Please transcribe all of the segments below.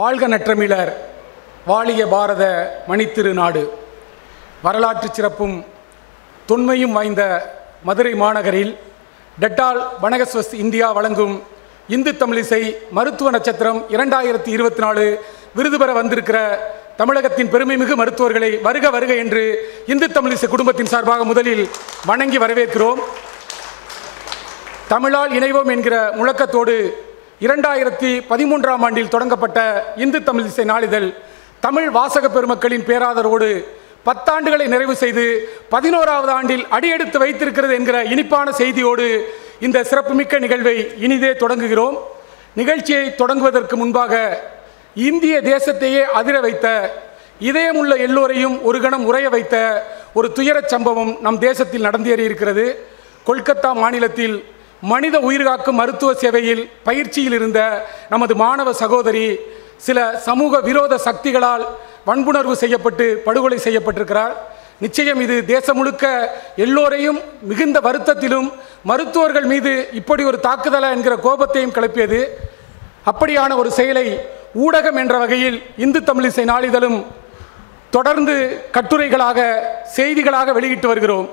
வாழ்க நற்றமிழர், வாழிய பாரத மணித்திருநாடு. வரலாற்று சிறப்பும் தொன்மையும் வாய்ந்த மதுரை மாநகரில் டெட்டால் வனகஸ்வஸ் இந்தியா வழங்கும் இந்து தமிழிசை மருத்துவ நட்சத்திரம் 2024 விருது பெற வந்திருக்கிற தமிழகத்தின் பெருமைமிகு மருத்துவர்களை வருக வருக என்று இந்து தமிழிசை குடும்பத்தின் சார்பாக முதலில் வணங்கி வரவேற்கிறோம். தமிழால் இணைவோம் என்கிற முழக்கத்தோடு 2013ஆம் ஆண்டில் தொடங்கப்பட்ட இந்து தமிழிசை நாளிதழ் தமிழ் வாசக பெருமக்களின் பேராதரவோடு 10 ஆண்டுகளை நிறைவு செய்து 11வது ஆண்டில் அடியெடுத்து வைத்திருக்கிறது என்கிற இனிப்பான செய்தியோடு இந்த சிறப்புமிக்க நிகழ்வை இனிதே தொடங்குகிறோம். நிகழ்ச்சியை தொடங்குவதற்கு முன்பாக இந்திய தேசத்தையே அதிர வைத்த, இதயமுள்ள எல்லோரையும் ஒரு கணம் உறைய வைத்த ஒரு துயரச் சம்பவம் நம் தேசத்தில் நடந்தேறியிருக்கிறது. கொல்கத்தா மாநிலத்தில் மனித உயிர்காக்கும் மருத்துவ சேவையில் பயிற்சியில் இருந்த நமது மாணவ சகோதரி சில சமூக விரோத சக்திகளால் வன்புணர்வு செய்யப்பட்டு படுகொலை செய்யப்பட்டிருக்கிறார். நிச்சயம் இது தேசம் முழுக்க எல்லோரையும் மிகுந்த வருத்தத்திலும் மருத்துவர்கள் மீது இப்படி ஒரு தாக்குதலா என்கிற கோபத்தையும் கிளப்பியது. அப்படியான ஒரு செயலை ஊடகம் என்ற வகையில் இந்து தமிழிசை நாளிதழும் தொடர்ந்து கட்டுரைகளாக செய்திகளாக வெளியிட்டு வருகிறோம்.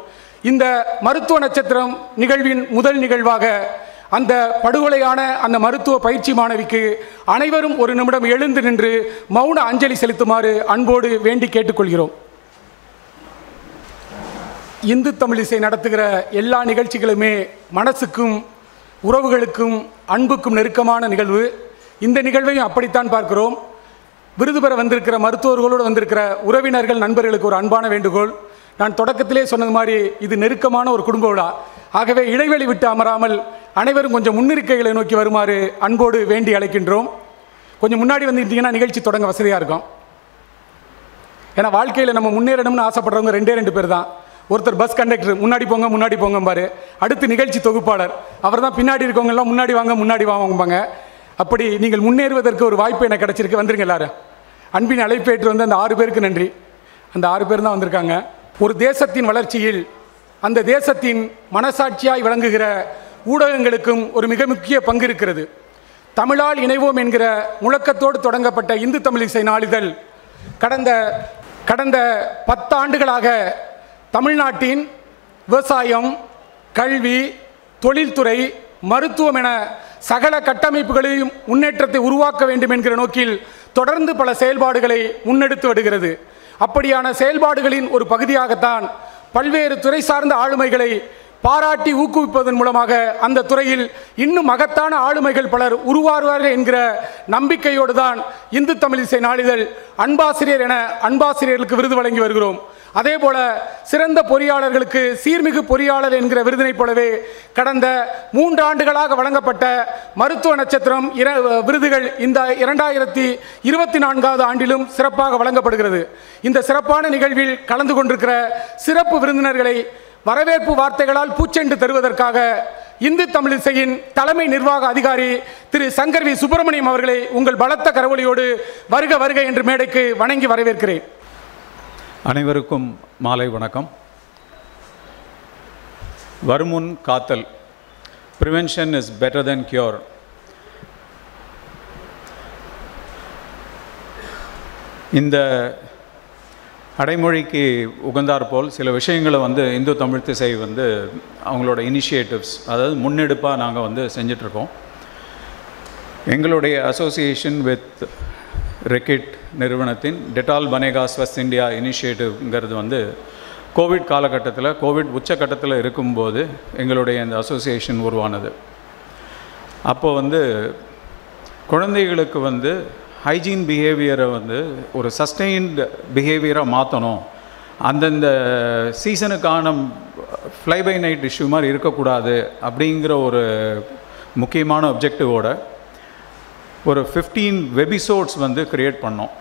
இந்த மருத்துவ நட்சத்திரம் நிகழ்வின் முதல் நிகழ்வாக அந்த படுகொலையான அந்த மருத்துவ பயிற்சி மாணவிக்கு அனைவரும் ஒரு நிமிடம் எழுந்து நின்று மௌன அஞ்சலி செலுத்துமாறு அன்போடு வேண்டி கேட்டுக்கொள்கிறோம். இந்து தமிழிசை நடத்துகிற எல்லா நிகழ்ச்சிகளுமே மனசுக்கும் உறவுகளுக்கும் அன்புக்கும் நெருக்கமான நிகழ்வு. இந்த நிகழ்வையும் அப்படித்தான் பார்க்கிறோம். விருது பெற வந்திருக்கிற மருத்துவர்களோடு வந்திருக்கிற உறவினர்கள், நண்பர்களுக்கு ஒரு அன்பான வேண்டுகோள். நான் தொடக்கத்திலே சொன்னது மாதிரி இது நெருக்கமான ஒரு குடும்ப விழா. ஆகவே இடைவெளி விட்டு அமராமல் அனைவரும் கொஞ்சம் முன்னிருக்கைகளை நோக்கி வருமாறு அன்போடு வேண்டி அழைக்கின்றோம். கொஞ்சம் முன்னாடி வந்துட்டீங்கன்னா நிகழ்ச்சி தொடங்க வசதியாக இருக்கும். ஏன்னா வாழ்க்கையில் நம்ம முன்னேறணும்னு ஆசைப்படுறவங்க 2 பேர் தான். ஒருத்தர் பஸ் கண்டக்டர், முன்னாடி போங்க பாரு. அடுத்து நிகழ்ச்சி தொகுப்பாளர், அவர் தான் பின்னாடி இருக்கவங்கெல்லாம் முன்னாடி வாங்கம்பாங்க. அப்படி நீங்கள் முன்னேறுவதற்கு ஒரு வாய்ப்பு எனக்கு கிடைச்சிருக்கு. வந்துருங்க எல்லாரும். அன்பின் அழைப்பேற்று வந்து அந்த 6 பேருக்கு நன்றி. அந்த 6 பேர் தான் வந்திருக்காங்க. ஒரு தேசத்தின் வளர்ச்சியில் அந்த தேசத்தின் மனசாட்சியாய் விளங்குகிற ஊடகங்களுக்கும் ஒரு மிக முக்கிய பங்கு இருக்கிறது. தமிழால் இணைவோம் என்கிற முழக்கத்தோடு தொடங்கப்பட்ட இந்து தமிழிசை நாளிதழ் கடந்த 10 ஆண்டுகளாக தமிழ்நாட்டின் விவசாயம், கல்வி, தொழில்துறை, மருத்துவம் என சகல கட்டமைப்புகளையும் முன்னேற்றத்தை உருவாக்க வேண்டும் என்கிற நோக்கில் தொடர்ந்து பல செயல்பாடுகளை முன்னெடுத்து வருகிறது. அப்படியான செயல்பாடுகளின் ஒரு பகுதியாகத்தான் பல்வேறு துறை சார்ந்த ஆளுமைகளை பாராட்டி ஊக்குவிப்பதன் மூலமாக அந்த துறையில் இன்னும் மகத்தான ஆளுமைகள் பலர் உருவாருவார்கள் என்கிற நம்பிக்கையோடு தான் இந்து தமிழிசை நாளிதழ் அன்பாசிரியர் என அன்பாசிரியர்களுக்கு விருது வழங்கி வருகிறோம். அதே போல சிறந்த பொறியாளர்களுக்கு சீர்மிகு பொறியாளர் என்கிற விருதினைப் போலவே கடந்த 3 ஆண்டுகளாக வழங்கப்பட்ட மருத்துவ நட்சத்திரம் விருதுகள் இந்த 2024வது ஆண்டிலும் சிறப்பாக வழங்கப்படுகிறது. இந்த சிறப்பான நிகழ்வில் கலந்து கொண்டிருக்கிற சிறப்பு விருந்தினர்களை வரவேற்பு வார்த்தைகளால் பூச்செண்டு தருவதற்காக இந்து தமிழிசையின் தலைமை நிர்வாக அதிகாரி திரு சங்கர் வி சுப்பிரமணியம் அவர்களை உங்கள் பலத்த கரவொலியோடு வருக வருக என்று மேடைக்கு வணங்கி வரவேற்கிறேன். அனைவருக்கும் மாலை வணக்கம். வருமுன் காத்தல், prevention is better then cure. இந்த அடைமொழிக்கு உகந்தார் போல் சில விஷயங்களை இந்து தமிழ்த்திசை அவங்களோட இனிஷியேட்டிவ்ஸ், அதாவது முன்னெடுப்பாக நாங்கள் செஞ்சிட்ருக்கோம். எங்களுடைய அசோசியேஷன் வித் ரெக்கிட் நிறுவனத்தின் டெட்டால் பனேகா ஸ்வஸ்த் இந்தியா இனிஷியேட்டிவ்ங்கிறது கோவிட் காலகட்டத்தில், கோவிட் உச்சக்கட்டத்தில் இருக்கும்போது எங்களுடைய இந்த அசோசியேஷன் உருவானது. அப்போது குழந்தைகளுக்கு ஹைஜீன் பிஹேவியரை ஒரு சஸ்டெயின்டு பிஹேவியராக மாற்றணும். அந்தந்த சீசனுக்கான ஃப்ளை பை நைட் இஷ்யூ மாதிரி இருக்கக்கூடாது அப்படிங்கிற ஒரு முக்கியமான ஒப்ஜெக்டிவோட ஒரு 15 வெபிசோட்ஸ் க்ரியேட் பண்ணோம்.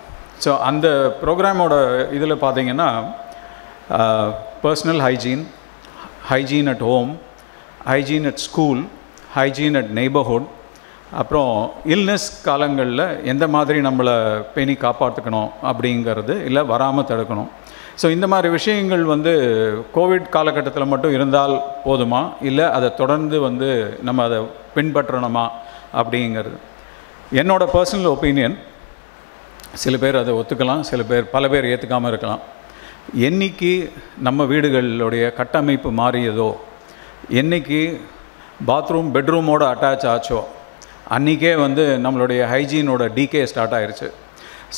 ஸோ அந்த ப்ரோக்ராமோட இதில் பார்த்தீங்கன்னா personal hygiene, hygiene at home, hygiene at school, hygiene at neighbourhood, அப்புறம் இல்னஸ் காலங்களில் எந்த மாதிரி நம்மளை பேணி காப்பாற்றுக்கணும் அப்படிங்கிறது, இல்லை வராமல் தடுக்கணும். ஸோ இந்த மாதிரி விஷயங்கள் கோவிட் காலகட்டத்தில் மட்டும் இருந்தால் போதுமா, இல்லை அதை தொடர்ந்து நம்ம அதை பின்பற்றணுமா அப்படிங்கிறது என்னோடய பர்சனல் ஒப்பீனியன். சில பேர் அதை ஒத்துக்கலாம், பல பேர் ஏற்றுக்காமல் இருக்கலாம். என்னைக்கு நம்ம வீடுகளுடைய கட்டமைப்பு மாறியதோ, என்னைக்கு பாத்ரூம் பெட்ரூமோட அட்டாச் ஆச்சோ, அன்றைக்கே நம்மளுடைய ஹைஜீனோட டீகே ஸ்டார்ட் ஆயிடுச்சு.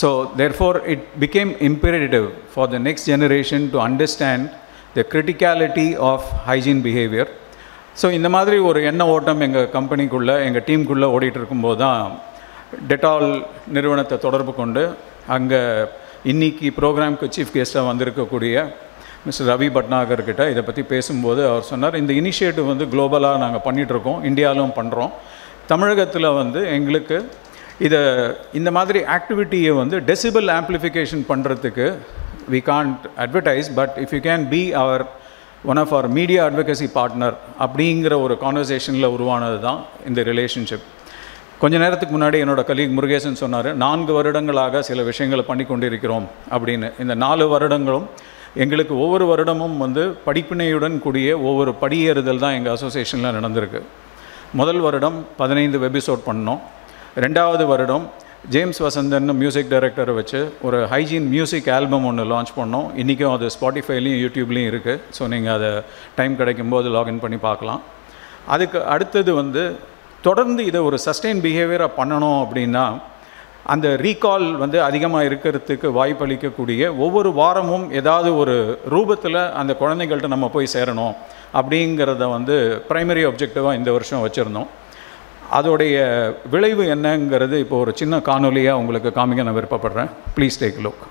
So therefore it became imperative for the next generation to understand the criticality of hygiene behaviour. So இந்த மாதிரி ஒரு எண்ண ஓட்டம் எங்கள் கம்பெனிக்குள்ளே, எங்கள் டீமுக்குள்ளே ஓடிட்டு இருக்கும்போது தான் டெட்டால் நிறுவனத்தை தொடர்பு கொண்டு அங்கே இன்றைக்கி ப்ரோக்ராமுக்கு சீஃப் கெஸ்ட்டாக வந்திருக்கக்கூடிய மிஸ்டர் ரவி பட்நாகர்கிட்ட இதை பற்றி பேசும்போது அவர் சொன்னார், இந்த இனிஷியேட்டிவ் குளோபலாக நாங்கள் பண்ணிகிட்ருக்கோம், இந்தியாவிலும் பண்ணுறோம். தமிழகத்தில் எங்களுக்கு இந்த மாதிரி ஆக்டிவிட்டியை டெசிபிள் ஆம்ப்ளிஃபிகேஷன் பண்ணுறதுக்கு we can't advertise, but if you can be one of our media advocacy partner அப்படிங்கிற ஒரு கான்வர்சேஷனில் உருவானது தான் இந்த ரிலேஷன்ஷிப். கொஞ்ச நேரத்துக்கு முன்னாடி என்னோட கலீக் முருகேசன் சொன்னார், 4 வருடங்களாக சில விஷயங்களை பண்ணி கொண்டிருக்கிறோம் அப்படின்னு. இந்த 4 வருடங்களும் எங்களுக்கு ஒவ்வொரு வருடமும் படிப்பினையுடன் கூடிய ஒவ்வொரு படியேறுதல் தான் எங்கள் அசோசியேஷனில் நடந்திருக்கு. முதல் வருடம் 15 வெபிசோட் பண்ணோம். 2வது வருடம் ஜேம்ஸ் வசந்தன் மியூசிக் டைரக்டரை வச்சு ஒரு ஹைஜீன் மியூசிக் ஆல்பம் ஒன்று லான்ச் பண்ணோம். இன்றைக்கும் அது ஸ்பாட்டிஃபைலையும் யூடியூப்லேயும் இருக்குது. ஸோ நீங்கள் அதை டைம் கிடைக்கும்போது லாகின் பண்ணி பார்க்கலாம். அதுக்கு அடுத்தது தொடர்ந்து இதை ஒரு சஸ்டெயின் பிஹேவியராக பண்ணணும் அப்படின்னா அந்த ரீகால் அதிகமாக இருக்கிறதுக்கு வாய்ப்பளிக்கக்கூடிய ஒவ்வொரு வாரமும் ஏதாவது ஒரு ரூபத்தில் அந்த குழந்தைகள்கிட்ட நம்ம போய் சேரணும் அப்படிங்கிறத ப்ரைமரி ஆப்ஜெக்டிவாக இந்த வருஷம் வச்சுருந்தோம். அதோடைய விளைவு என்னங்கிறது இப்போ ஒரு சின்ன காணொலியாக உங்களுக்கு காமிக்க நான் விருப்பப்படுறேன். Please take look.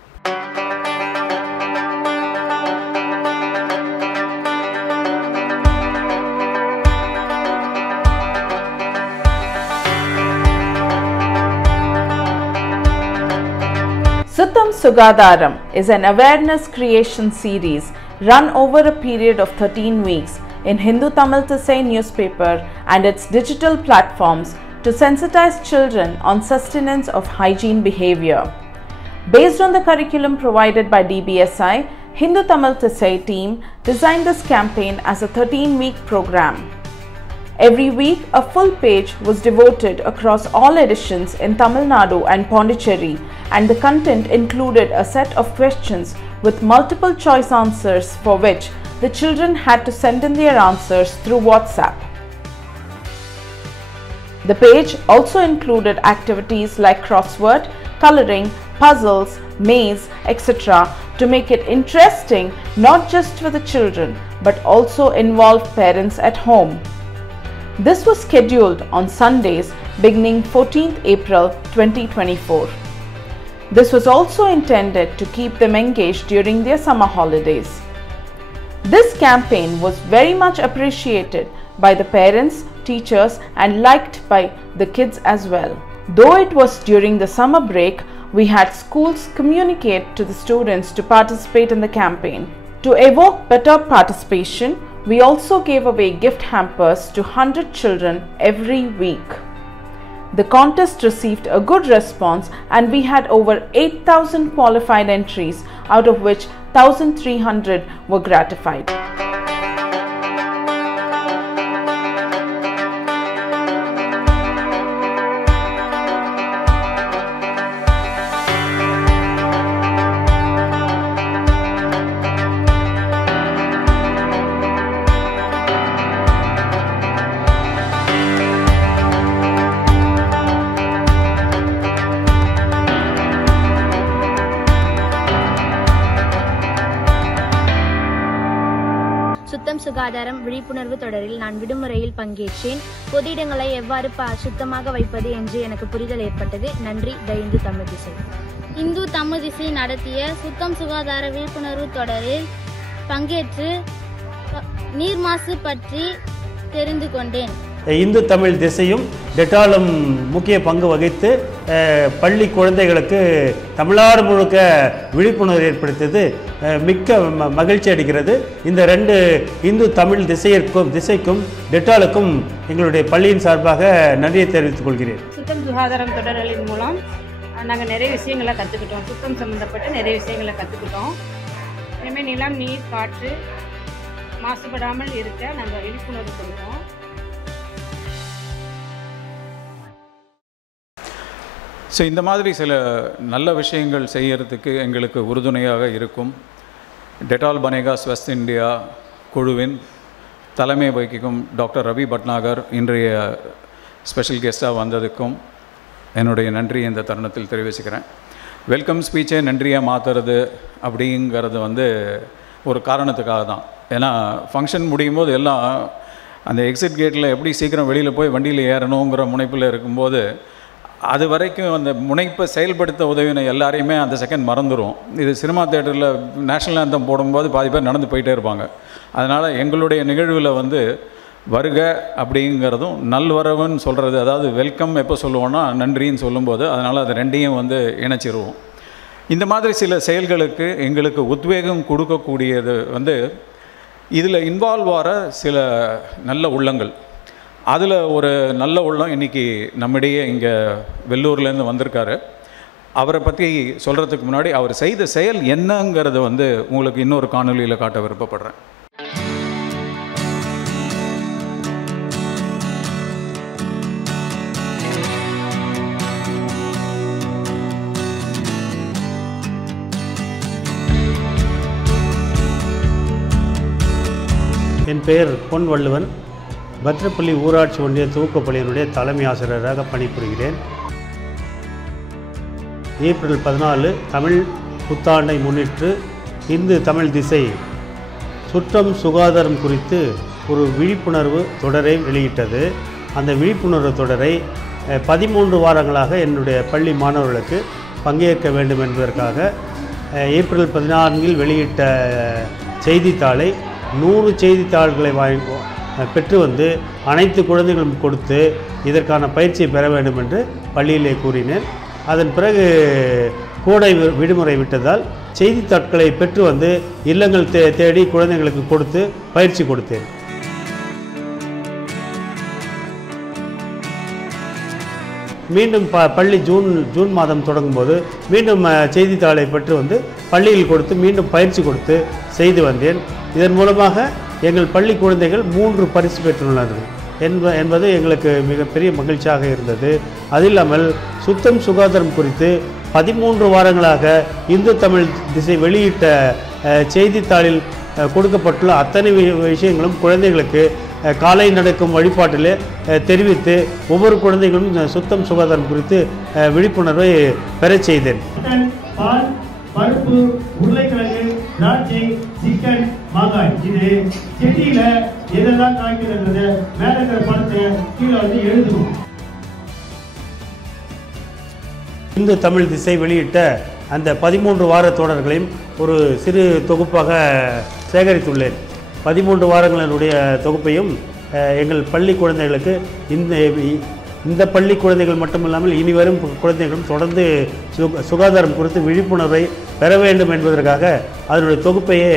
Sutham Sugadaram is an awareness creation series run over a period of 13 weeks in Hindu Tamil Tisai newspaper and its digital platforms to sensitize children on sustenance of hygiene behavior. Based on the curriculum provided by DBSI, Hindu Tamil Tisai team designed this campaign as a 13-week program. Every week, a full page was devoted across all editions in Tamil Nadu and Pondicherry, and the content included a set of questions with multiple choice answers for which the children had to send in their answers through WhatsApp. The page also included activities like crossword, coloring, puzzles, maze, etc. to make it interesting not just for the children but also involve parents at home. This was scheduled on Sundays beginning 14th April 2024. This was also intended to keep them engaged during their summer holidays. This campaign was very much appreciated by the parents, teachers and liked by the kids as well. Though it was during the summer break, we had schools communicate to the students to participate in the campaign. To evoke better participation, we also gave away gift hampers to 100 children every week. The contest received a good response and we had over 8,000 qualified entries, out of which 1,300 were gratified. சுத்தம் சுகாதாரம் விழிப்புணர்வு தொடரில் நான் விடுமுறையில் பங்கேற்றேன். பொது இடங்களை எவ்வாறு சுத்தமாக வைப்பது என்று எனக்கு புரிதல் ஏற்பட்டது. நன்றி. த இந்து தமிழ் திசை. இந்து தமிழ் திசை நடத்திய சுத்தம் சுகாதார விழிப்புணர்வு தொடரில் பங்கேற்று நீர் மாசு பற்றி தெரிந்து கொண்டேன். இந்து தமிழ் திசையும் டெட்டாலும் முக்கிய பங்கு வகித்து பள்ளி குழந்தைகளுக்கு தமிழ்நாடு முழுக்க விழிப்புணர்வு ஏற்படுத்தியது மிக்க மகிழ்ச்சி அளிக்கிறது. இந்த 2 இந்து தமிழ் திசைக்கும் டெட்டாலுக்கும் எங்களுடைய பள்ளியின் சார்பாக நன்றியை தெரிவித்துக் கொள்கிறேன். சுத்தம் சுகாதாரம் தொடர்களின் மூலம் நாங்கள் நிறைய விஷயங்களை கற்றுக்கிட்டோம். சுத்தம் சம்மந்தப்பட்ட நிறைய விஷயங்களை கற்றுக்கிட்டோம். இனிமேல் நிலம், நீர், காற்று மாசுபடாமல் இருக்க நாங்கள் விழிப்புணர்வு கொடுத்தோம். ஸோ இந்த மாதிரி சில நல்ல விஷயங்கள் செய்கிறதுக்கு எங்களுக்கு உறுதுணையாக இருக்கும் டெட்டால் பனேகா ஸ்வஸ்த் இந்தியா குழுவின் தலைமை வகிக்கும் டாக்டர் ரவி பட்நாகர் இன்றைய ஸ்பெஷல் கெஸ்ட்டாக வந்ததுக்கும் என்னுடைய நன்றி இந்த தருணத்தில் தெரிவிச்சுக்கிறேன். வெல்கம் ஸ்பீச்சை நன்றியாக மாற்றுறது அப்படிங்கிறது ஒரு காரணத்துக்காக தான். ஏன்னா ஃபங்க்ஷன் முடியும் போது எல்லாம் அந்த எக்ஸிட் கேட்டில் எப்படி சீக்கிரம் வெளியில் போய் வண்டியில் ஏறணுங்கிற முனைப்பில் இருக்கும்போது அது வரைக்கும் அந்த முனைப்பை செயல்படுத்த உதவின எல்லாரையுமே அந்த செகண்ட் மறந்துடும். இது சினிமா தேட்டரில் நேஷ்னல் ஆந்தம் போடும்போது பாதி பேர் நடந்து போயிட்டே இருப்பாங்க. அதனால் எங்களுடைய நிகழ்வில் வருக அப்படிங்கிறதும் நல்வரவுன்னு சொல்கிறது, அதாவது வெல்கம் எப்போ சொல்லுவோன்னா நன்றின்னு சொல்லும்போது, அதனால் அது ரெண்டையும் இணைச்சிருவோம். இந்த மாதிரி சில செயல்களுக்கு எங்களுக்கு உத்வேகம் கொடுக்கக்கூடியது இதில் இன்வால்வ் ஆகிற சில நல்ல உள்ளங்கள். அதில் ஒரு நல்ல உள்ளம் இன்றைக்கி நம்மிடையே இங்கே வெள்ளூர்லேருந்து வந்திருக்காரு. அவரை பற்றி சொல்கிறதுக்கு முன்னாடி அவர் செய்த செயல் என்னங்கிறது உங்களுக்கு இன்னொரு காணொலியில் காட்ட விருப்பப்படுறேன். என் பெயர் பொன் வள்ளுவன். பத்ரப்பள்ளி ஊராட்சி ஒன்றிய துவக்கப்பள்ளியினுடைய தலைமை ஆசிரியராக பணிபுரிகிறேன். ஏப்ரல் 14 தமிழ் புத்தாண்டை முன்னிட்டு இந்து தமிழ் திசை சுற்றம் சுகாதாரம் குறித்து ஒரு விழிப்புணர்வு தொடரை வெளியிட்டது. அந்த விழிப்புணர்வு தொடரை 13 வாரங்களாக என்னுடைய பள்ளி மாணவர்களுக்கு பங்கேற்க வேண்டும் என்பதற்காக ஏப்ரல் 14 வெளியிட்ட செய்தித்தாளை 100 செய்தித்தாள்களை பெற்று அனைத்து குழந்தைகளும் கொடுத்து இதற்கான பயிற்சியை பெற வேண்டும் என்று பள்ளியிலே கூறினேன். அதன் பிறகு கோடை விடுமுறை விட்டதால் செய்தித்தாட்களை பெற்று இல்லங்கள் தேடி குழந்தைகளுக்கு கொடுத்து பயிற்சி கொடுத்தேன். மீண்டும் பள்ளி ஜூன் மாதம் தொடங்கும்போது மீண்டும் செய்தித்தாளை பெற்று பள்ளியில் கொடுத்து மீண்டும் பயிற்சி கொடுத்து செய்து வந்தேன். இதன் மூலமாக எங்கள் பள்ளி குழந்தைகள் 3 பரிசு பெற்றுள்ளனர் என்பது எங்களுக்கு மிகப்பெரிய மகிழ்ச்சியாக இருந்தது. அது இல்லாமல் சுத்தம் சுகாதாரம் குறித்து 13 வாரங்களாக இந்து தமிழ் திசை வெளியிட்ட செய்தித்தாளில் கொடுக்கப்பட்டுள்ள அத்தனை விஷயங்களும் குழந்தைகளுக்கு காலை நடக்கும் வழிபாட்டிலே தெரிவித்து ஒவ்வொரு குழந்தைகளும் சுத்தம் சுகாதாரம் குறித்து விழிப்புணர்வை பெறச் செய்தேன். பருப்பு, உருளைக்கிழங்கு, திராட்சை, சிக்கன், மாங்காய், இது செடியில எதெல்லாம் காய்க்கிறது மேல இருக்கிற பழத்தை கீழே எழுதணும். இந்து தமிழ் திசை வெளியிட்ட அந்த 13 வார தொடர்களையும் ஒரு சிறு தொகுப்பாக சேகரித்துள்ளேன். 13 வாரங்களினுடைய தொகுப்பையும் எங்கள் பள்ளி குழந்தைகளுக்கு இந்த பள்ளி குழந்தைகள் மட்டுமில்லாமல் இனி வரும் குழந்தைகளும் தொடர்ந்து சுகாதாரம் குறித்து விழிப்புணர்வை பெற வேண்டும் என்பதற்காக அதனுடைய தொகுப்பையே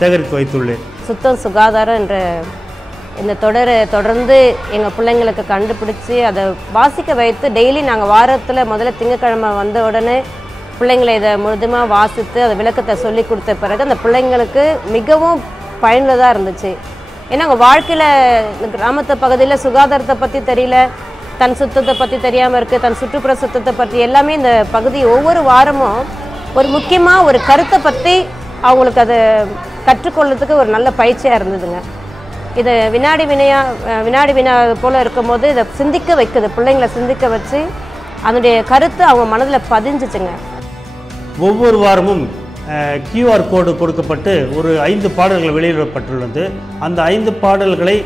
சேகரித்து வைத்துள்ளேன். சுத்தம் சுகாதாரம் என்ற இந்த தொடரை தொடர்ந்து எங்கள் பிள்ளைங்களுக்கு கண்டுபிடிச்சி அதை வாசிக்க வைத்து டெய்லி நாங்கள் வாரத்தில் முதல்ல திங்கட்கிழமை வந்த உடனே பிள்ளைங்களை இதை முழுதுமாக வாசித்து அதை விளக்கத்தை சொல்லி கொடுத்த பிறகு அந்த பிள்ளைங்களுக்கு மிகவும் பயனுள்ளதாக இருந்துச்சு. ஏன்னா அவங்க வாழ்க்கையில் கிராமத்து பகுதியில் சுகாதாரத்தை பற்றி தெரியல, தன் சுத்தத்தை பற்றி தெரியாமல் இருக்குது, தன் சுற்றுப்புற சுத்தத்தை பற்றி எல்லாமே இந்த பகுதி ஒவ்வொரு வாரமும் ஒரு முக்கியமாக ஒரு கருத்தை பற்றி அவங்களுக்கு அதை கற்றுக்கொள்றதுக்கு ஒரு நல்ல பயிற்சியாக இருந்ததுங்க. இதை வினாடி வினா போல் இருக்கும்போது இதை சிந்திக்க வைக்குது, பிள்ளைங்களை சிந்திக்க வச்சு அதனுடைய கருத்து அவங்க மனதில் பதிஞ்சிச்சுங்க. ஒவ்வொரு வாரமும் QR கோடு கொடுக்கப்பட்டு ஒரு 5 பாடல்கள் வெளியிடப்பட்டுள்ளது. அந்த 5 பாடல்களை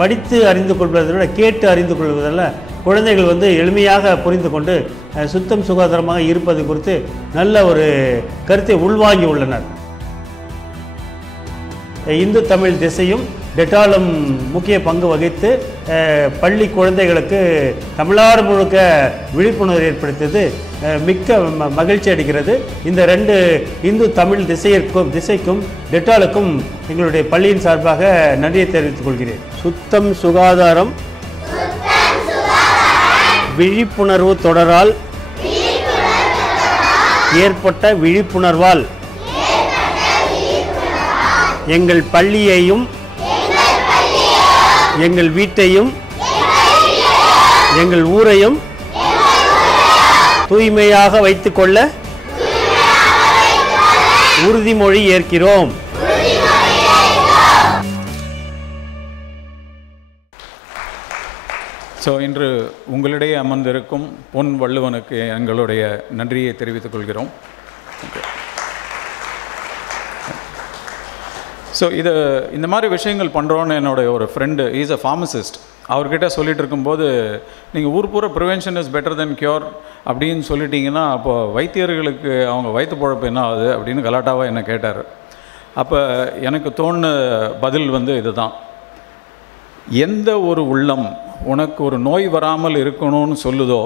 படித்து அறிந்து கொள்வதை விட கேட்டு அறிந்து கொள்வதில் குழந்தைகள் எளிமையாக புரிந்து கொண்டு சுத்தம் சுகாதாரமாக இருப்பது குறித்து நல்ல ஒரு கருத்தை உள்வாங்கி உள்ளனர். இந்து தமிழ் திசையும் டெட்டாலும் முக்கிய பங்கு வகித்து பள்ளி குழந்தைகளுக்கு தமிழ்நாடு முழுக்க விழிப்புணர்வு ஏற்படுத்தியது மிக்க மகிழ்ச்சி அளிக்கிறது. இந்த 2 இந்து தமிழ் திசைக்கும் டெட்டாலுக்கும் எங்களுடைய பள்ளியின் சார்பாக நன்றியை தெரிவித்துக் கொள்கிறேன். சுத்தம் சுகாதாரம் விழிப்புணர்வு தொடரால் ஏற்பட்ட விழிப்புணர்வால் எங்கள் பள்ளியையும் எங்கள் வீட்டையும் எங்கள் ஊரையும் தூய்மையாக வைத்துக்கொள்ள உறுதிமொழி ஏற்கிறோம். ஸோ இன்று உங்களிடையே அமர்ந்திருக்கும் பொன் வள்ளுவனுக்கு எங்களுடைய நன்றியை தெரிவித்துக் கொள்கிறோம். ஸோ இந்த மாதிரி விஷயங்கள் பண்ணுறோன்னு என்னுடைய ஒரு ஃப்ரெண்டு இஸ் அ ஃபார்மசிஸ்ட், அவர்கிட்ட சொல்லிகிட்டு இருக்கும்போது நீங்கள் ஊர் பூரா prevention is better then cure அப்படின்னு சொல்லிட்டீங்கன்னா அப்போ வைத்தியர்களுக்கு அவங்க வயிற்று பொழப்பு என்ன ஆகுது அப்படின்னு கலாட்டாவாக என்ன கேட்டார். அப்போ எனக்கு தோணுன பதில் இதுதான், எந்த ஒரு உள்ளம் உனக்கு ஒரு நோய் வராமல் இருக்கணும்னு சொல்லுதோ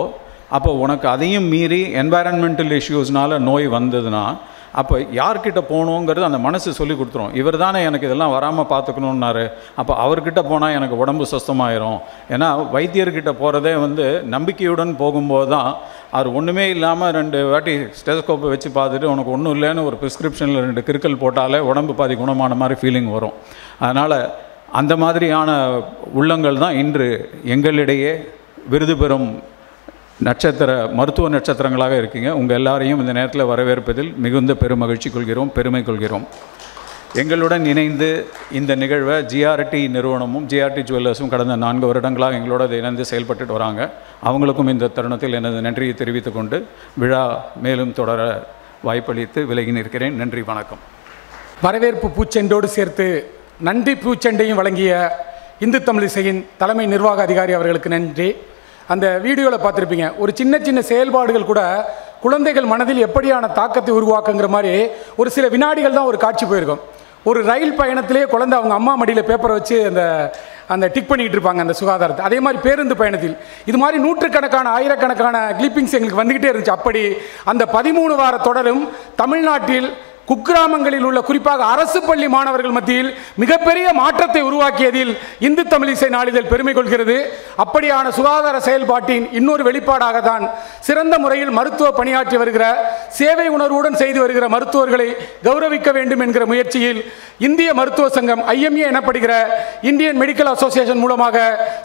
அப்போ உனக்கு அதையும் மீறி என்வாயரன்மெண்டல் இஷ்யூஸ்னால நோய் வந்ததுன்னா அப்போ யார்கிட்ட போகணுங்கிறது அந்த மனசு சொல்லி கொடுத்துரும். இவர் தானே எனக்கு இதெல்லாம் வராமல் பார்த்துக்கணுன்னாரு, அப்போ அவர்கிட்ட போனால் எனக்கு உடம்பு சுத்தமாயிரும். ஏன்னா வைத்தியர்கிட்ட போகிறதே நம்பிக்கையுடன் போகும்போது தான் அவர் ஒன்றுமே இல்லாமல் 2 வாட்டி ஸ்டெதஸ்கோப்பை வச்சு பார்த்துட்டு உனக்கு ஒன்றும் இல்லைன்னு ஒரு ப்ரிஸ்கிரிப்ஷனில் 2 கிறுக்கல் போட்டாலே உடம்பு பாதி குணமான மாதிரி ஃபீலிங் வரும். அதனால் அந்த மாதிரியான உள்ளங்கள் தான் இன்று எங்களிடையே விருது பெறும் மருத்துவ நட்சத்திரங்களாக இருக்கீங்க. உங்கள் எல்லாரையும் இந்த நேரத்தில் வரவேற்பதில் மிகுந்த பெருமகிழ்ச்சி கொள்கிறோம், பெருமை கொள்கிறோம். எங்களுடன் இணைந்து இந்த நிகழ்வை ஜிஆர்டி நிறுவனமும் ஜிஆர்டி ஜுவல்லர்ஸும் கடந்த 4 வருடங்களாக எங்களோட இணைந்து செயல்பட்டு வராங்க. அவங்களுக்கும் இந்த தருணத்தில் எனது நன்றியை தெரிவித்துக் கொண்டு விழா மேலும் தொடர வாய்ப்பளித்து விலகி நிற்கிறேன். நன்றி, வணக்கம். வரவேற்பு பூச்செண்டோடு சேர்த்து நன்றி பூச்செண்டையும் வழங்கிய இந்து தமிழிசையின் தலைமை நிர்வாக அதிகாரி அவர்களுக்கு நன்றி. அந்த வீடியோவில் பார்த்துருப்பீங்க, ஒரு சின்ன சின்ன செயல்பாடுகள் கூட குழந்தைகள் மனதில் எப்படியான தாக்கத்தை உருவாக்குங்கிற மாதிரி ஒரு சில வினாடிகள் தான் ஒரு காட்சி போயிருக்கும். ஒரு ரயில் பயணத்திலே குழந்தை அவங்க அம்மா மடியில் பேப்பரை வச்சு அந்த டிக் பண்ணிக்கிட்டு இருப்பாங்க அந்த சுகாதாரத்தை. அதே மாதிரி பேருந்து பயணத்தில் இது மாதிரி நூற்றுக்கணக்கான ஆயிரக்கணக்கான கிளிப்பிங்ஸ் எங்களுக்கு வந்துக்கிட்டே இருந்துச்சு. அப்படி அந்த 13 வார தொடரும் தமிழ்நாட்டில் குக்கிராமங்களில் உள்ள குறிப்பாக அரசு பள்ளி மாணவர்கள் மத்தியில் மிகப்பெரிய மாற்றத்தை உருவாக்கியதில் இந்து தமிழிசை நாளிதழ் பெருமை கொள்கிறது. அப்படியான சுகாதார செயல்பாட்டின் இன்னொரு வெளிப்பாடாக தான் சிறந்த முறையில் மருத்துவ பணியாற்றி வருகிற, சேவை உணர்வுடன் செய்து வருகிற மருத்துவர்களை கௌரவிக்க வேண்டும் என்கிற முயற்சியில் இந்திய மருத்துவ சங்கம் IMA எனப்படுகிற இந்தியன் மெடிக்கல் அசோசியேஷன் மூலமாக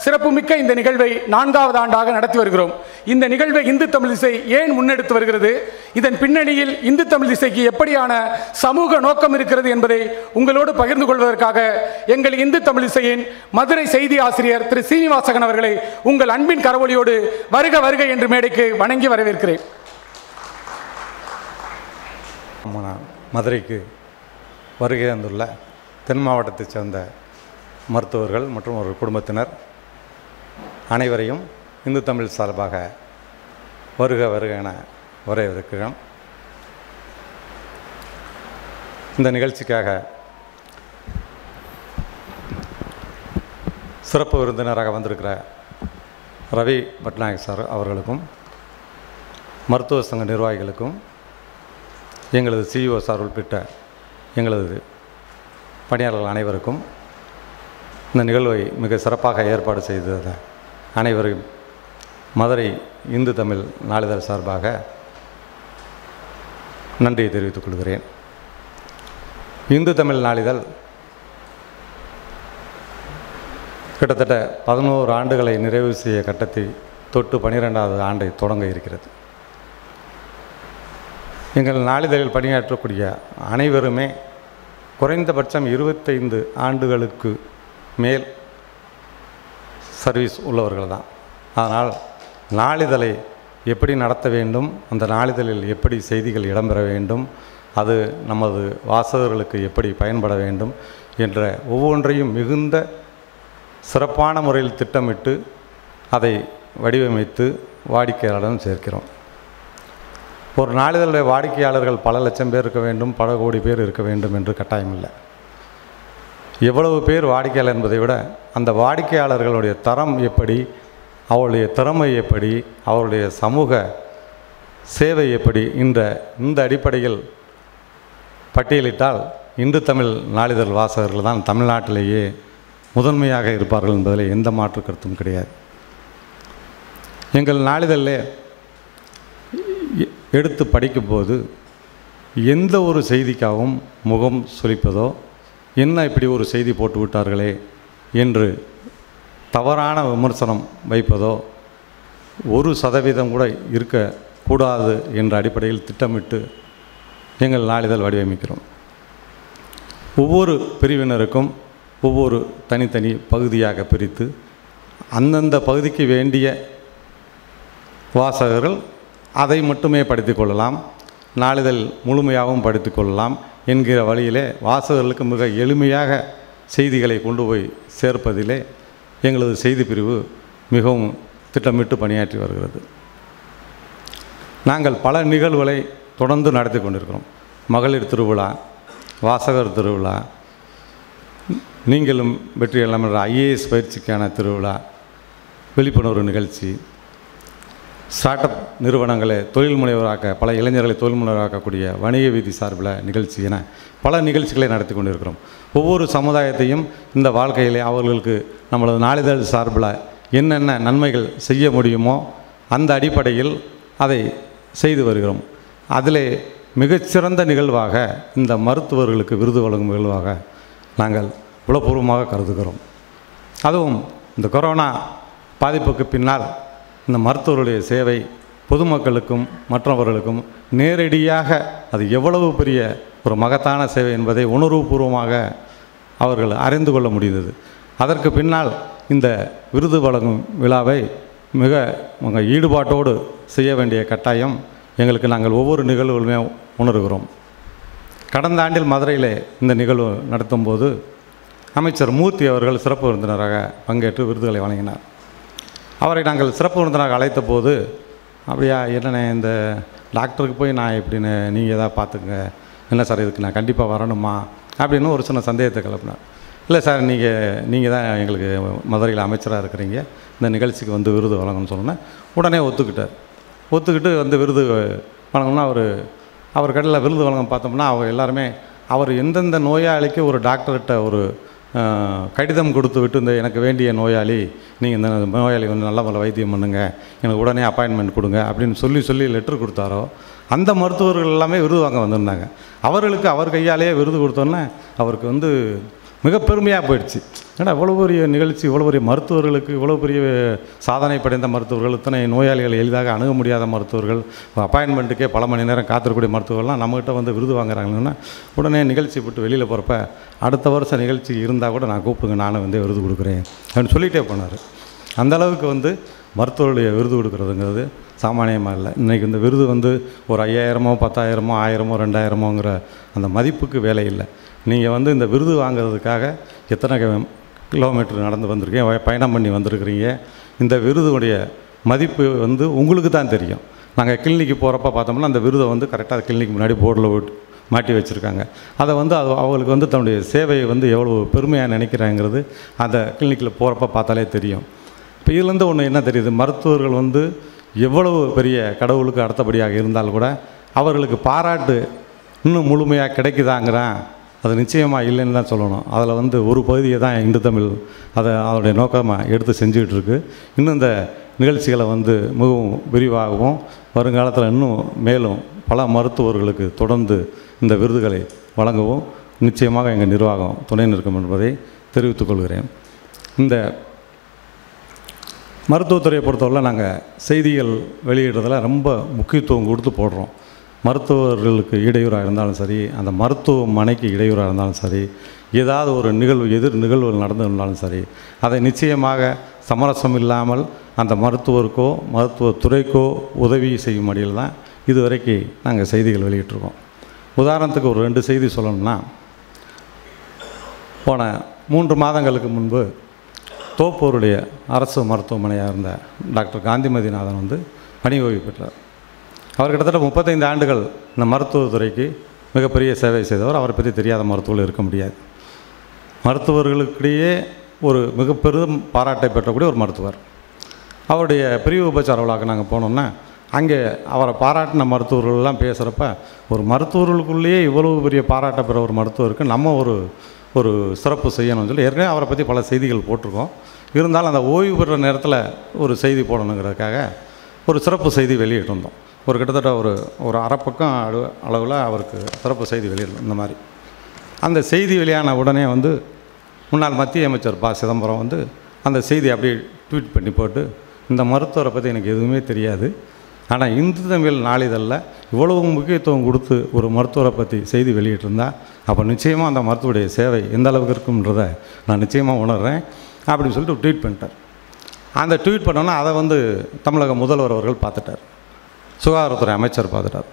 சிறப்புமிக்க இந்த நிகழ்வை 4வது ஆண்டாக நடத்தி வருகிறோம். இந்த நிகழ்வை இந்து தமிழிசை ஏன் முன்னெடுத்து வருகிறது, இதன் பின்னணியில் இந்து தமிழிசைக்கு எப்படியான சமூக நோக்கம் இருக்கிறது என்பதை உங்களோடு பகிர்ந்து கொள்வதற்காக எங்கள் இந்து தமிழிசையின் மதுரை செய்தி ஆசிரியர் திரு சீனிவாசகன் அவர்களை உங்கள் அன்பின் கரவொலியோடு வருக வருக என்று மேடைக்கு வணங்கி வரவேற்கிறேன். மதுரைக்கு வருகை வந்துள்ள தென் மாவட்டத்தைச் சேர்ந்த மருத்துவர்கள் மற்றும் ஒரு குடும்பத்தினர் அனைவரையும் இந்து தமிழ் சார்பாக வருக வருக என வரவேற்கிறோம். இந்த நிகழ்ச்சிக்காக சிறப்பு விருந்தினராக வந்திருக்கிற ரவி பட்நாயக் சார் அவர்களுக்கும், மருத்துவ சங்க நிர்வாகிகளுக்கும், எங்களது CEO சார் உள்பட்ட எங்களது பணியாளர்கள் அனைவருக்கும், இந்த நிகழ்வை மிக சிறப்பாக ஏற்பாடு செய்த அனைவரையும் மதுரை இந்து தமிழ் நாளிதழ் சார்பாக நன்றியை தெரிவித்துக் கொள்கிறேன். இந்து தமிழ் நாளிதழ் கிட்டத்தட்ட 11 ஆண்டுகளை நிறைவு செய்ய கட்டத்தை தொட்டு 12வது ஆண்டை தொடங்க இருக்கிறது. எங்கள் நாளிதழில் பணியாற்றக்கூடிய அனைவருமே குறைந்தபட்சம் 25 ஆண்டுகளுக்கு மேல் சர்வீஸ் உள்ளவர்கள் தான். அதனால் நாளிதழை எப்படி நடத்த வேண்டும், அந்த நாளிதழில் எப்படி செய்திகள் இடம்பெற வேண்டும், அது நமது வாசகர்களுக்கு எப்படி பயன்பட வேண்டும் என்ற ஒவ்வொன்றையும் மிகுந்த சிறப்பான முறையில் திட்டமிட்டு அதை வடிவமைத்து வாடிக்கையாளரிடம் சேர்க்கிறோம். ஒரு நாளிதழுடைய வாடிக்கையாளர்கள் பல லட்சம் பேர் இருக்க வேண்டும், பல கோடி பேர் இருக்க வேண்டும் என்று கட்டாயம் இல்லை. எவ்வளவு பேர் வாடிக்கையாளர் என்பதை விட அந்த வாடிக்கையாளர்களுடைய தரம் எப்படி, அவருடைய திறமை எப்படி, அவருடைய சமூக சேவை எப்படி, இந்த அடிப்படையில் பட்டியலிட்டால் இந்து தமிழ் நாளிதழ் வாசகர்கள் தான் தமிழ்நாட்டிலேயே முதன்மையாக இருப்பார்கள் என்பதில் எந்த மாற்று கருத்தும் கிடையாது. எங்கள் நாளிதழில் எடுத்து படிக்கும்போது எந்த ஒரு செய்திக்காகவும் முகம் சுளிப்பதோ, என்ன இப்படி ஒரு செய்தி போட்டு விட்டார்களே என்று தவறான விமர்சனம் வைப்பதோ 1% கூட கூடாது என்ற அடிப்படையில் திட்டமிட்டு எங்கள் நாளிதழ் வடிவமைக்கிறோம். ஒவ்வொரு பிரிவினருக்கும் ஒவ்வொரு தனித்தனி பகுதியாக பிரித்து அந்தந்த பகுதிக்கு வேண்டிய வாசகர்கள் அதை மட்டுமே படித்து கொள்ளலாம், நாளிதழ் முழுமையாகவும் படித்து கொள்ளலாம் என்கிற வழியிலே வாசகர்களுக்கு மிக எளிமையாக செய்திகளை கொண்டு போய் சேர்ப்பதிலே எங்களது செய்தி பிரிவு மிகவும் திட்டமிட்டு பணியாற்றி வருகிறது. நாங்கள் பல நிகழ்வுகளை தொடர்ந்து நடத்தி கொண்டிருக்கிறோம். மகளிர் திருவிழா, வாசகர் திருவிழா, நீங்களும் வெற்றி எல்லாம் என்ற ஐஏஎஸ் பயிற்சிக்கான திருவிழா, விழிப்புணர்வு நிகழ்ச்சி, ஸ்டார்ட் அப் நிறுவனங்களை தொழில் முனைவராக்க, பல இளைஞர்களை தொழில் முனைவராக்கக்கூடிய வணிக வீதி சார்பில் நிகழ்ச்சி என பல நிகழ்ச்சிகளை நடத்தி கொண்டிருக்கிறோம். ஒவ்வொரு சமுதாயத்தையும் இந்த வாழ்க்கையிலே அவர்களுக்கு நம்மளது நாளிதழ் சார்பில் என்னென்ன நன்மைகள் செய்ய முடியுமோ அந்த அடிப்படையில் அதை செய்து வருகிறோம். அதிலே மிகச்சிறந்த நிகழ்வாக இந்த மருத்துவர்களுக்கு விருது வழங்கும் நிகழ்வாக நாங்கள் உளப்பூர்வமாக கருதுகிறோம். அதுவும் இந்த கொரோனா பாதிப்புக்கு பின்னால் இந்த மருத்துவருடைய சேவை பொதுமக்களுக்கும் மற்றவர்களுக்கும் நேரடியாக அது எவ்வளவு பெரிய ஒரு மகத்தான சேவை என்பதை உணர்வுபூர்வமாக அவர்கள் அறிந்து கொள்ள முடிந்தது. அதற்கு பின்னால் இந்த விருது வழங்கும் விழாவை மிக ஈடுபாட்டோடு செய்ய வேண்டிய கட்டாயம் எங்களுக்கு நாங்கள் ஒவ்வொரு நிகழ்வுகளுமே உணர்கிறோம். கடந்த ஆண்டில் மதுரையில் இந்த நிகழ்வு நடத்தும் போது அமைச்சர் மூர்த்தி அவர்கள் சிறப்பு விருந்தினராக பங்கேற்று விருதுகளை வழங்கினார். அவரை நாங்கள் சிறப்பு விருந்தினராக அழைத்த போது, அப்படியா என்னென்ன இந்த டாக்டருக்கு போய் நான் எப்படின்னு நீங்கள் எதாவது பார்த்துங்க, என்ன சார் இதுக்கு நான் கண்டிப்பாக வரணுமா அப்படின்னு ஒரு சின்ன சந்தேகத்தை கிளப்பினார். இல்லை சார், நீங்கள் தான் எங்களுக்கு மதுரையில் அமைச்சராக இருக்கிறீங்க, இந்த நிகழ்ச்சிக்கு வந்து விருது வழங்கணும்னு சொன்னேன். உடனே ஒத்துக்கிட்டு வந்து விருது வழங்கணும்னா அவர் கடையில் விருது வழங்க பார்த்தோம்னா அவங்க எல்லாருமே அவர் எந்தெந்த நோயாளிக்கு ஒரு டாக்டர்கிட்ட ஒரு கடிதம் கொடுத்து விட்டு, இந்த எனக்கு வேண்டிய நோயாளி, நீங்கள் இந்த நோயாளி வந்து நல்ல வைத்தியம் பண்ணுங்கள், எனக்கு உடனே அப்பாயின்மெண்ட் கொடுங்க அப்படின்னு சொல்லி லெட்டர் கொடுத்தாரோ அந்த மருத்துவர்கள் எல்லாமே விருது வாங்க வந்திருந்தாங்க. அவர்களுக்கு அவர் கையாலேயே விருது கொடுத்தோன்னே அவருக்கு வந்து மிக பெருமையாக போயிடுச்சு. ஏன்னா இவ்வளோ பெரிய நிகழ்ச்சி, இவ்வளோ பெரிய மருத்துவர்களுக்கு, இவ்வளோ பெரிய சாதனை படைந்த மருத்துவர்கள், இத்தனை நோயாளிகள் எளிதாக அணுக முடியாத மருத்துவர்கள், அப்பாயின்மெண்ட்டுக்கே பல மணி நேரம் காத்திருக்கக்கூடிய மருத்துவர்கள்லாம் நம்மகிட்ட வந்து விருது வாங்குறாங்கன்னா உடனே நிகழ்ச்சி விட்டு வெளியில் போகிறப்ப அடுத்த வருஷம் நிகழ்ச்சி இருந்தால் கூட நான் கூப்பிடுங்க, நானும் வந்து விருது கொடுக்குறேன் அப்படின்னு சொல்லிகிட்டே போனார். அந்தளவுக்கு வந்து மருத்துவருடைய விருது கொடுக்குறதுங்கிறது சாமானியமாக இல்லை. இன்றைக்கி இந்த விருது வந்து ஒரு 5000மோ 10,000மோ 1000மோ 2000மோங்கிற அந்த மதிப்புக்கு வேலை இல்லை. நீங்கள் வந்து இந்த விருது வாங்கிறதுக்காக எத்தனை கிலோமீட்டர் நடந்து வந்திருக்கீங்க, பயணம் பண்ணி வந்திருக்கிறீங்க. இந்த விருதுடைய மதிப்பு வந்து உங்களுக்கு தான் தெரியும். நாங்கள் கிளினிக்கு போகிறப்ப பார்த்தோம்னா அந்த விருதை வந்து கரெக்டாக கிளினிக் முன்னாடி போர்டில் மாட்டி வச்சுருக்காங்க. அதை வந்து அவங்களுக்கு வந்து தன்னுடைய சேவையை வந்து எவ்வளோ பெருமையாக நினைக்கிறாங்கிறது அந்த கிளினிக்கில் போகிறப்ப பார்த்தாலே தெரியும். இப்போ இதுலேருந்து ஒன்று என்ன தெரியுது, மருத்துவர்கள் வந்து எவ்வளவு பெரிய கடவுளுக்கு அடுத்தபடியாக இருந்தால் கூட அவர்களுக்கு பாராட்டு இன்னும் முழுமையாக கிடைக்குதாங்கிறான், அது நிச்சயமாக இல்லைன்னு தான் சொல்லணும். அதில் வந்து ஒரு பகுதியை தான் இந்து தமிழ் அதோடைய நோக்கமாக எடுத்து செஞ்சுக்கிட்டு இருக்குது. இன்னும் இந்த நிகழ்ச்சிகளை வந்து மிகவும் விரிவாகவும் வருங்காலத்தில் இன்னும் மேலும் பல மருத்துவர்களுக்கு தொடர்ந்து இந்த விருதுகளை வழங்கவும் நிச்சயமாக எங்கள் நிர்வாகம் துணை நிற்கும் என்பதை தெரிவித்துக் கொள்கிறேன். இந்த மருத்துவத்துறையை பொறுத்தவரை நாங்கள் செய்திகள் வெளியிடுறதில் ரொம்ப முக்கியத்துவம் கொடுத்து போடுறோம். மருத்துவர்களுக்கு இடையூறாக இருந்தாலும் சரி, அந்த மருத்துவமனைக்கு இடையூறாக இருந்தாலும் சரி, ஏதாவது ஒரு எதிர் நிகழ்வுகள் நடந்திருந்தாலும் சரி, அதை நிச்சயமாக சமரசம் இல்லாமல் அந்த மருத்துவருக்கோ மருத்துவத்துறைக்கோ உதவி செய்யும் வழியில் தான் இதுவரைக்கும் நாங்கள் செய்திகள் வெளியிட்டிருக்கோம். உதாரணத்துக்கு ஒரு 2 செய்தி சொல்லணும்னா, போன 3 மாதங்களுக்கு முன்பு தோப்பூருடைய அரசு மருத்துவமனையாக இருந்த டாக்டர் காந்திமதிநாதன் வந்து பணி ஓய்வு பெற்றார். அவர் கிட்டத்தட்ட 35 ஆண்டுகள் இந்த மருத்துவத்துறைக்கு மிகப்பெரிய சேவை செய்தவர். அவரை பற்றி தெரியாத மருத்துவர்கள் இருக்க முடியாது. மருத்துவர்களுக்கிடையே ஒரு மிக பெரும் பாராட்டை பெற்றக்கூடிய ஒரு மருத்துவர். அவருடைய பிரிவு உபச்சார விழாவுக்கு நாங்கள் போனோம்னா அங்கே அவரை பாராட்டின மருத்துவர்கள்லாம் பேசுகிறப்ப, ஒரு மருத்துவர்களுக்குள்ளேயே இவ்வளவு பெரிய பாராட்ட பெற ஒரு மருத்துவருக்கு நம்ம ஒரு சிறப்பு செய்யணும்னு சொல்லி ஏற்கனவே அவரை பற்றி பல செய்திகள் போட்டிருக்கோம். இருந்தாலும் அந்த ஓய்வு பெறுற நேரத்தில் ஒரு செய்தி போடணுங்கிறதுக்காக ஒரு சிறப்பு செய்தி வெளியிட்டிருந்தோம். ஒரு கிட்டத்தட்ட ஒரு அரை பக்கம் அளவில் அவருக்கு சிறப்பு செய்தி வெளியிடணும். இந்த மாதிரி அந்த செய்தி வெளியான உடனே வந்து முன்னாள் மத்திய அமைச்சர் ப. சிதம்பரம் வந்து அந்த செய்தி அப்படியே ட்வீட் பண்ணி போட்டு, இந்த மருத்துவரை பற்றி எனக்கு எதுவுமே தெரியாது, ஆனால் இந்து தமிழ் நாளிதழில் இவ்வளவு முக்கியத்துவம் கொடுத்து ஒரு மருத்துவரை பற்றி செய்தி வெளியிட்டிருந்தா அப்போ நிச்சயமாக அந்த மருத்துவருடைய சேவை எந்த அளவுக்கு இருக்கும்ன்றதை நான் நிச்சயமாக உணர்கிறேன் அப்படின்னு சொல்லிட்டு ட்வீட் பண்ணிட்டார். அந்த ட்வீட் பண்ணோன்னா அதை வந்து தமிழக முதல்வர் அவர்கள் பார்த்துட்டார், சுகாதாரத்துறை அமைச்சர் பார்த்துட்டார்.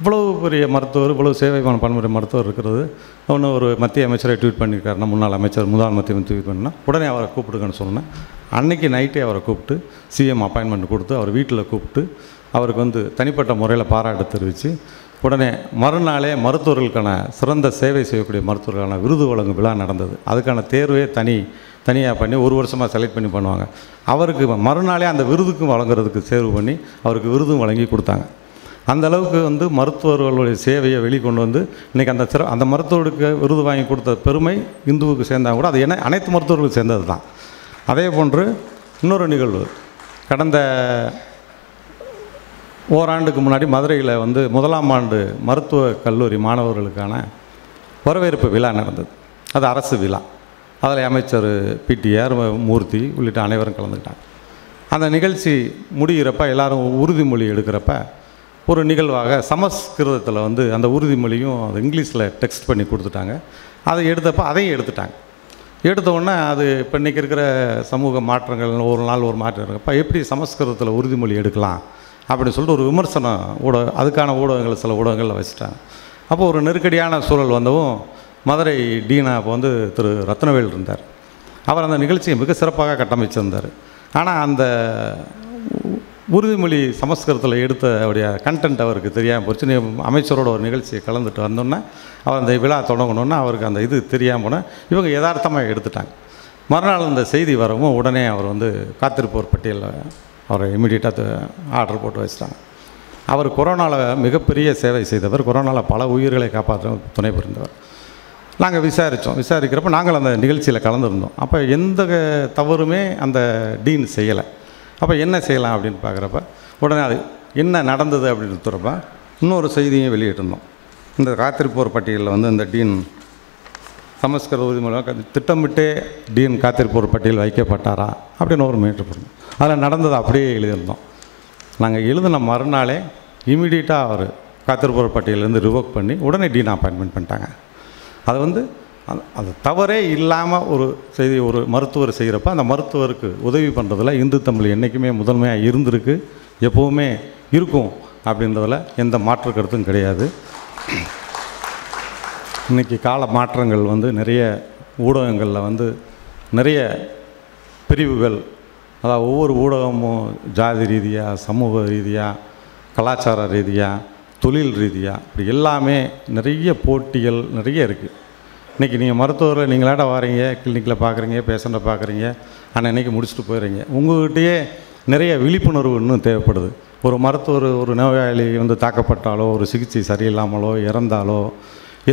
இவ்வளவு பெரிய மருத்துவர், இவ்வளவு சேவை பன்முறை மருத்துவர் இருக்கிறது ஒன்று ஒரு மத்திய அமைச்சரை ட்வீட் பண்ணியிருக்காருன்னா, முன்னாள் அமைச்சர் முதல் மத்திய ட்வீட் பண்ணால் உடனே அவரை கூப்பிடுங்கன்னு சொன்னேன். அன்றைக்கி நைட்டே அவரை கூப்பிட்டு சிஎம் அப்பாயின்மெண்ட் கொடுத்து அவர் வீட்டில் கூப்பிட்டு அவருக்கு வந்து தனிப்பட்ட முறையில் பாராட்டு தெரிவித்து உடனே மறுநாளே மருத்துவர்களுக்கான சிறந்த சேவை செய்யக்கூடிய மருத்துவர்களுக்கான விருது வழங்கும் விழா நடந்தது. அதுக்கான தேர்வே தனியாக பண்ணி ஒரு வருஷமாக செலக்ட் பண்ணி பண்ணுவாங்க. அவருக்கு மறுநாளே அந்த விருதுக்கும் வழங்குறதுக்கு தேர்வு பண்ணி அவருக்கு விருதும் வழங்கி கொடுத்தாங்க. அந்த அளவுக்கு வந்து மருத்துவர்களுடைய சேவையை வெளிக்கொண்டு வந்து இன்றைக்கி அந்த மருத்துவருக்கு விருது வாங்கி கொடுத்த பெருமை இந்துவுக்கு சேர்ந்தால் கூட அது அனைத்து மருத்துவர்களுக்கும் சேர்ந்தது தான். அதே போன்று இன்னொரு நிகழ்வு கடந்த ஓராண்டுக்கு முன்னாடி மதுரையில் வந்து முதலாம் ஆண்டு மருத்துவக் கல்லூரி மாணவர்களுக்கான வரவேற்பு விழா நடந்தது. அது அரசு விழா. அதில் அமைச்சர் பிடிஆர் மூர்த்தி உள்ளிட்ட அனைவரும் கலந்துக்கிட்டாங்க. அந்த நிகழ்ச்சி முடிகிறப்ப எல்லோரும் உறுதிமொழி எடுக்கிறப்ப ஒரு நிகழ்வாக சமஸ்கிருதத்தில் வந்து அந்த உறுதிமொழியும் அது இங்கிலீஷில் டெக்ஸ்ட் பண்ணி கொடுத்துட்டாங்க. அதை எடுத்தப்போ அதையும் எடுத்துட்டாங்க. எடுத்தோடனே அது இப்போ இன்றைக்கி இருக்கிற சமூக மாற்றங்கள் ஒரு நாள் ஒரு மாற்றம் இருக்கப்போ எப்படி சமஸ்கிருதத்தில் உறுதிமொழி எடுக்கலாம் அப்படின்னு சொல்லிட்டு ஒரு விமர்சனம் அதுக்கான ஊடகங்கள் சில ஊடகங்களில் வச்சுட்டாங்க. அப்போ ஒரு நெருக்கடியான சூழல் வந்தவும் மதுரை டீனா அப்போ வந்து திரு ரத்னவேல் இருந்தார். அவர் அந்த நிகழ்ச்சியை மிக சிறப்பாக கட்டமைச்சிருந்தார். ஆனால் அந்த உறுதிமொழி சமஸ்கிருதத்தில் எடுத்த அவருடைய கண்டென்ட் அவருக்கு தெரியாமல் போச்சு. அமைச்சரோட ஒரு நிகழ்ச்சியை கலந்துட்டு வந்தோன்னே அவர் அந்த விழா தொடங்கணுன்னா அவருக்கு அந்த இது தெரியாமல் போனால் இவங்க யதார்த்தமாக எடுத்துட்டாங்க. மறுநாள் இந்த செய்தி வரவும் உடனே அவர் வந்து காத்திருப்போர் பட்டியலில் அவரை இமீடியட்டாக ஆர்டர் போட்டு வச்சுட்டாங்க. அவர் கொரோனாவில் மிகப்பெரிய சேவை செய்தவர், கொரோனாவில் பல உயிர்களை காப்பாற்ற துணை புரிந்தவர். நாங்கள் விசாரிக்கிறப்ப நாங்கள் அந்த நிகழ்ச்சியில் கலந்துருந்தோம். அப்போ எந்த தவறுமே அந்த டீன் செய்யலை. அப்போ என்ன செய்யலாம் அப்படின்னு பார்க்குறப்ப உடனே அது என்ன நடந்தது அப்படின்னு சொல்கிறப்ப இன்னொரு செய்தியும் வெளியிட்டிருந்தோம். இந்த காத்திருப்போர் பட்டியலில் வந்து இந்த டீன் சமஸ்கிருத உறுதிமொழி திட்டமிட்டே டீன் காத்திருப்போர் பட்டியல் வைக்கப்பட்டாரா அப்படின்னு ஒரு மீட்டர் போடணும். அதில் நடந்தது அப்படியே எழுதியிருந்தோம். நாங்கள் எழுதின மறுநாளே இமீடியட்டாக அவர் காத்திருப்போர் பட்டியலேருந்து ரிவோக் பண்ணி உடனே டீன் அப்பாயின்மெண்ட் பண்ணிட்டாங்க. அது வந்து அது தவறே இல்லாமல் ஒரு செய்தி ஒரு மருத்துவர் செய்கிறப்ப அந்த மருத்துவருக்கு உதவி பண்ணுறதுல இந்து தமிழ் என்றைக்குமே முதன்மையாக இருந்திருக்கு, எப்போவுமே இருக்கும் அப்படின்றதில் எந்த மாற்று கருத்தும் கிடையாது. இன்றைக்கி கால மாற்றங்கள் வந்து நிறைய ஊடகங்களில் வந்து நிறைய பிரிவுகள், அதாவது ஒவ்வொரு ஊடகமும் ஜாதி ரீதியாக, சமூக ரீதியாக, கலாச்சார ரீதியாக, தொழில் ரீதியாக இப்படி எல்லாமே நிறைய போட்டிகள் நிறைய இருக்குது. இன்றைக்கி நீங்கள் மருத்துவரில் நீங்களாட வாரீங்க, கிளினிக்கில் பார்க்குறீங்க, பேஷண்ட்டை பார்க்குறீங்க, ஆனால் இன்றைக்கி முடிச்சுட்டு போயிடுறீங்க. உங்கள்கிட்டயே நிறைய விழிப்புணர்வு இன்னும் தேவைப்படுது. ஒரு மருத்துவர் ஒரு நோயாளி வந்து தாக்கப்பட்டாலோ, ஒரு சிகிச்சை சரியில்லாமலோ, இறந்தாலோ,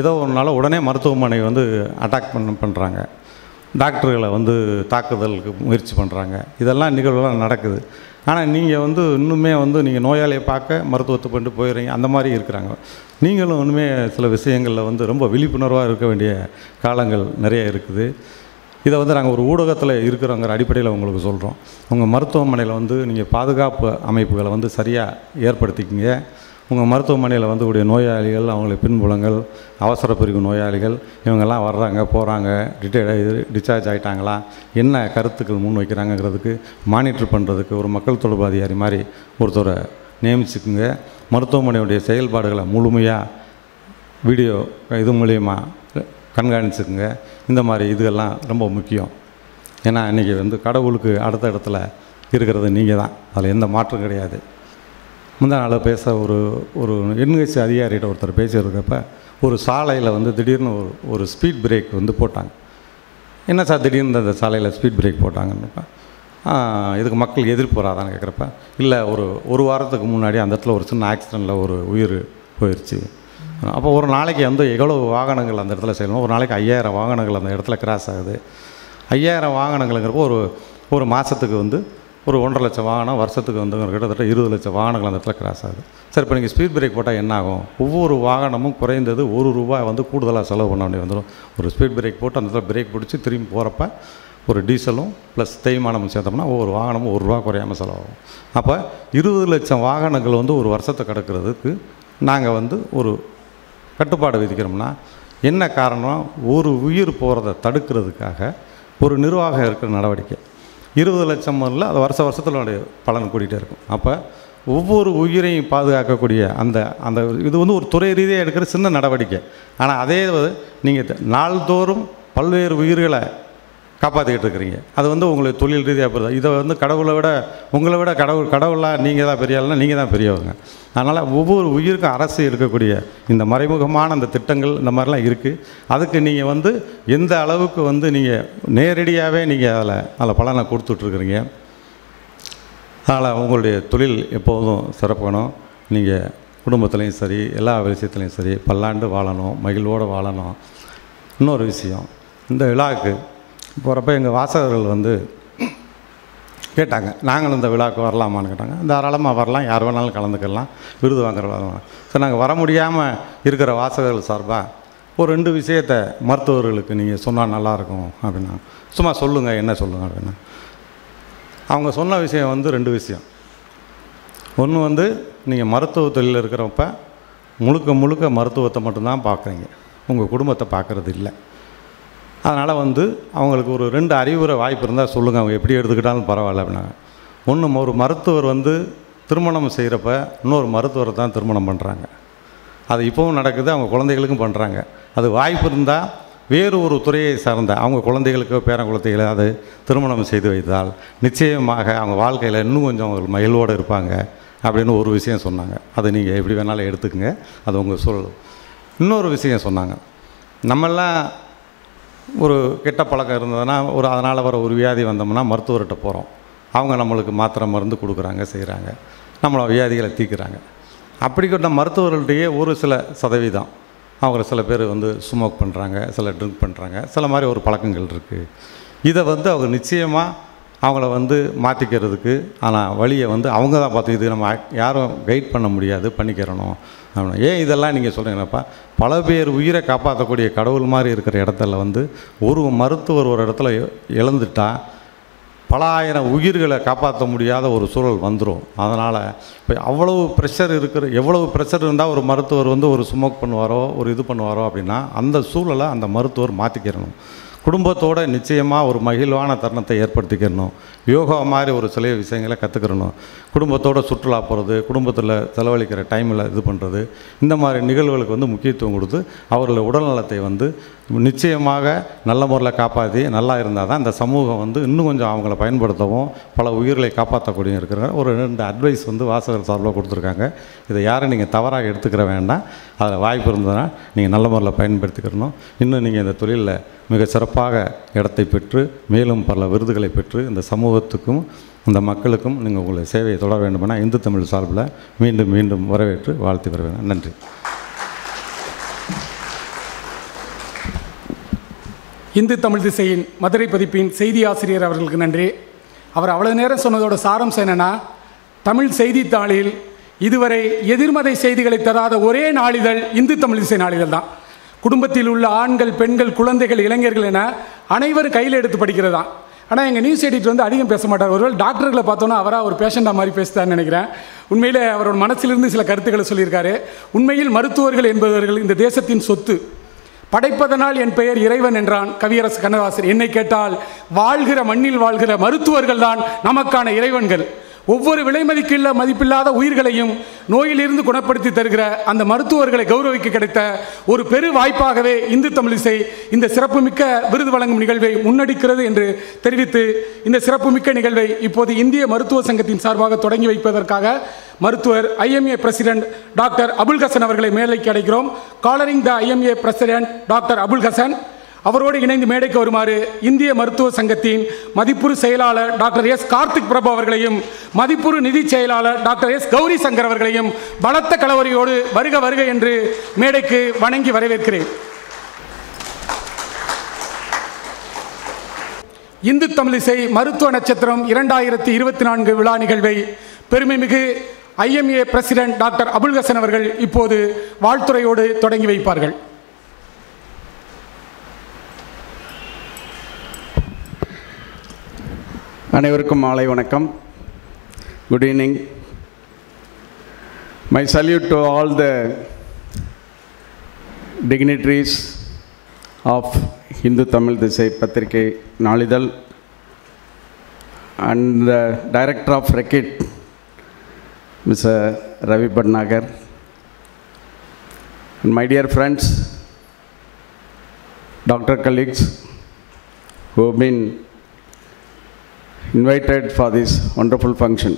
ஏதோ ஒன்றால உடனே மருத்துவமனை வந்து அட்டாக் பண்ணுறாங்க, டாக்டர்களை வந்து தாக்குதலுக்கு முயற்சி பண்ணுறாங்க. இதெல்லாம் நிகழ்வுலாம் நடக்குது. ஆனால் நீங்கள் வந்து இன்னுமே வந்து நீங்கள் நோயாளியை பார்க்க மருத்துவத்தை கொண்டு போயிடுறீங்க, அந்த மாதிரி இருக்கிறாங்க. நீங்களும் இன்னுமே சில விஷயங்களில் வந்து ரொம்ப விழிப்புணர்வாக இருக்க வேண்டிய காலங்கள் நிறைய இருக்குது. இதை வந்து நாங்கள் ஒரு ஊடகத்தில் இருக்கிறோங்கிற அடிப்படையில் உங்களுக்கு சொல்கிறோம். உங்கள் மருத்துவமனையில் வந்து நீங்கள் பாதுகாப்பு அமைப்புகளை வந்து சரியாக ஏற்படுத்திக்கிங்க. உங்கள் மருத்துவமனையில் வந்து உடைய நோயாளிகள், அவங்களுடைய பின்புலங்கள், அவசர பிரிவு நோயாளிகள் இவங்கெல்லாம் வர்றாங்க போகிறாங்க, டிஸ்சார்ஜ் ஆகிட்டாங்களா, என்ன கருத்துக்கள் முன் வைக்கிறாங்கங்கிறதுக்கு மானிட்டர் பண்ணுறதுக்கு ஒரு மக்கள் தொடர்பு அதிகாரி மாதிரி ஒருத்தரை நியமிச்சுக்குங்க. மருத்துவமனையுடைய செயல்பாடுகளை முழுமையாக வீடியோ இது மூலியமாக கண்காணிச்சுக்குங்க. இந்த மாதிரி இதுகள்லாம் ரொம்ப முக்கியம். ஏன்னா இன்றைக்கி வந்து கடவுளுக்கு அடுத்த இடத்துல இருக்கிறது நீங்கள் தான், அதில் எந்த மாற்றம் கிடையாது. முந்தா நாள் பேச ஒரு என்ஹெச் அதிகாரிகிட்ட ஒருத்தர் பேசியிருக்கப்ப ஒரு சாலையில் வந்து திடீர்னு ஒரு ஸ்பீட் பிரேக் வந்து போட்டாங்க. என்ன சார் திடீர்னு அந்த சாலையில் ஸ்பீட் பிரேக் போட்டாங்கன்னப்ப இதுக்கு மக்கள் எதிர்ப்பு வராதான்னு கேட்குறப்ப இல்லை, ஒரு வாரத்துக்கு முன்னாடி அந்த இடத்துல ஒரு சின்ன ஆக்சிடெண்ட்டில் ஒரு உயிர் போயிடுச்சு. அப்போ ஒரு நாளைக்கு வந்து எவ்வளோ வாகனங்கள் அந்த இடத்துல செய்யணும், ஒரு நாளைக்கு 5000 வாகனங்கள் அந்த இடத்துல கிராஸ் ஆகுது. 5000 வாகனங்கள்ங்கிறப்போ ஒரு மாதத்துக்கு வந்து ஒரு 1.5 லட்சம் வாகனம், வருஷத்துக்கு வந்து கிட்டத்தட்ட 20 லட்சம் வாகனங்கள் அந்த இடத்துல கிராஸ் ஆகுது. சரி, இப்போ நீங்கள் ஸ்பீட் பிரேக் போட்டால் என்ன ஆகும்? ஒவ்வொரு வாகனமும் குறைந்தது ₹1 வந்து கூடுதலாக செலவு பண்ண வேண்டிய வந்துடும். ஒரு ஸ்பீட் பிரேக் போட்டு அந்த இடத்துல பிரேக் பிடிச்சி திரும்பி போகிறப்ப ஒரு டீசலும் ப்ளஸ் தேய்மானமும் சேர்த்தோம்னா ஒவ்வொரு வாகனமும் ₹1 குறையாமல் செலவாகும். அப்போ 20 லட்சம் வாகனங்கள் வந்து ஒரு வருஷத்தை கடக்கிறதுக்கு நாங்கள் வந்து ஒரு கட்டுப்பாடு விதிக்கிறோம்னா என்ன காரணம், ஒரு உயிர் போகிறத தடுக்கிறதுக்காக ஒரு நிர்வாகம் இருக்கிற நடவடிக்கை. 20 லட்சம் இல்லை, அது வருஷத்தில் பலன் கூட்டிகிட்டே இருக்கும். அப்போ ஒவ்வொரு உயிரையும் பாதுகாக்கக்கூடிய அந்த அந்த இது வந்து ஒரு துறை ரீதியாக எடுக்கிற சின்ன நடவடிக்கை. ஆனால் அதே நீங்கள் நாள்தோறும் பல்வேறு உயிர்களை காப்பாற்றிக்கிட்டு இருக்கிறீங்க. அது வந்து உங்களுக்கு தொழில் ரீதியாக போகிறது. இதை வந்து உங்களை விட கடவுளாக நீங்கள் தான் பெரிய ஆளுனா நீங்கள் தான் பெரியவங்க. அதனால் ஒவ்வொரு உயிருக்கும் அரசு இருக்கக்கூடிய இந்த மறைமுகமான அந்த திட்டங்கள் இந்த மாதிரிலாம் இருக்குது. அதுக்கு நீங்கள் வந்து எந்த அளவுக்கு வந்து நீங்கள் நேரடியாகவே நீங்கள் அதில் பலனை கொடுத்துட்ருக்குறீங்க. அதனால் உங்களுடைய தொழில் எப்போதும் சிறப்பாகணும். நீங்கள் குடும்பத்துலேயும் சரி, எல்லா விஷயத்துலையும் சரி பல்லாண்டு வாழணும், மகிழ்வோடு வாழணும். இன்னொரு விஷயம், இந்த விழாவுக்கு போகிறப்ப எங்கள் வாசகர்கள் வந்து கேட்டாங்க, நாங்களும் இந்த விழாவுக்கு வரலாமான்னு கேட்டாங்க. தாராளமாக வரலாம், யார் வேணாலும் கலந்துக்கலாம், விருது வாங்குற வரலாம். ஸோ நாங்கள் வர முடியாமல் இருக்கிற வாசகர்கள் சார்பாக ஒரு 2 விஷயத்தை மருத்துவர்களுக்கு நீங்கள் சொன்னால் நல்லாயிருக்கும் அப்படின்னா, சும்மா சொல்லுங்கள், என்ன சொல்லுங்கள் அப்படின்னா. அவங்க சொன்ன விஷயம் வந்து 2 விஷயம். ஒன்று வந்து நீங்கள் மருத்துவ தொழிலில் இருக்கிறப்ப முழுக்க மருத்துவத்தை மட்டும்தான் பார்க்குறீங்க, உங்கள் குடும்பத்தை பார்க்குறது இல்லை. அதனால் வந்து அவங்களுக்கு ஒரு 2 அறிவுரை வாய்ப்பு இருந்தால் சொல்லுங்கள், அவங்க எப்படி எடுத்துக்கிட்டாலும் பரவாயில்ல அப்படின்னா. ஒன்று, ஒரு மருத்துவர் வந்து திருமணம் செய்கிறப்ப இன்னொரு மருத்துவரை தான் திருமணம் பண்ணுறாங்க. அது இப்போவும் நடக்குது, அவங்க குழந்தைகளுக்கும் பண்ணுறாங்க. அது வாய்ப்பு இருந்தால் வேறு ஒரு துறையை சார்ந்த அவங்க குழந்தைகளுக்கோ பேரங்குழந்தைகளை அது திருமணம் செய்து வைத்தால் நிச்சயமாக அவங்க வாழ்க்கையில் இன்னும் கொஞ்சம் அவங்க மகிழ்வோடு இருப்பாங்க அப்படின்னு ஒரு விஷயம் சொன்னாங்க. அது நீங்கள் எப்படி வேணாலும் எடுத்துக்கங்க, அது உங்கள் சூழல். இன்னொரு விஷயம் சொன்னாங்க, நம்மெல்லாம் ஒரு கெட்ட பழக்கம் இருந்ததுன்னா அதனால் வர ஒரு வியாதி வந்தோம்னா மருத்துவர்கிட்ட போகிறோம். அவங்க நம்மளுக்கு மாத்திரை மருந்து கொடுக்குறாங்க, செய்கிறாங்க, நம்மளை வியாதிகளை தீர்க்குறாங்க. அப்படிப்பட்ட மருத்துவர்கள்டையே ஒரு சில சதவீதம் அவங்க சில பேர் வந்து ஸ்மோக் பண்ணுறாங்க, சில ட்ரிங்க் பண்ணுறாங்க, சில மாதிரி ஒரு பழக்கங்கள் இருக்குது. இதை வந்து அவங்க நிச்சயமாக அவங்கள வந்து மாற்றிக்கிறதுக்கு ஆனால் வழியை வந்து அவங்க தான் பார்த்து, இது நம்ம யாரும் கைட் பண்ண முடியாது, பண்ணிக்கிறணும் அப்படின்னா. ஏன் இதெல்லாம் நீங்கள் சொல்கிறீங்கன்னாப்பா, பல பேர் உயிரை காப்பாற்றக்கூடிய கடவுள் மாதிரி இருக்கிற இடத்துல வந்து ஒரு மருத்துவர் ஒரு இடத்துல இழந்துட்டால் பல ஆயிரம் உயிர்களை காப்பாற்ற முடியாத ஒரு சூழல் வந்துடும். அதனால் இப்போ எவ்வளவு ப்ரெஷர் இருந்தால் ஒரு மருத்துவர் வந்து ஒரு ஸ்மோக் பண்ணுவாரோ ஒரு இது பண்ணுவாரோ அப்படின்னா அந்த சூழலை அந்த மருத்துவர் மாற்றிக்கிறணும். குடும்பத்தோடு நிச்சயமாக ஒரு மகிழ்வான தருணத்தை ஏற்படுத்திக்கிறணும். யோகா மாதிரி ஒரு சில விஷயங்களை கற்றுக்கிறணும். குடும்பத்தோடு சுற்றுலா போகிறது, குடும்பத்தில் செலவழிக்கிற டைமில் இது பண்ணுறது, இந்த மாதிரி நிகழ்வுகளுக்கு வந்து முக்கியத்துவம் கொடுத்து அவர்களோட உடல்நலத்தை வந்து நிச்சயமாக நல்ல முறையில் காப்பாற்றி நல்லா இருந்தால் தான் இந்த சமூகம் வந்து இன்னும் கொஞ்சம் அவங்கள பயன்படுத்தவும் பல உயிர்களை காப்பாற்றக்கூடிய இருக்கிற ஒரு 2 அட்வைஸ் வந்து வாசகர் சார்பில் கொடுத்துருக்காங்க. இதை யாரும் நீங்கள் தவறாக எடுத்துக்கிற வேண்டாம். அதில் வாய்ப்பு இருந்ததுன்னா நீங்கள் நல்ல முறையில் பயன்படுத்திக்கிறணும். இன்னும் நீங்கள் இந்த தொழிலில் மிக சிறப்பாக இடத்தை பெற்று மேலும் பல விருதுகளை பெற்று இந்த சமூகத்துக்கும் இந்த மக்களுக்கும் நீங்கள் உங்களை சேவையை தொடர வேண்டுமென இந்து தமிழ் சார்பில் மீண்டும் மீண்டும் வரவேற்று வாழ்த்து வருவேன். நன்றி. இந்து தமிழ் திசையின் மதுரை பதிப்பின் செய்தி ஆசிரியர் அவர்களுக்கு நன்றி. அவர் அவ்வளவு நேரம் சொன்னதோட சாரம்சம் என்னென்னா, தமிழ் செய்தித்தாளில் இதுவரை எதிர்மறை செய்திகளை தராத ஒரே நாளிதழ் இந்து தமிழ் திசை நாளிதழ் தான். குடும்பத்தில் உள்ள ஆண்கள், பெண்கள், குழந்தைகள், இளைஞர்கள் என அனைவரும் கையில் எடுத்து படிக்கிறதா. ஆனால் எங்கள் நியூஸ் எடிட்டர் வந்து அதிகம் பேச மாட்டார். ஒருவேளை டாக்டர்களை பார்த்தோன்னா அவராக ஒரு பேஷண்டாக மாதிரி பேசுதான்னு நினைக்கிறேன். உண்மையில் அவரோட மனசிலிருந்து சில கருத்துக்களை சொல்லியிருக்காரு. உண்மையில் மருத்துவர்கள் என்பவர்கள் இந்த தேசத்தின் சொத்து. படைப்பதனால் என் பெயர் இறைவன் என்றான் கவியரசு கண்ணதாசன். என்னை கேட்டால் வாழ்கிற மண்ணில் வாழ்கிற மருத்துவர்கள் தான் நமக்கான இறைவன்கள். ஒவ்வொரு மதிப்பில்லாத உயிர்களையும் நோயிலிருந்து குணப்படுத்தி தருகிற அந்த மருத்துவர்களை கௌரவிக்க கிடைத்த ஒரு பெரு வாய்ப்பாகவே இந்து தமிழிசை இந்த சிறப்புமிக்க விருது வழங்கும் நிகழ்வை முன்னெடுக்கிறது என்று தெரிவித்து, இந்த சிறப்புமிக்க நிகழ்வை இப்போது இந்திய மருத்துவ சங்கத்தின் சார்பாக தொடங்கி வைப்பதற்காக மருத்துவர் IMA president doctor Abul Hasan அவர்களை மேடைக்கு அழைக்கிறோம். Calling the IMA president doctor Abul Hasan அவரோடு இணைந்து மேடைக்கு வருமாறு இந்திய மருத்துவ சங்கத்தின் மதிப்புறு செயலாளர் டாக்டர் S கார்த்திக் பிரபு அவர்களையும் மதிப்புறு நிதி செயலாளர் டாக்டர் S கௌரி சங்கர் அவர்களையும் பலத்த கலவரியோடு வருக வருக என்று மேடைக்கு வணங்கி வரவேற்கிறேன். இந்து தமிழிசை மருத்துவ நட்சத்திரம் 2024 விழா நிகழ்வை பெருமைமிகு IMA president doctor Abul Hasan அவர்கள் இப்போது வாழ்த்துரையோடு தொடங்கி வைப்பார்கள். அனைவருக்கும் மாலை வணக்கம். Good evening. My salute to all the dignitaries of Hindu Tamil Disai பத்திரிகை நாளிதழ் and the director of Reckitt, Mr. Ravi Bhatnagar, and my dear friends, doctor colleagues who have been invited for this wonderful function.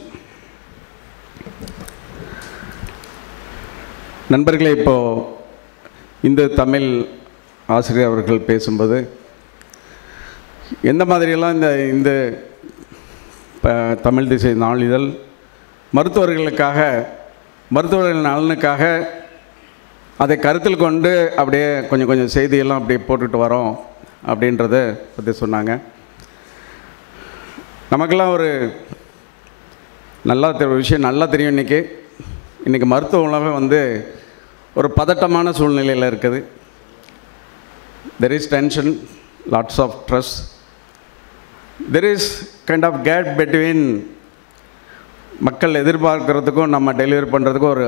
நண்பர்களே, இப்போ இந்து தமிழ் ஆசிரியர் அவர்கள் பேசும்போது எந்த மாதிரியெல்லாம் இந்த தமிழ் திசை நாளிதழ் மருத்துவர்களுக்காக, மருத்துவர்கள் நலனுக்காக அதை கருத்தில் கொண்டு அப்படியே கொஞ்சம் கொஞ்சம் செய்தியெல்லாம் அப்படியே போட்டுட்டு வரோம் அப்படின்றத பற்றி சொன்னாங்க. நமக்கெல்லாம் ஒரு விஷயம் நல்லா தெரியும். இன்றைக்கி மருத்துவ உலகம் ஒரு பதட்டமான சூழ்நிலையில் இருக்குது. There is tension, lots of stress, there is kind of gap between மக்கள் எதிர்பார்க்கறதுக்கும் நம்ம டெலிவரி பண்ணுறதுக்கும் ஒரு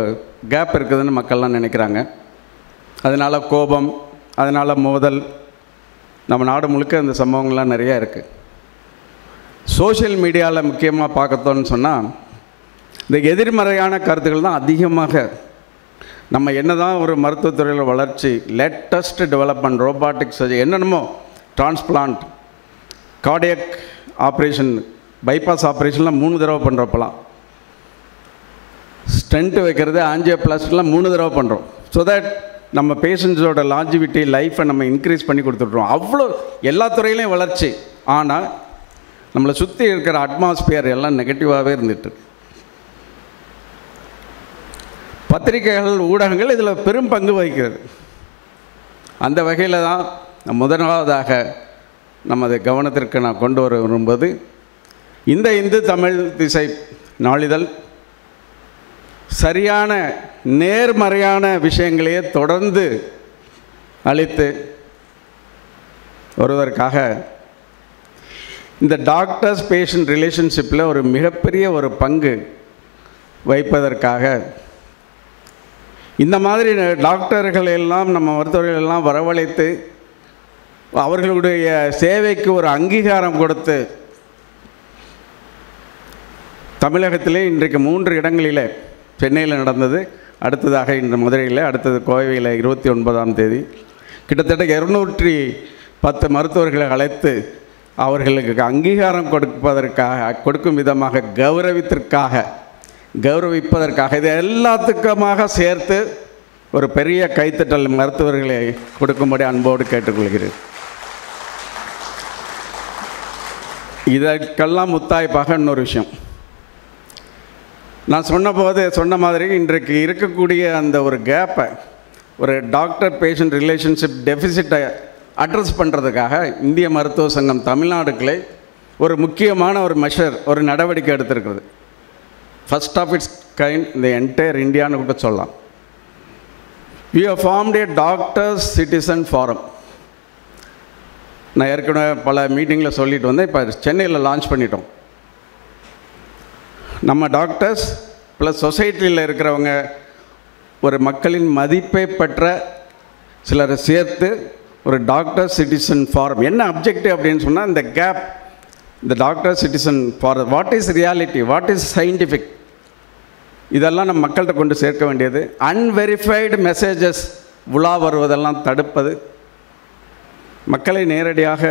கேப் இருக்குதுன்னு மக்கள்லாம் நினைக்கிறாங்க. அதனால் கோபம், அதனால் மோதல், நம்ம நாடு முழுக்க இந்த சம்பவங்கள்லாம் நிறையா இருக்குது. சோஷியல் மீடியாவில் முக்கியமாக பார்க்கத்தோன்னு சொன்னால் இந்த எதிர்மறையான கருத்துக்கள் தான் அதிகமாக. நம்ம என்ன தான் ஒரு மருத்துவத்துறையில் வளர்ச்சி, லேட்டஸ்ட் டெவலப்மெண்ட், ரோபாட்டிக் சர்ஜரி, என்னென்னமோ, டிரான்ஸ்பிளான்ட், கார்டியக் ஆப்ரேஷன், பைபாஸ் ஆப்ரேஷன்லாம் 3 தடவை பண்ணுறப்பலாம், ஸ்டென்ட் வைக்கிறது, ஆஞ்சியோபிளாஸ்டிலாம் 3 தடவை பண்ணுறோம். ஸோ தட் நம்ம பேஷண்ட்ஸோட லாஞ்சிவிட்டி, லைஃப்பை நம்ம இன்க்ரீஸ் பண்ணி கொடுத்துட்றோம். அவ்வளோ எல்லா துறையிலையும் வளர்ச்சி. ஆனால் நம்மளை சுற்றி இருக்கிற அட்மாஸ்பியர் எல்லாம் நெகட்டிவாகவே இருந்துட்டு. பத்திரிகைகள், ஊடகங்கள் இதில் பெரும் பங்கு வகிக்கிறது. அந்த வகையில் தான் முதலாவதாக நமது கவனத்திற்கு நான் கொண்டு வர விரும்புவது, இந்த இந்து தமிழ் திசை நாளிதழ் சரியான நேர்மறையான விஷயங்களையே தொடர்ந்து அளித்து வருவதற்காக இந்த டாக்டர்ஸ் பேஷண்ட் ரிலேஷன்ஷிப்பில் ஒரு மிகப்பெரிய ஒரு பங்கு வைப்பதற்காக இந்த மாதிரி டாக்டர்கள் எல்லாம், நம்ம மருத்துவர்கள் எல்லாம் வரவழைத்து அவர்களுடைய சேவைக்கு ஒரு அங்கீகாரம் கொடுத்து தமிழகத்திலே இன்றைக்கு 3 இடங்களில், சென்னையில் நடந்தது, அடுத்ததாக இன்று மதுரையில், அடுத்தது கோவையில் 29ஆம் தேதி, கிட்டத்தட்ட 210 மருத்துவர்களை அழைத்து அவர்களுக்கு அங்கீகாரம் கொடுக்கும் விதமாக கௌரவிப்பதற்காக இது எல்லாத்துக்குமாக சேர்த்து ஒரு பெரிய கைத்தட்டல் மருத்துவர்களை கொடுக்கும்படி அன்போடு கேட்டுக்கொள்கிறேன். இதற்கெல்லாம் முத்தாய்ப்பாக இன்னொரு விஷயம் நான் சொன்ன மாதிரி இன்றைக்கு இருக்கக்கூடிய அந்த ஒரு கேப்பை, ஒரு டாக்டர் பேஷண்ட் ரிலேஷன்ஷிப் டெஃபிசிட்டை அட்ரஸ் பண்ணுறதுக்காக இந்திய மருத்துவ சங்கம் தமிழ்நாடுகளே ஒரு முக்கியமான ஒரு மெஷர், ஒரு நடவடிக்கை எடுத்திருக்கிறது. ஃபர்ஸ்ட் ஆஃப் இட்ஸ் கைண்ட் இந்த என்டையர் இந்தியான்னு கூட சொல்லலாம். We have formed a doctors citizen forum. நான் ஏற்கனவே பல மீட்டிங்கில் சொல்லிட்டு வந்தேன். இப்போ சென்னையில் லான்ச் பண்ணிட்டோம். நம்ம டாக்டர்ஸ் ப்ளஸ் சொசைட்டியில் இருக்கிறவங்க, ஒரு மக்களின் மதிப்பை பெற்ற சிலரை சேர்த்து ஒரு டாக்டர் சிட்டிசன் ஃபாரம். என்ன அப்ஜெக்டிவ் அப்படின்னு சொன்னால், இந்த கேப், இந்த doctor citizen forum, what is reality, what is scientific, இதெல்லாம் நம்ம மக்கள்கிட்ட கொண்டு சேர்க்க வேண்டியது. அன்வெரிஃபைடு மெசேஜஸ் உலா வருவதெல்லாம் தடுப்பது, மக்களை நேரடியாக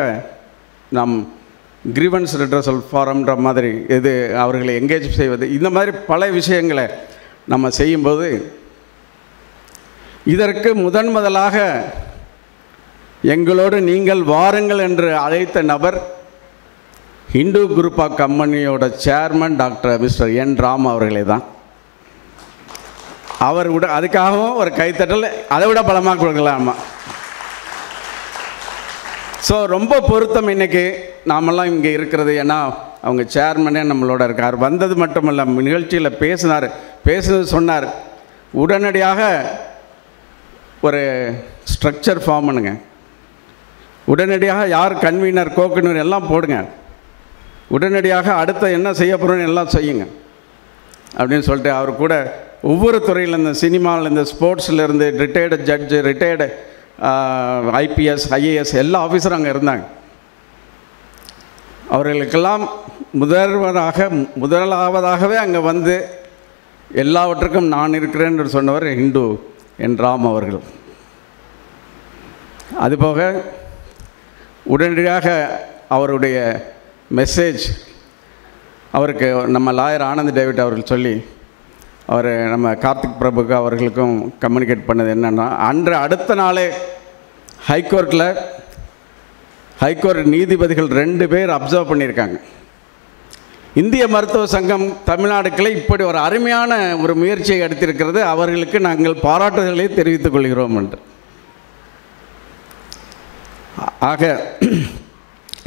நாம் கிரீவன்ஸ் ரெட்ரஸல் ஃபாரம்ன்ற மாதிரி இது அவர்களை என்கேஜ் செய்வது, இந்த மாதிரி பல விஷயங்களை நம்ம செய்யும்போது, இதற்கு முதலாக எங்களோடு நீங்கள் வாருங்கள் என்று அழைத்த நபர் ஹிந்து குரூப் ஆஃப் கம்பெனியோட சேர்மன் டாக்டர் மிஸ்டர் என் ராம் அவர்களே தான். அவர் விட அதுக்காகவும் ஒரு கைத்தட்டல் அதை விட பலமாக கொடுக்கலாமா. ஸோ ரொம்ப பொருத்தம் இன்றைக்கி நாமெல்லாம் இங்கே இருக்கிறது. ஏன்னா அவங்க சேர்மனே நம்மளோட இருக்கார். வந்தது மட்டுமல்ல, நிகழ்ச்சியில் பேசுனது சொன்னார். உடனடியாக ஒரு ஸ்ட்ரக்சர் ஃபார்ம் பண்ணுங்க, உடனடியாக யார் கன்வீனர், கோகன்வீனர் எல்லாம் போடுங்க. உடனடியாக அடுத்த என்ன செய்ய போகிறோன்னு எல்லாம் செய்யுங்க அப்படின்னு சொல்லிட்டு அவர் கூட ஒவ்வொரு துறையில் இந்த சினிமாவில் இந்த ஸ்போர்ட்ஸ்லேருந்து retired judge retired IPS IAS எல்லா ஆஃபீஸரும் அங்கே இருந்தாங்க. அவர்களுக்கெல்லாம் முதலாவதாகவே அங்கே வந்து எல்லாவற்றுக்கும் நான் இருக்கிறேன் என்று சொன்னவர் ஹிந்து என் ராம் அவர்கள். அதுபோக உடனடியாக அவருடைய மெசேஜ் அவருக்கு நம்ம லாயர் ஆனந்த் டேவிட் அவர்கள் சொல்லி அவர் நம்ம கார்த்திக் பிரபுக்கு அவர்களுக்கும் கம்யூனிகேட் பண்ணது என்னென்னா, அன்று அடுத்த நாளே ஹைகோர்ட் நீதிபதிகள் 2 பேர் அப்சர்வ் பண்ணியிருக்காங்க. இந்திய மருத்துவ சங்கம் தமிழ்நாடுகளை இப்படி ஒரு அருமையான ஒரு முயற்சியை எடுத்திருக்கிறது, அவர்களுக்கு நாங்கள் பாராட்டுதலை தெரிவித்துக் கொள்கிறோம் என்று. ஆக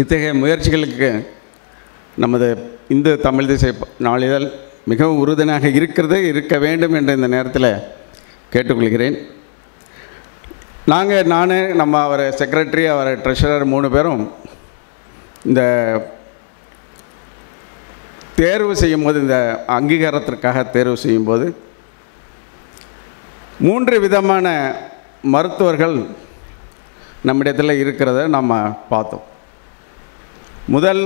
இத்தகைய முயற்சிகளுக்கு நமது இந்து தமிழ் திசை நாளிதழ் மிகவும் உறுதுணையாக இருக்க வேண்டும் என்ற இந்த நேரத்தில் கேட்டுக்கொள்கிறேன். நான் நம்ம அவர் செக்ரட்டரி அவர் ட்ரெஷரர் 3 பேரும் இந்த தேர்வு செய்யும்போது, இந்த அங்கீகாரத்திற்காக தேர்வு செய்யும்போது 3 விதமான மருத்துவர்கள் நம்மிடத்தில் இருக்கிறத நம்ம பார்த்தோம். முதல்,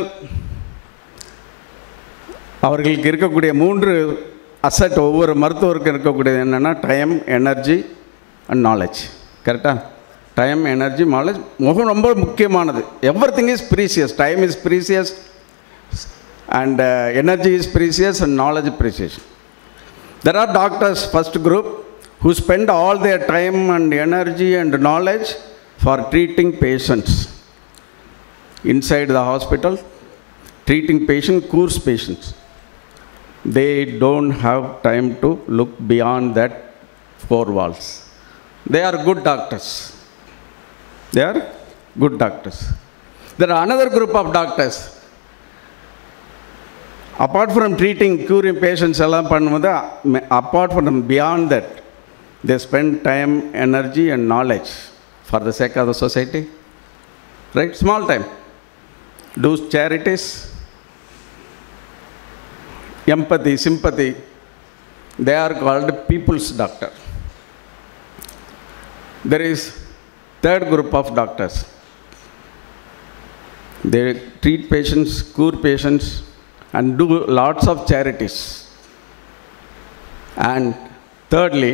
அவர்களுக்கு இருக்கக்கூடிய 3 அசட் ஒவ்வொரு மருத்துவருக்கும் இருக்கக்கூடியது என்னென்னா டைம், எனர்ஜி அண்ட் நாலேஜ். கரெக்டாக? டைம், எனர்ஜி, நாலேஜ் ரொம்ப முக்கியமானது. Everything is precious. Time is precious and energy is precious and knowledge is precious. There are doctors, first group, who spend all their time and energy and knowledge for treating patients inside the hospital, treating patients, cures patients. They don't have time to look beyond that 4 walls. They are good doctors. There are another group of doctors. Apart from treating, curing patients, apart from beyond that, they spend time, energy and knowledge for the sake of the society. Right? Small time. Do charities, empathy, sympathy. They are called people's doctor. There is third group of doctors. They treat patients, cure patients, and do lots of charities. And thirdly,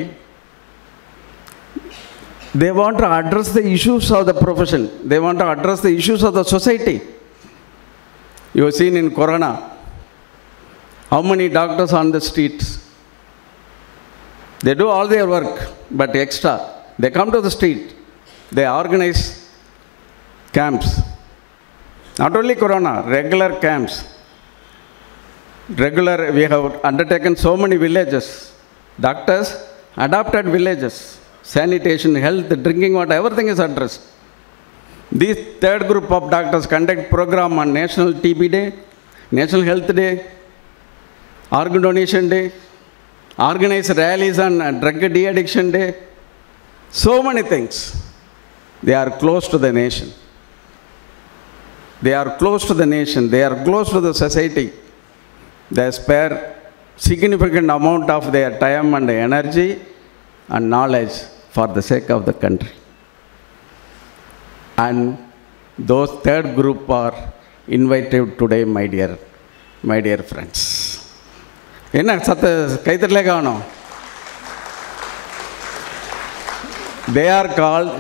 they want to address the issues of the profession. They want to address the issues of the society. You have seen in Corona, how many doctors on the streets? They do all their work, but extra. They come to the street. They organize camps. Not only Corona, regular camps. We have undertaken so many villages. Doctors adopted villages. Sanitation, health, drinking water, everything is addressed. This third group of doctors conduct program on National TB Day, National Health Day, Organ Donation Day, organize rallies on Drug De-Addiction Day. So many things. They are close to the nation. They are close to the nation. They are close to the society. They spare significant amount of their time and energy and knowledge for the sake of the country. And those third group are invited today, my dear friends. Enna satha kaithirle gaano. They are called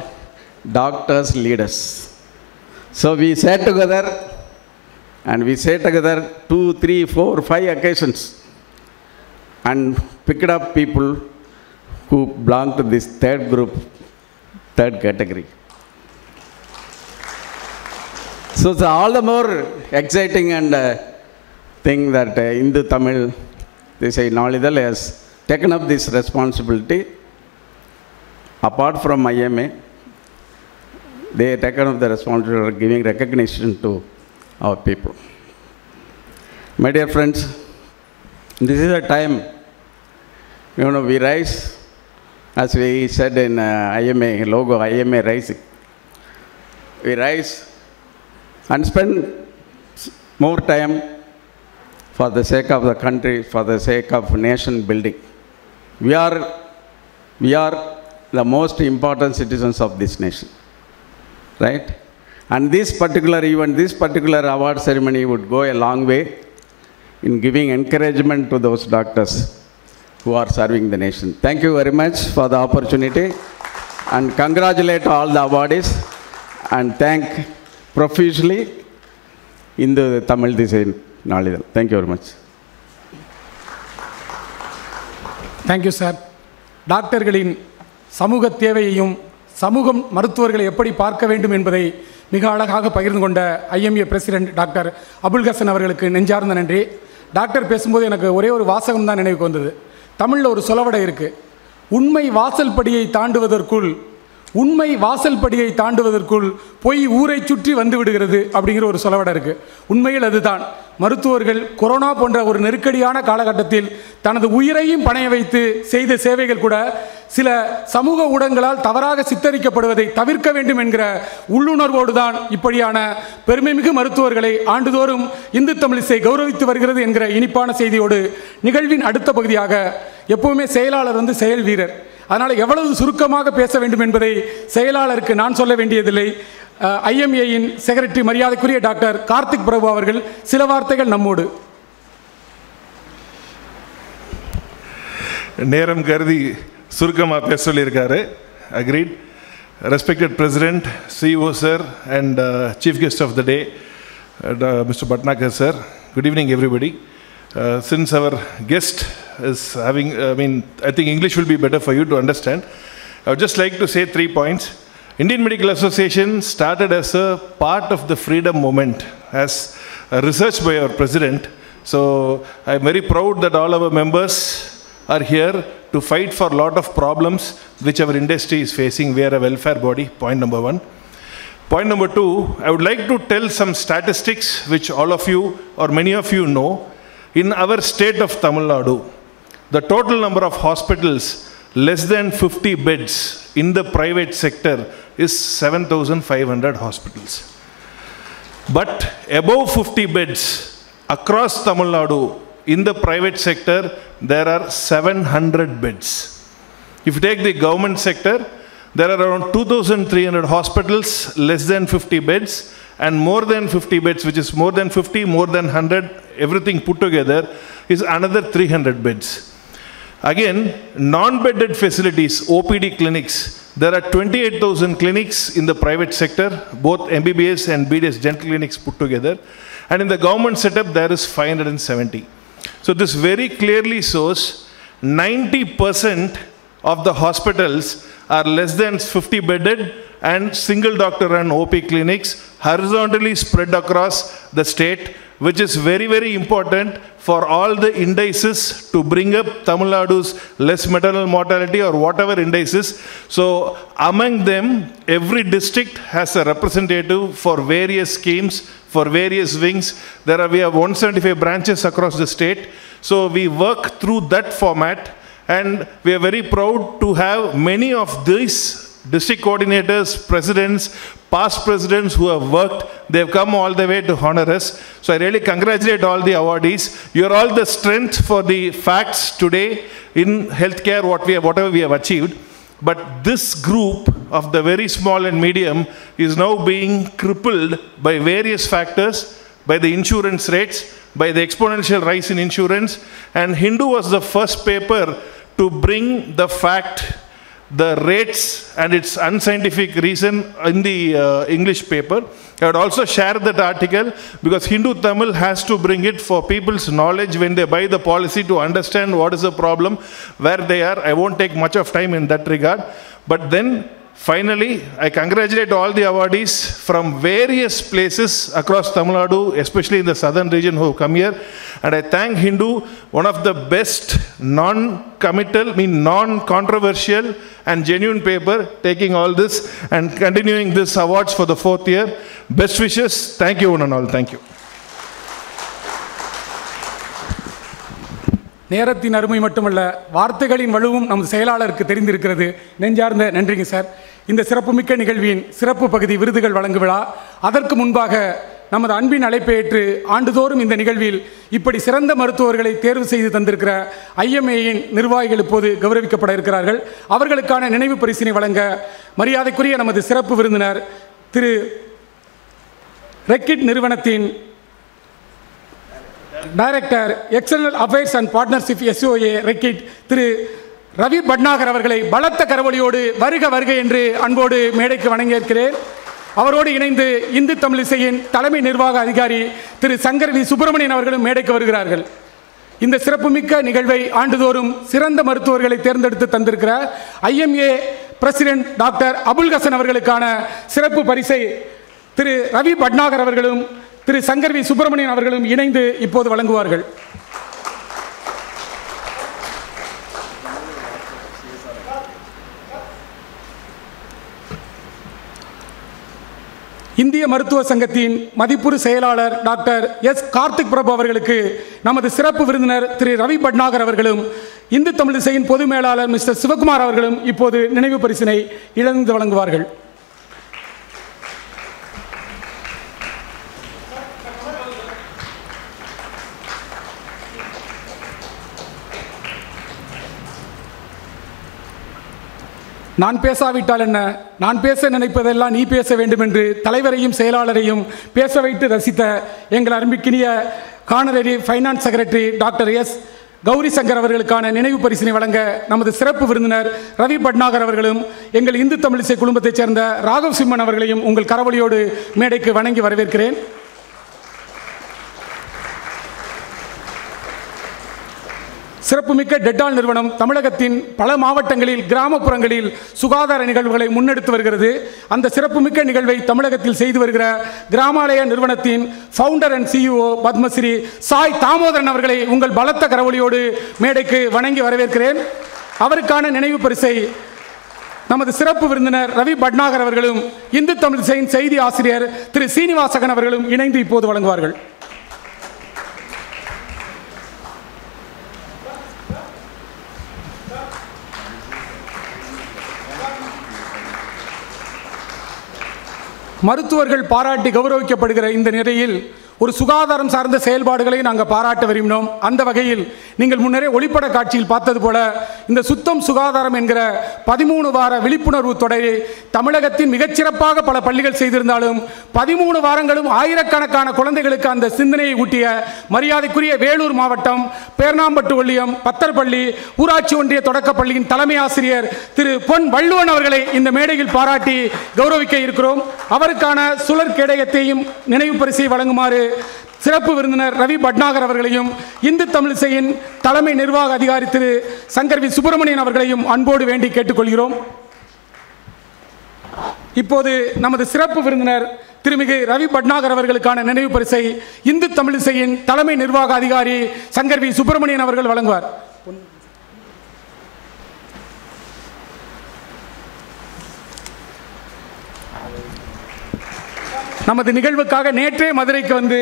doctors leaders. So we sat together. And we sat together 2, 3, 4, 5 occasions and picked up people who belong to this third group, third category. So it's all the more exciting and thing that Hindu Tamil, they say, Nalidhal has taken up this responsibility. Apart from IMA, they have taken up the responsibility of giving recognition to our people. My dear friends, this is a time, we rise, as we said in IMA logo, IMA rising. We rise and spend more time for the sake of the country, for the sake of nation building. We are the most important citizens of this nation, right? And this particular event, this particular award ceremony would go a long way in giving encouragement to those doctors who are serving the nation. Thank you very much for the opportunity, and congratulate all the awardees, and thank profusely Indu Tamil Disai Nalidal. Thank you very much. Thank you, sir. டாக்டர்களின் சமூக தேவையையும் சமூகம் மருத்துவர்களை எப்படி பார்க்க வேண்டும் என்பதை மிக அழகாக பகிர்ந்து கொண்ட IMA president doctor Abul Hasan அவர்களுக்கு நெஞ்சார்ந்த நன்றி. டாக்டர் பேசும்போது எனக்கு ஒரே ஒரு வாசகம் தான் நினைவுக்கு வந்தது. தமிழில் ஒரு சொலவடை இருக்குது, உண்மை வாசல் படியை தாண்டுவதற்குள் பொய் ஊரை சுற்றி வந்து விடுகிறது அப்படிங்கிற ஒரு சொலவடை இருக்குது. உண்மையில் அதுதான். மருத்துவர்கள் கொரோனா போன்ற ஒரு நெருக்கடியான காலகட்டத்தில் தனது உயிரையும் பணைய வைத்து செய்த சேவைகள் கூட சில சமூக ஊடகங்களால் தவறாக சித்தரிக்கப்படுவதை தவிர்க்க வேண்டும் என்கிற உள்ளுணர்வோடு தான் இப்படியான பெருமைமிகு மருத்துவர்களை ஆண்டுதோறும் இந்து தமிழிசை கௌரவித்து வருகிறது என்கிற இனிப்பான செய்தியோடு நிகழ்வின் அடுத்த பகுதியாக எப்பவுமே செயலாளர் செயல் வீரர். அதனால் எவ்வளவு சுருக்கமாக பேச வேண்டும் என்பதை செயலாளருக்கு நான் சொல்ல வேண்டியதில்லை. ஐஎம்ஏயின் செக்ரட்டரி மரியாதைக்குரிய டாக்டர் கார்த்திக் பிரபு அவர்கள் சில வார்த்தைகள் நம்மோடு. நேரம் கருதி சுருக்கமாக பேச சொல்லியிருக்காரு. Agreed. Respected president, CEO sir, and chief guest of the day mister Bhatnagar sir, good evening everybody. Since our guest is having, I think English will be better for you to understand. I would just like to say 3 points. Indian Medical Association started as a part of the freedom movement, as research by our president. So I am very proud that all our members are here to fight for a lot of problems which our industry is facing. We are a welfare body, point number 1. Point number 2, I would like to tell some statistics which all of you or many of you know. In our state of Tamil Nadu, the total number of hospitals less than 50 beds in the private sector is 7,500 hospitals. But above 50 beds across Tamil Nadu in the private sector, there are 700 beds. If you take the government sector, there are around 2,300 hospitals less than 50 beds, and more than 50 beds, which is more than 50, more than 100, everything put together is another 300 beds. Again, non-bedded facilities, OPD clinics, there are 28,000 clinics in the private sector, both MBBS and BDS dental clinics put together. And in the government setup, there is 570. So this very clearly shows 90% of the hospitals are less than 50 bedded and single doctor and OP clinics horizontally spread across the state, which is very, very important for all the indices to bring up Tamil Nadu's less maternal mortality or whatever indices. So among them, every district has a representative for various schemes, for various wings. We have 175 branches across the state. So we work through that format, and we are very proud to have many of these district coordinators, presidents, past presidents who have worked. They have come all the way to honor us. So I really congratulate all the awardees. You are all the strength for the facts today in healthcare, whatever we have achieved. But this group of the very small and medium is now being crippled by various factors, by the insurance rates, by the exponential rise in insurance. And Hindu was the first paper to bring the fact, the rates and its unscientific reason in the English paper. I would also share that article because Hindu Tamil has to bring it for people's knowledge when they buy the policy to understand what is the problem, where they are. I won't take much of time in that regard. But then finally, I congratulate all the awardees from various places across Tamil Nadu, especially in the southern region who have come here. And I thank Hindu, one of the best non-committal, non-controversial and genuine paper, taking all this and continuing this awards for the 4th year. Best wishes. Thank you one and all. Thank you. நேரத்தின் அருமை மட்டுமல்ல, வார்த்தைகளின் வலுவும் நமது செயலாளருக்கு தெரிந்திருக்கிறது. நெஞ்சார்ந்த நன்றிங்க sir. இந்த சிறப்புமிக்க நிகழ்வின் சிறப்பு பகுதி விருதுகள் வழங்கு விழா. அதற்கு முன்பாக நமது அன்பின் அழைப்பை ஏற்று ஆண்டுதோறும் இந்த நிகழ்வில் இப்படி சிறந்த மருத்துவர்களை தேர்வு செய்து தந்திருக்கிற ஐஎம்ஏயின் நிர்வாகிகள் இப்போது கௌரவிக்கப்பட இருக்கிறார்கள். அவர்களுக்கான நினைவு பரிசினை வழங்க மரியாதைக்குரிய நமது சிறப்பு விருந்தினர் திரு ரெக்கிட் நிறுவனத்தின் director external affairs and partnership SOA Reckitt திரு ரவி பட்நாகர் அவர்களை பலத்த கரவொலியோடு வருக வருக என்று அன்போடு மேடைக்கு வணங்கியிருக்கிறேன். அவரோடு இணைந்து இந்து தமிழிசையின் தலைமை நிர்வாக அதிகாரி திரு சங்கர் வி சுப்பிரமணியன் அவர்களும் மேடைக்கு வருகிறார்கள். இந்த சிறப்புமிக்க நிகழ்வை ஆண்டுதோறும் சிறந்த மருத்துவர்களை தேர்ந்தெடுத்து தந்திருக்கிற IMA president doctor Abul Hasan அவர்களுக்கான சிறப்பு பரிசை திரு ரவி பட்நாகர் அவர்களும் திரு சங்கர் வி சுப்பிரமணியன் அவர்களும் இணைந்து இப்போது வழங்குவார்கள். இந்திய மருத்துவ சங்கத்தின் மதிப்புறு செயலாளர் டாக்டர் கார்த்திக் பிரபு அவர்களுக்கு நமது சிறப்பு விருந்தினர் திரு ரவி பட்நாகர் அவர்களும் இந்து தமிழிசையின் பொது மேலாளர் மிஸ்டர் சிவகுமார் அவர்களும் இப்போது நினைவு பரிசினை இழந்து வழங்குவார்கள். நான் பேசாவிட்டால் என்ன, நான் பேச நினைப்பதெல்லாம் நீ பேச வேண்டும் என்று தலைவரையும் செயலாளரையும் பேச வைத்து ரசித்த எங்கள் அருமைக்கினிய honorary finance secretary doctor Gowri Shankar அவர்களுக்கான நினைவு பரிசினை வழங்க நமது சிறப்பு விருந்தினர் ரவி பட்நாகர் அவர்களும் எங்கள் இந்து தமிழிசை குடும்பத்தைச் சேர்ந்த ராகவ் சிம்மன் அவர்களையும் உங்கள் கரவொலியோடு மேடைக்கு வணங்கி வரவேற்கிறேன். சிறப்புமிக்க டெட்டால் நிறுவனம் தமிழகத்தின் பல மாவட்டங்களில் கிராமப்புறங்களில் சுகாதார நிகழ்வுகளை முன்னெடுத்து வருகிறது. அந்த சிறப்புமிக்க நிகழ்வை தமிழகத்தில் செய்து வருகிற கிராமாலய நிறுவனத்தின் founder and CEO Padmashri Sai Damodaran அவர்களை உங்கள் பலத்த கரவொலியோடு மேடைக்கு வணங்கி வரவேற்கிறேன். அவருக்கான நினைவு பரிசை நமது சிறப்பு விருந்தினர் ரவி பட்நாகர் அவர்களும் இந்து தமிழிசையின் செய்தி ஆசிரியர் திரு சீனிவாசகன் அவர்களும் இணைந்து இப்போது வழங்குவார்கள். மருத்துவர்கள் பாராட்டி கௌரவிக்கப்படுகிற இந்த நிலையில் ஒரு சுகாதாரம் சார்ந்த செயல்பாடுகளை நாங்கள் பாராட்ட விரும்பினோம். அந்த வகையில் நீங்கள் முன்னரே ஒளிப்பட காட்சியில் பார்த்தது போல இந்த சுத்தம் சுகாதாரம் என்கிற 13 வார விழிப்புணர்வு தொடரை தமிழகத்தின் மிகச்சிறப்பாக பல பள்ளிகள் செய்திருந்தாலும் 13 வாரங்களும் ஆயிரக்கணக்கான குழந்தைகளுக்கு அந்த சிந்தனையை ஊட்டிய மரியாதைக்குரிய வேலூர் மாவட்டம் பேர்ணாம்பட்டு ஒள்ளியம் பத்தர்பள்ளி ஊராட்சி ஒன்றிய தொடக்கப்பள்ளியின் தலைமை ஆசிரியர் திரு பொன் வள்ளுவன் அவர்களை இந்த மேடையில் பாராட்டி கௌரவிக்க இருக்கிறோம். அவருக்கான சுழற் கேடயத்தையும் நினைவு பரிசை வழங்குமாறு சிறப்பு விருந்தினர் ரவி பட்நாகர் அவர்களையும் இந்து தமிழிசையின் தலைமை நிர்வாக அதிகாரி திரு சங்கர் வி சுப்பிரமணியன் அவர்களையும் அன்போடு வேண்டி கேட்டுக்கொள்கிறோம். இப்போது நமது சிறப்பு விருந்தினர் திருமிகு ரவி பட்நாகர் அவர்களுக்கான நினைவு பரிசை இந்து தமிழிசையின் தலைமை நிர்வாக அதிகாரி சங்கர் வி சுப்பிரமணியன் அவர்கள் வழங்குவார். நமது நிகழ்வுக்காக நேற்றே மதுரைக்கு வந்து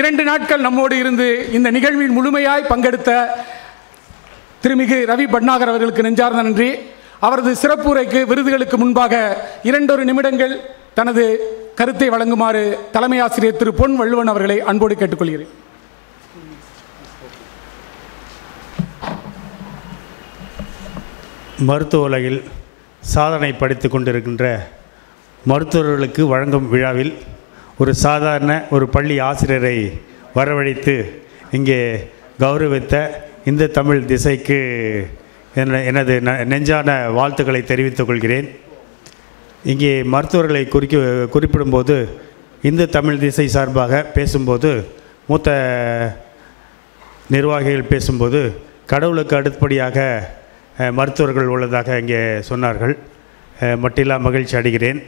2 நாட்கள் நம்மோடு இருந்து இந்த நிகழ்வில் முழுமையாய் பங்கெடுத்த திருமிகு ரவி பட்நாகர் அவர்களுக்கு நெஞ்சார்ந்த நன்றி. அவரது சிறப்புரைக்கு விருதுகளுக்கு முன்பாக 2 நிமிடங்கள் தனது கருத்தை வழங்குமாறு தலைமை ஆசிரியர் திரு பொன் வள்ளுவன் அவர்களை அன்போடு கேட்டுக்கொள்கிறேன். மருத்துவ உலகில் சாதனை படைத்து கொண்டிருக்கின்ற மருத்துவர்களுக்கு வழங்கும் விழாவில் ஒரு சாதாரண ஒரு பள்ளி ஆசிரியரை வரவழைத்து இங்கே கௌரவித்த இந்த தமிழ் திசைக்கு எனது நெஞ்சான வாழ்த்துக்களை தெரிவித்துக் கொள்கிறேன். இங்கே மருத்துவர்களை குறிப்பிடும்போது இந்த தமிழ் திசை சார்பாக பேசும்போது மூத்த நிர்வாகிகள் பேசும்போது கடவுளுக்கு அடுத்தபடியாக மருத்துவர்கள் உள்ளதாக இங்கே சொன்னார்கள். மட்டில்லா மகிழ்ச்சி அடைகிறேன்.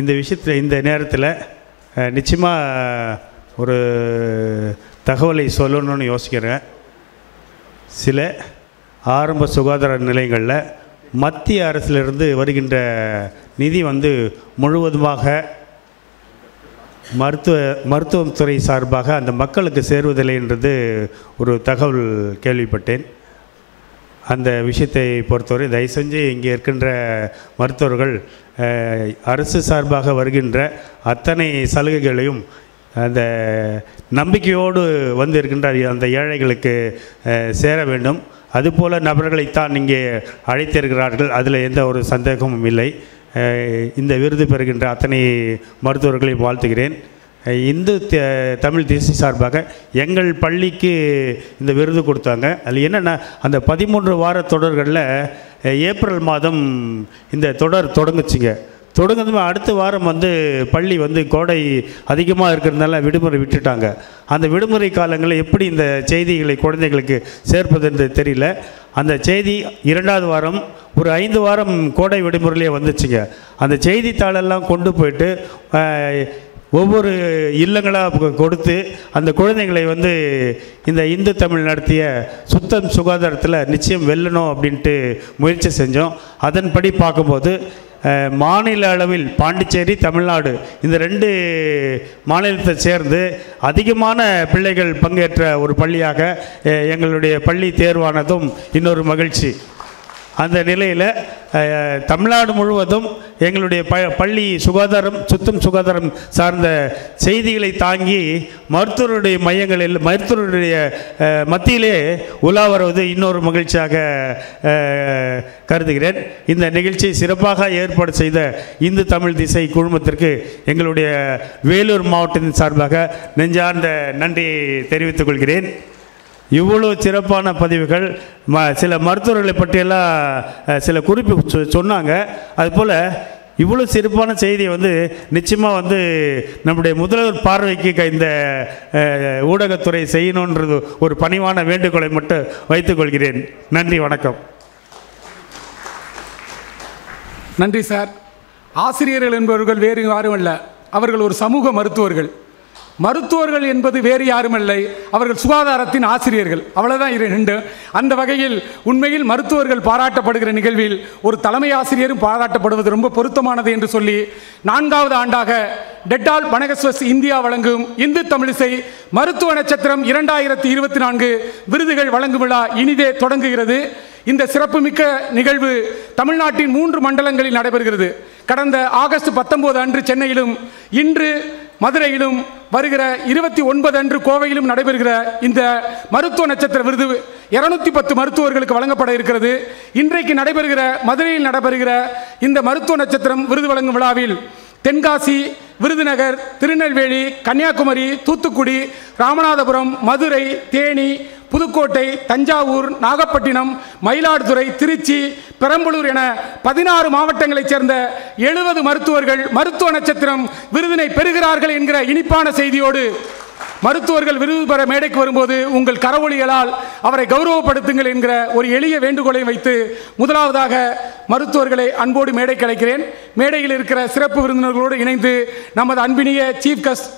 இந்த விஷயத்தில் இந்த நேரத்தில் நிச்சயமாக ஒரு தகவலை சொல்லணும்னு யோசிக்கிறேன். சில ஆரம்ப சுகாதார நிலையங்களில் மத்திய அரசிலிருந்து வருகின்ற நிதி முழுவதுமாக மருத்துவம் துறை சார்பாக அந்த மக்களுக்கு சேருவதில்லை என்றது ஒரு தகவல் கேள்விப்பட்டேன். அந்த விஷயத்தை பொறுத்தவரை தயவு செஞ்சு இங்கே இருக்கின்ற மருத்துவர்கள் அரசு சார்பாக வருகின்ற அத்தனை சலுகைகளையும் அந்த நம்பிக்கையோடு வந்து இருக்கின்ற அந்த ஏழைகளுக்கு சேர வேண்டும். அதுபோல் நபர்களைத்தான் இங்கே அழைத்திருக்கிறார்கள், அதில் எந்த ஒரு சந்தேகமும் இல்லை. இந்த விருது பெறுகின்ற அத்தனை மருத்துவர்களையும் வாழ்த்துகிறேன். இந்து தமிழ் தேசிய சார்பாக எங்கள் பள்ளிக்கு இந்த விருது கொடுத்தாங்க. அதில் என்னென்னா, அந்த 13 வார தொடர்களில் ஏப்ரல் மாதம் இந்த தொடர் தொடங்குச்சுங்க. தொடங்குதுமே அடுத்த வாரம் வந்து பள்ளி வந்து கோடை அதிகமாக இருக்கிறதுனால விடுமுறை விட்டுட்டாங்க. அந்த விடுமுறை காலங்களில் எப்படி இந்த செய்திகளை குழந்தைகளுக்கு சேர்ப்பதுன்னு தெரியல. அந்த செய்தி 2வது வாரம் ஒரு 5 வாரம் கோடை விடுமுறையிலே வந்துச்சுங்க. அந்த செய்தித்தாளெல்லாம் கொண்டு போயிட்டு ஒவ்வொரு இல்லங்களாக கொடுத்து அந்த குழந்தைகளை வந்து இந்த இந்து தமிழ் நடத்திய சுத்தம் சுகாதாரத்தில் நிச்சயம் வெல்லணும் அப்படின்ட்டு முயற்சி செஞ்சோம். அதன்படி பார்க்கும்போது மாநில அளவில் பாண்டிச்சேரி, தமிழ்நாடு இந்த 2 மாநிலத்தை சேர்ந்து அதிகமான பிள்ளைகள் பங்கேற்ற ஒரு பள்ளியாக எங்களுடைய பள்ளி தேர்வானதும் இன்னொரு மகிழ்ச்சி. அந்த நிலையில் தமிழ்நாடு முழுவதும் எங்களுடைய பள்ளி சுகாதாரம், சுத்தம் சுகாதாரம் சார்ந்த செய்திகளை தாங்கி மருத்துவருடைய மையங்களில் மருத்துவருடைய மத்தியிலே உலா வருவது இன்னொரு மகிழ்ச்சியாக கருதுகிறேன். இந்த நிகழ்ச்சியை சிறப்பாக ஏற்பாடு செய்த இந்து தமிழ் திசை குழுமத்திற்கு எங்களுடைய வேலூர் மாவட்டத்தின் சார்பாக நெஞ்சார்ந்த நன்றியை தெரிவித்துக் கொள்கிறேன். இவ்வளோ சிறப்பான பதிவுகள் சில மருத்துவர்களை பற்றியெல்லாம் சில குறிப்பு சொன்னாங்க. அதுபோல் இவ்வளோ சிறப்பான செய்தியை வந்து நிச்சயமாக வந்து நம்முடைய முதல்வர் பார்வைக்கு இந்த ஊடகத்துறை செய்யணுன்றது ஒரு பணிவான வேண்டுகோளை மட்டும் வைத்துக்கொள்கிறேன். நன்றி, வணக்கம். நன்றி சார். ஆசிரியர்கள் என்பவர்கள் வேறு யாரும் அல்ல, அவர்கள் ஒரு சமூக மருத்துவர்கள். மருத்துவர்கள் என்பது வேறு யாருமில்லை, அவர்கள் சுகாதாரத்தின் ஆசிரியர்கள். அவ்வளோதான் 2. அந்த வகையில் உண்மையில் மருத்துவர்கள் பாராட்டப்படுகிற நிகழ்வில் ஒரு தலைமை ஆசிரியரும் பாராட்டப்படுவது ரொம்ப பொருத்தமானது என்று சொல்லி 4வது ஆண்டாக டெட்டால் பனகஸ்வஸ் இந்தியா வழங்கும் இந்து தமிழிசை மருத்துவ நட்சத்திரம் 2024 விருதுகள் வழங்கும் விழா இனிதே தொடங்குகிறது. இந்த சிறப்புமிக்க நிகழ்வு தமிழ்நாட்டின் 3 மண்டலங்களில் நடைபெறுகிறது. கடந்த ஆகஸ்ட் 19 அன்று சென்னையிலும், இன்று மதுரையிலும், வருகிற 29 அன்று கோவையிலும் நடைபெறுகிற இந்த மருத்துவ நட்சத்திர விருது 210 மருத்துவர்களுக்கு வழங்கப்பட இருக்கிறது. இன்றைக்கு நடைபெறுகிற மதுரையில் நடைபெறுகிற இந்த மருத்துவ நட்சத்திரம் விருது வழங்கும் விழாவில் தென்காசி, விருதுநகர், திருநெல்வேலி, கன்னியாகுமரி, தூத்துக்குடி, ராமநாதபுரம், மதுரை, தேனி, புதுக்கோட்டை, தஞ்சாவூர், நாகப்பட்டினம், மயிலாடுதுறை, திருச்சி, பெரம்பலூர் என 16 மாவட்டங்களைச் சேர்ந்த 70 மருத்துவர்கள் மருத்துவ நட்சத்திரம் விருதினை பெறுகிறார்கள் என்கிற இனிப்பான செய்தியோடு மருத்துவர்கள் விருது பெற மேடைக்கு வரும்போது உங்கள் கரவொலிகளால் அவரை கௌரவப்படுத்துங்கள் என்கிற ஒரு எளிய வேண்டுகோளை வைத்து முதலாவதாக மருத்துவர்களை அன்போடு மேடைக்கு அழைக்கிறேன். மேடையில் இருக்கிற சிறப்பு விருந்தினர்களோடு இணைந்து நமது அன்பினிய சீஃப் கெஸ்ட்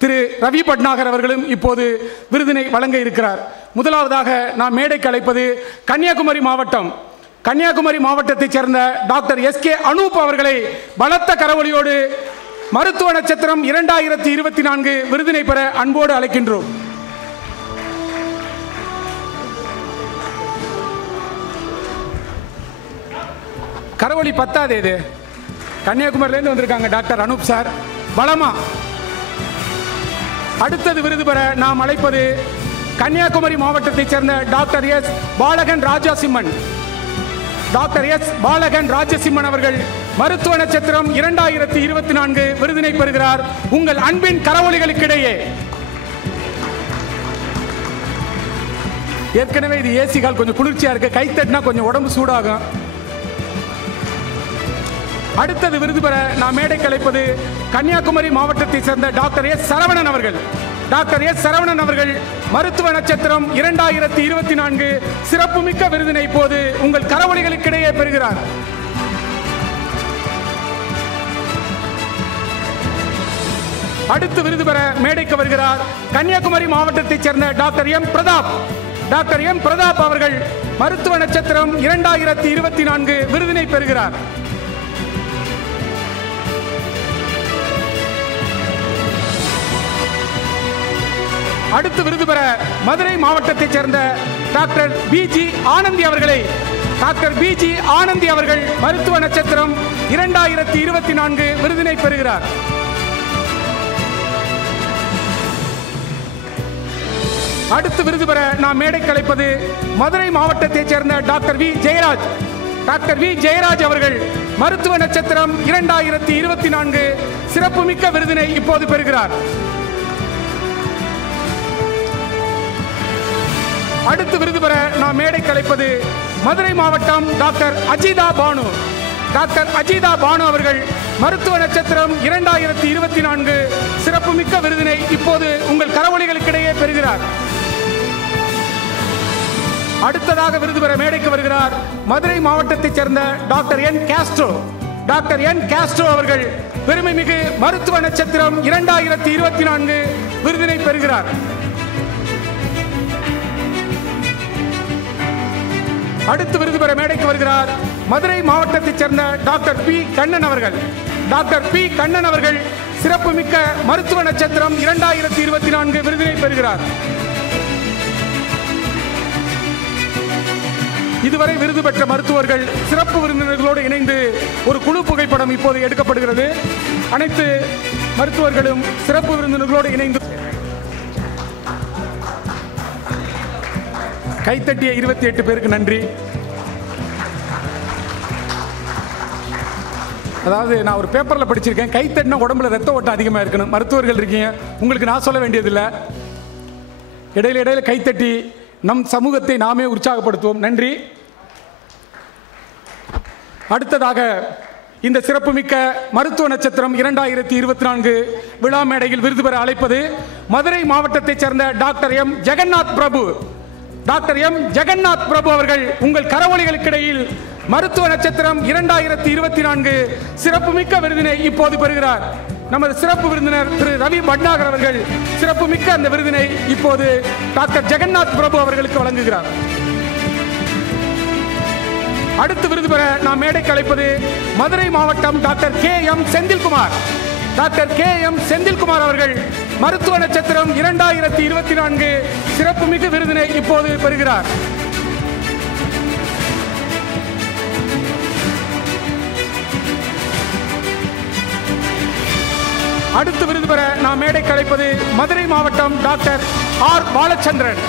திரு ரவி பட்நாகர் அவர்களும் இப்போது விருதினை வழங்க இருக்கிறார். முதலாவதாக நாம் மேடைக்கு அழைப்பது கன்னியாகுமரி மாவட்டம், கன்னியாகுமரி மாவட்டத்தைச் சேர்ந்த டாக்டர் எஸ்கே அனூப் அவர்களை பலத்த கரவொலியோடு மருத்துவ நட்சத்திரம் 2024 விருதினை பெற அன்போடு அழைக்கின்றோம். கரவொலி பத்தாது, இது கன்னியாகுமரியிலேருந்து வந்திருக்காங்க டாக்டர் அனூப் சார், பலமா. அடுத்தது விருது பெற நாம் அழைப்பது கன்னியாகுமரி மாவட்டத்தைச் சேர்ந்த டாக்டர் எஸ் பாலகன் ராஜசிம்மன். டாக்டர் எஸ் பாலகன் ராஜசிம்மன் அவர்கள் மருத்துவ நட்சத்திரம் 2024 விருதினை பெறுகிறார். உங்கள் அன்பின் கரவொலிகளுக்கிடையே. ஏற்கனவே இது ஏசி கால், கொஞ்சம் குளிர்ச்சியா இருக்கு, கைத்தட்டினா கொஞ்சம் உடம்பு சூடாகும். அடுத்தது விருது பெற நாம் மேடைக்கு அழைப்பது கன்னியாகுமரி மாவட்டத்தை சேர்ந்த டாக்டர் எஸ் சரவணன் அவர்கள். டாக்டர் எஸ் சரவணன் அவர்கள் மருத்துவ நட்சத்திரம் 2024 சிறப்புமிக்க விருதினை இப்போது உங்கள் கரவொலிகளுக்கிடையே பெறுகிறார். அடுத்து விருது பெற மேடைக்கு வருகிறார் கன்னியாகுமரி மாவட்டத்தைச் சேர்ந்த doctor M Pratap. Doctor M Pratap அவர்கள் மருத்துவ நட்சத்திரம் 2024 விருதினை பெறுகிறார். அடுத்து விருது பெற மதுரை மாவட்டத்தைச் சேர்ந்த டாக்டர் பிஜி ஆனந்தி அவர்களை டாக்டர் பிஜி ஆனந்தி அவர்கள் மருத்துவ நட்சத்திரம் 2024 விருதினை பெறுகிறார். அடுத்து விருது பெற நாம் மேடைக்கு அழைப்பது மதுரை மாவட்டத்தைச் சேர்ந்த doctor V Jayaraj. Doctor V Jayaraj அவர்கள் மருத்துவ நட்சத்திரம் 2024 சிறப்புமிக்க விருதினை இப்போது பெறுகிறார். அடுத்து விருது பெற நாம் மேடைக்கு அழைப்பது மதுரை மாவட்டம் டாக்டர் அஜிதா பானு. டாக்டர் அஜிதா பானு அவர்கள் மருத்துவ நட்சத்திரம் 2024 சிறப்புமிக்க விருதினை இப்போது உங்கள் கரவொலிகளுக்கிடையே பெறுகிறார். அடுத்ததாக விருது பெற மேடைக்கு வருகிறார் மதுரை மாவட்டத்தைச் சேர்ந்த டாக்டர் என் காஸ்ட்ரோ. டாக்டர் என் காஸ்ட்ரோ அவர்கள் பெருமைமிகு மருத்துவ நட்சத்திரம் 2024 விருதினை பெறுகிறார். அடுத்து விருது பெற மேடைக்கு வருகிறார் மதுரை மாவட்டத்தைச் சேர்ந்த டாக்டர் பி கண்ணன் அவர்கள். டாக்டர் பி கண்ணன் அவர்கள் சிறப்புமிக்க மருத்துவ நட்சத்திரம் 2024 விருதினை பெறுகிறார். இதுவரை விருது பெற்ற மருத்துவர்கள் சிறப்பு விருந்தினர்களோடு இணைந்து ஒரு குழு புகைப்படம் இப்போது எடுக்கப்படுகிறது. அனைத்து மருத்துவர்களும் சிறப்பு விருந்தினர்களோடு இணைந்து கைத்தட்டிய 28 பேருக்கு நன்றி. அதாவது நான் ஒரு பேப்பரில் படிச்சிருக்கேன், கைத்தட்டினா உடம்புல ரத்த ஓட்டம் அதிகமாக இருக்கணும். மருத்துவர்கள் இருக்கீங்க, உங்களுக்கு நான் சொல்ல வேண்டியதில்லை. இடையில இடையில கைத்தட்டி நம் சமூகத்தை நாமே உற்சாகப்படுத்துவோம். நன்றி. அடுத்ததாக இந்த சிறப்புமிக்க மருத்துவ நட்சத்திரம் 2024 விழா மேடையில் விருது பெற அழைப்பது மதுரை மாவட்டத்தைச் சேர்ந்த டாக்டர் எம் ஜெகநாத் பிரபு. டாக்டர் எம் ஜெகநாத் பிரபு அவர்கள் உங்கள் கரவொலிகளுக்கிடையில் மருத்துவ நட்சத்திரம் 2024 சிறப்புமிக்க விருதினை இப்போது பெறுகிறார். நமது சிறப்பு விருந்தினர் திரு ரவி பட்நாகர் அவர்கள் சிறப்புமிக்க அந்த விருதினை இப்போது டாக்டர் ஜெகநாத் பிரபு அவர்களுக்கு வழங்குகிறார். அடுத்து விருது பெற நாம் மேடைக்கு அழைப்பது மதுரை மாவட்டம் doctor K M Senthilkumar. Doctor K M Senthilkumar அவர்கள் மருத்துவ நட்சத்திரம் 2024 சிறப்புமிகு விருதினை இப்போது பெறுகிறார். அடுத்து விருது பெற நாம் மேடைக்கு அழைப்பது மதுரை மாவட்டம் doctor R Balachandran.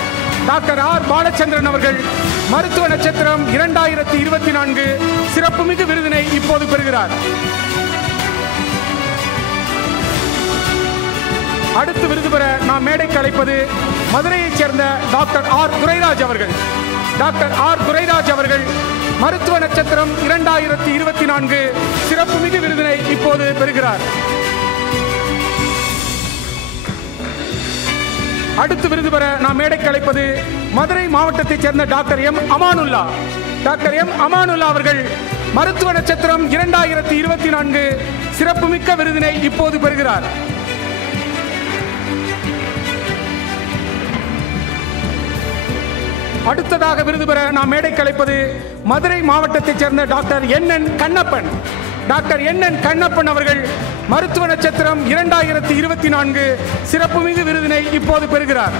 Doctor R Balachandran அவர்கள் மருத்துவ நட்சத்திரம் 2024 சிறப்புமிகு விருதினை இப்போது பெறுகிறார். அடுத்து விருது பெற நாம் மேடைக்கு அழைப்பது மதுரையைச் சேர்ந்த டாக்டர் ஆர் துரைராஜ் அவர்கள். டாக்டர் ஆர் துரைராஜ் அவர்கள் மருத்துவ நட்சத்திரம் 2024 சிறப்புமிகு விருதினை இப்போது பெறுகிறார். அடுத்து விருது பெற நாம் மேடைக்கு அழைப்பது மதுரை மாவட்டத்தைச் சேர்ந்த doctor M Amanullah. Doctor M Amanullah அவர்கள் மருத்துவ நட்சத்திரம் 2024 சிறப்புமிக்க விருதினை இப்போது பெறுகிறார். அடுத்ததாக விருது பெற நாம் மேடைக்கு அழைப்பது மதுரை மாவட்டத்தைச் சேர்ந்த டாக்டர் என் என் கண்ணப்பன். டாக்டர் என் என் கண்ணப்பன் அவர்கள் மருத்துவ நட்சத்திரம் 2024 சிறப்புமிகு விருதினை இப்போது பெறுகிறார்.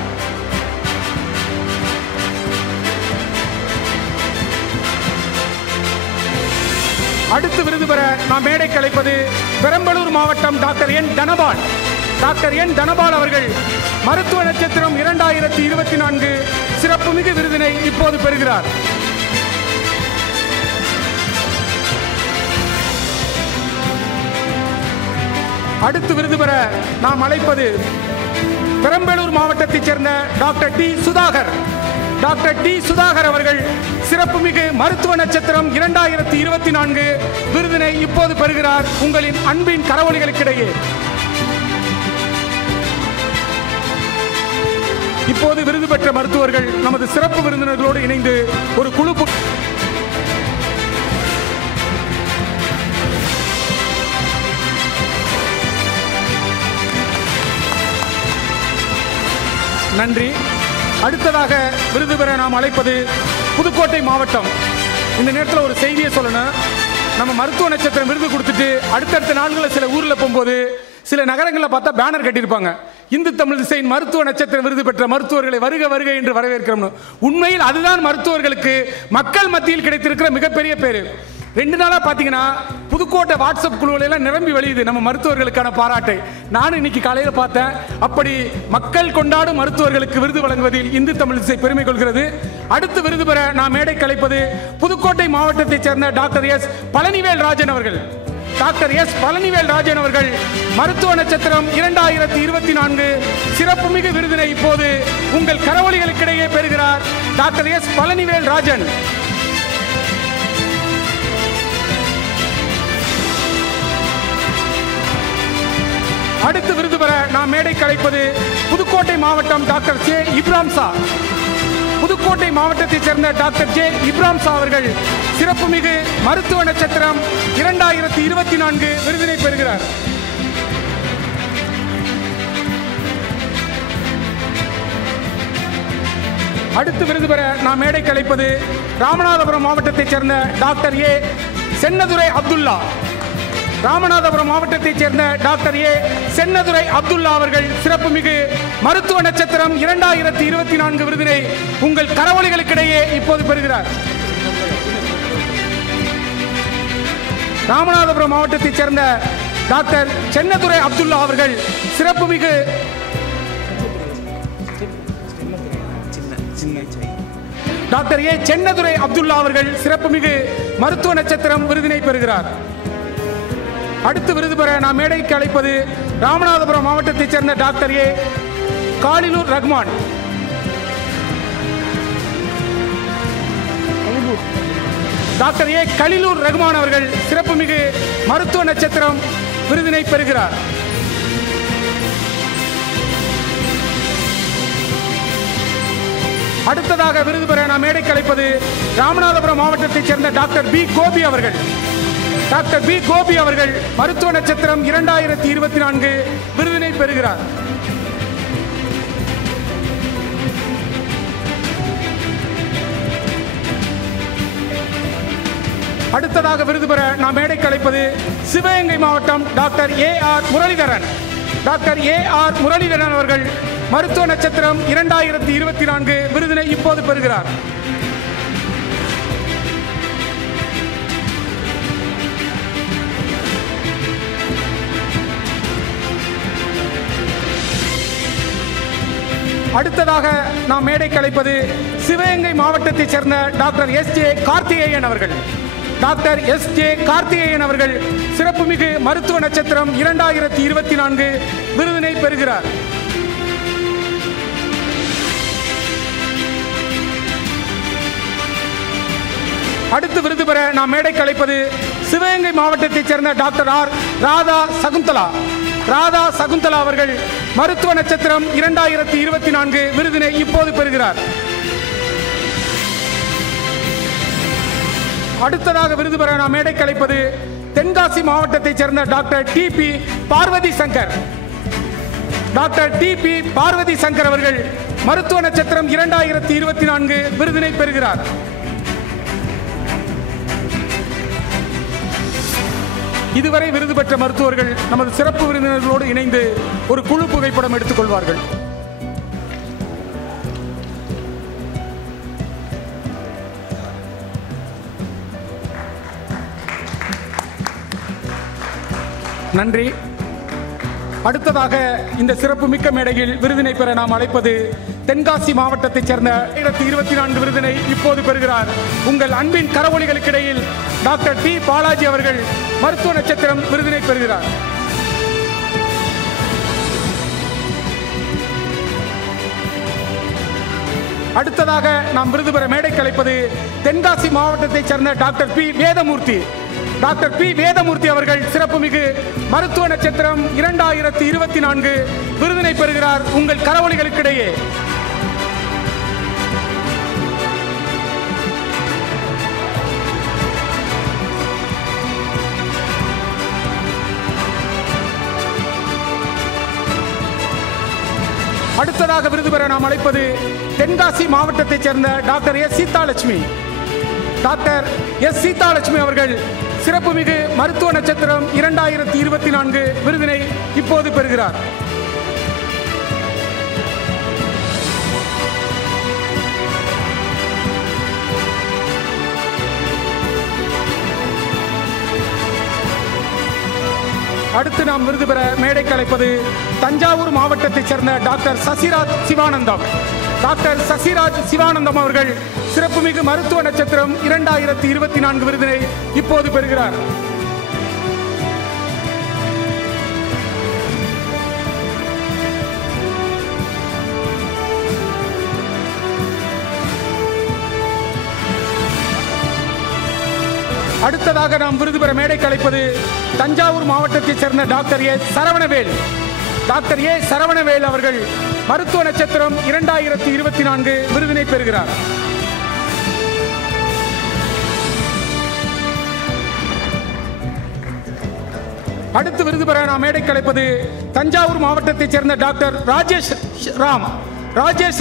அடுத்து விருது பெற நாம் மேடைக்கு அழைப்பது பெரம்பலூர் மாவட்டம் டாக்டர் என் தனபால். டாக்டர் என் தனபால் அவர்கள் மருத்துவ நட்சத்திரம் 2024 சிறப்புமிகு விருதினை இப்போது பெறுகிறார். அடுத்து விருது பெற நாம் அழைப்பது பெரம்பலூர் மாவட்டத்தைச் சேர்ந்த doctor D Sudhakar. Doctor D Sudhakar அவர்கள் சிறப்புமிகு மருத்துவ நட்சத்திரம் 2024 விருதினை இப்போது பெறுகிறார். உங்களின் அன்பின் கரவொலிகளுக்கிடையே இப்போது விருது பெற்ற மருத்துவர்கள் நமது சிறப்பு விருந்தினர்களோடு இணைந்து ஒரு குழு நன்றி. அடுத்ததாக விருது பெற நாம் அழைப்பது புதுக்கோட்டை மாவட்டம். இந்த நேரத்தில் ஒரு செய்தியை சொல்லணும். நம்ம மருத்துவ நட்சத்திரம் விருது கொடுத்துட்டு அடுத்தடுத்த நாள்களில் சில ஊரில் போகும்போது சில நகரங்களில் பார்த்தா பேனர் கட்டியிருப்பாங்க, இந்து தமிழ் திசையின் மருத்துவ நட்சத்திர விருது பெற்ற மருத்துவர்களை வருக வருக என்று வரவேற்கிறோம். உண்மையில் அதுதான் மருத்துவர்களுக்கு மக்கள் மத்தியில் கிடைத்திருக்கிற மிகப்பெரிய பேரு. 2 நாளாக பார்த்தீங்கன்னா புதுக்கோட்டை வாட்ஸ்அப் குழுவிலாம் நிரம்பி வெளியுது நம்ம மருத்துவர்களுக்கான பாராட்டை. நானும் இன்னைக்கு காலையில் பார்த்தேன். அப்படி மக்கள் கொண்டாடும் மருத்துவர்களுக்கு விருது வழங்குவதில் இந்து தமிழ் திசை பெருமை கொள்கிறது. அடுத்து விருது பெற நாம் மேடை கலைப்பது புதுக்கோட்டை மாவட்டத்தைச் சேர்ந்த டாக்டர் எஸ் பழனிவேல் ராஜன் அவர்கள். டாக்டர் எஸ் பழனிவேல் ராஜன் அவர்கள் மருத்துவ நட்சத்திரம் 2024 சிறப்புமிகு விருதினை இப்போது உங்கள் கரவொலிகளுக்கிடையே பெறுகிறார். Doctor S Palanivel Rajan. அடுத்து விருது பெற நாம் மேடை கலைப்பது புதுக்கோட்டை மாவட்டம் டாக்டர் ஜே இப்ராம் சா. புதுக்கோட்டை மாவட்டத்தைச் சேர்ந்த டாக்டர் ஜே இப்ராம் சா அவர்கள் சிறப்புமிகு மருத்துவ நட்சத்திரம் 2024 விருதினை பெறுகிறார். அடுத்து விருது பெற நாம் மேடை கலைப்பது ராமநாதபுரம் மாவட்டத்தைச் சேர்ந்த டாக்டர் ஏ சென்னதுரை அப்துல்லா. ராமநாதபுரம் மாவட்டத்தைச் சேர்ந்த டாக்டர் ஏ சென்னதுரை அப்துல்லா அவர்கள் சிறப்புமிகு மருத்துவ நட்சத்திரம் 2024 விருதினை உங்கள் கரவொலிகளுக்கிடையே இப்போது பெறுகிறார். ராமநாதபுரம் மாவட்டத்தைச் சேர்ந்த டாக்டர் சென்னதுரை அப்துல்லா அவர்கள் சிறப்புமிகு டாக்டர் ஏ சென்னதுரை அப்துல்லா அவர்கள் சிறப்புமிகு மருத்துவ நட்சத்திரம் விருதினை பெறுகிறார். அடுத்து விருது பெற நாம் மேடைக்கு அழைப்பது ராமநாதபுரம் மாவட்டத்தைச் சேர்ந்த doctor A Khaliloor Rahman. Doctor A Khaliloor Rahman அவர்கள் சிறப்புமிகு மருத்துவ நட்சத்திரம் விருதினை பெறுகிறார். அடுத்ததாக விருது பெற நாம் மேடைக்கு அழைப்பது ராமநாதபுரம் மாவட்டத்தைச் சேர்ந்த டாக்டர் பி கோபி அவர்கள். டாக்டர் பி கோபி அவர்கள் மருத்துவ நட்சத்திரம் 2024 விருதினை பெறுகிறார். அடுத்ததாக விருது பெற நாம் மேடைக்கு அழைப்பது சிவகங்கை மாவட்டம் doctor A R Muralidharan. Doctor A R Muralidharan அவர்கள் மருத்துவ நட்சத்திரம் 2024 விருதினை இப்போது பெறுகிறார். அடுத்ததாக நாம் மேடைக்கு அழைப்பது சிவகங்கை மாவட்டத்தைச் சேர்ந்த டாக்டர் எஸ் ஜே கார்த்திகேயன் அவர்கள். டாக்டர் எஸ் ஜே கார்த்திகேயன் அவர்கள் சிறப்புமிகு மருத்துவ நட்சத்திரம் 2024 விருதினை பெறுகிறார். அடுத்து விருது பெற நாம் மேடைக்கு அழைப்பது சிவகங்கை மாவட்டத்தைச் சேர்ந்த டாக்டர் ஆர் ராதா சகுந்தலா. ராதா சகுந்தலா அவர்கள் மருத்துவ நட்சத்திரம் 2024 விருதினை இப்போது பெறுகிறார். அடுத்ததாக விருது பெற நாம் மேடைக்கு அழைப்பது தென்காசி மாவட்டத்தைச் சேர்ந்த doctor D P Parvathi Shankar. Doctor D P Parvathi Shankar அவர்கள் மருத்துவ நட்சத்திரம் 2024 விருதினை பெறுகிறார். இதுவரை விருது பெற்ற மருத்துவர்கள் நமது சிறப்பு விருந்தினர்களோடு இணைந்து ஒரு குழு புகைப்படம் எடுத்துக் கொள்வார்கள். நன்றி. அடுத்ததாக இந்த சிறப்பு மிக்க மேடையில் விருதினை பெற நாம் அழைப்பது தென்காசி மாவட்டத்தைச் சேர்ந்த 2024 விருதினை இப்போது பெறுகிறார். உங்கள் அன்பின் கரவொலிகளுக்கிடையில் டாக்டர் டி பாலாஜி அவர்கள் மருத்துவ நட்சத்திரம் விருதினை பெறுகிறார். அடுத்ததாக நாம் விருது பெற மேடைக்கு அழைப்பது தென்காசி மாவட்டத்தைச் சேர்ந்த doctor P Vedamurthy. Doctor P Vedamurthy அவர்கள் சிறப்புமிகு மருத்துவ நட்சத்திரம் 2024 விருதினை பெறுகிறார். உங்கள் கரவொலிகளுக்கிடையே அடுத்ததாக விருது பெற நாம் அழைப்பது தென்காசி மாவட்டத்தைச் சேர்ந்த doctor S Seethalakshmi. Doctor S Seethalakshmi அவர்கள் சிறப்புமிகு மருத்துவ நட்சத்திரம் 2024 விருதினை இப்போது பெறுகிறார். அடுத்து நாம் விருது பெற மேடைக்கு அழைப்பது தஞ்சாவூர் மாவட்டத்தைச் சேர்ந்த டாக்டர் சசிராஜ் சிவானந்தம். டாக்டர் சசிராஜ் சிவானந்தம் அவர்கள் சிறப்புமிகு மருத்துவ நட்சத்திரம் 2024 விருதினை இப்போது பெறுகிறார். அடுத்ததாக நாம் விருது பெற மேடைக்கு அழைப்பது தஞ்சாவூர் மாவட்டத்தைச் சேர்ந்த doctor A Saravanavel. Doctor A Saravanavel அவர்கள் மருத்துவ நட்சத்திரம் 2024 விருதினை பெறுகிறார். அடுத்து விருது பெற நாம் மேடைக்கு அழைப்பது தஞ்சாவூர் மாவட்டத்தைச் சேர்ந்த டாக்டர் ராஜேஷ்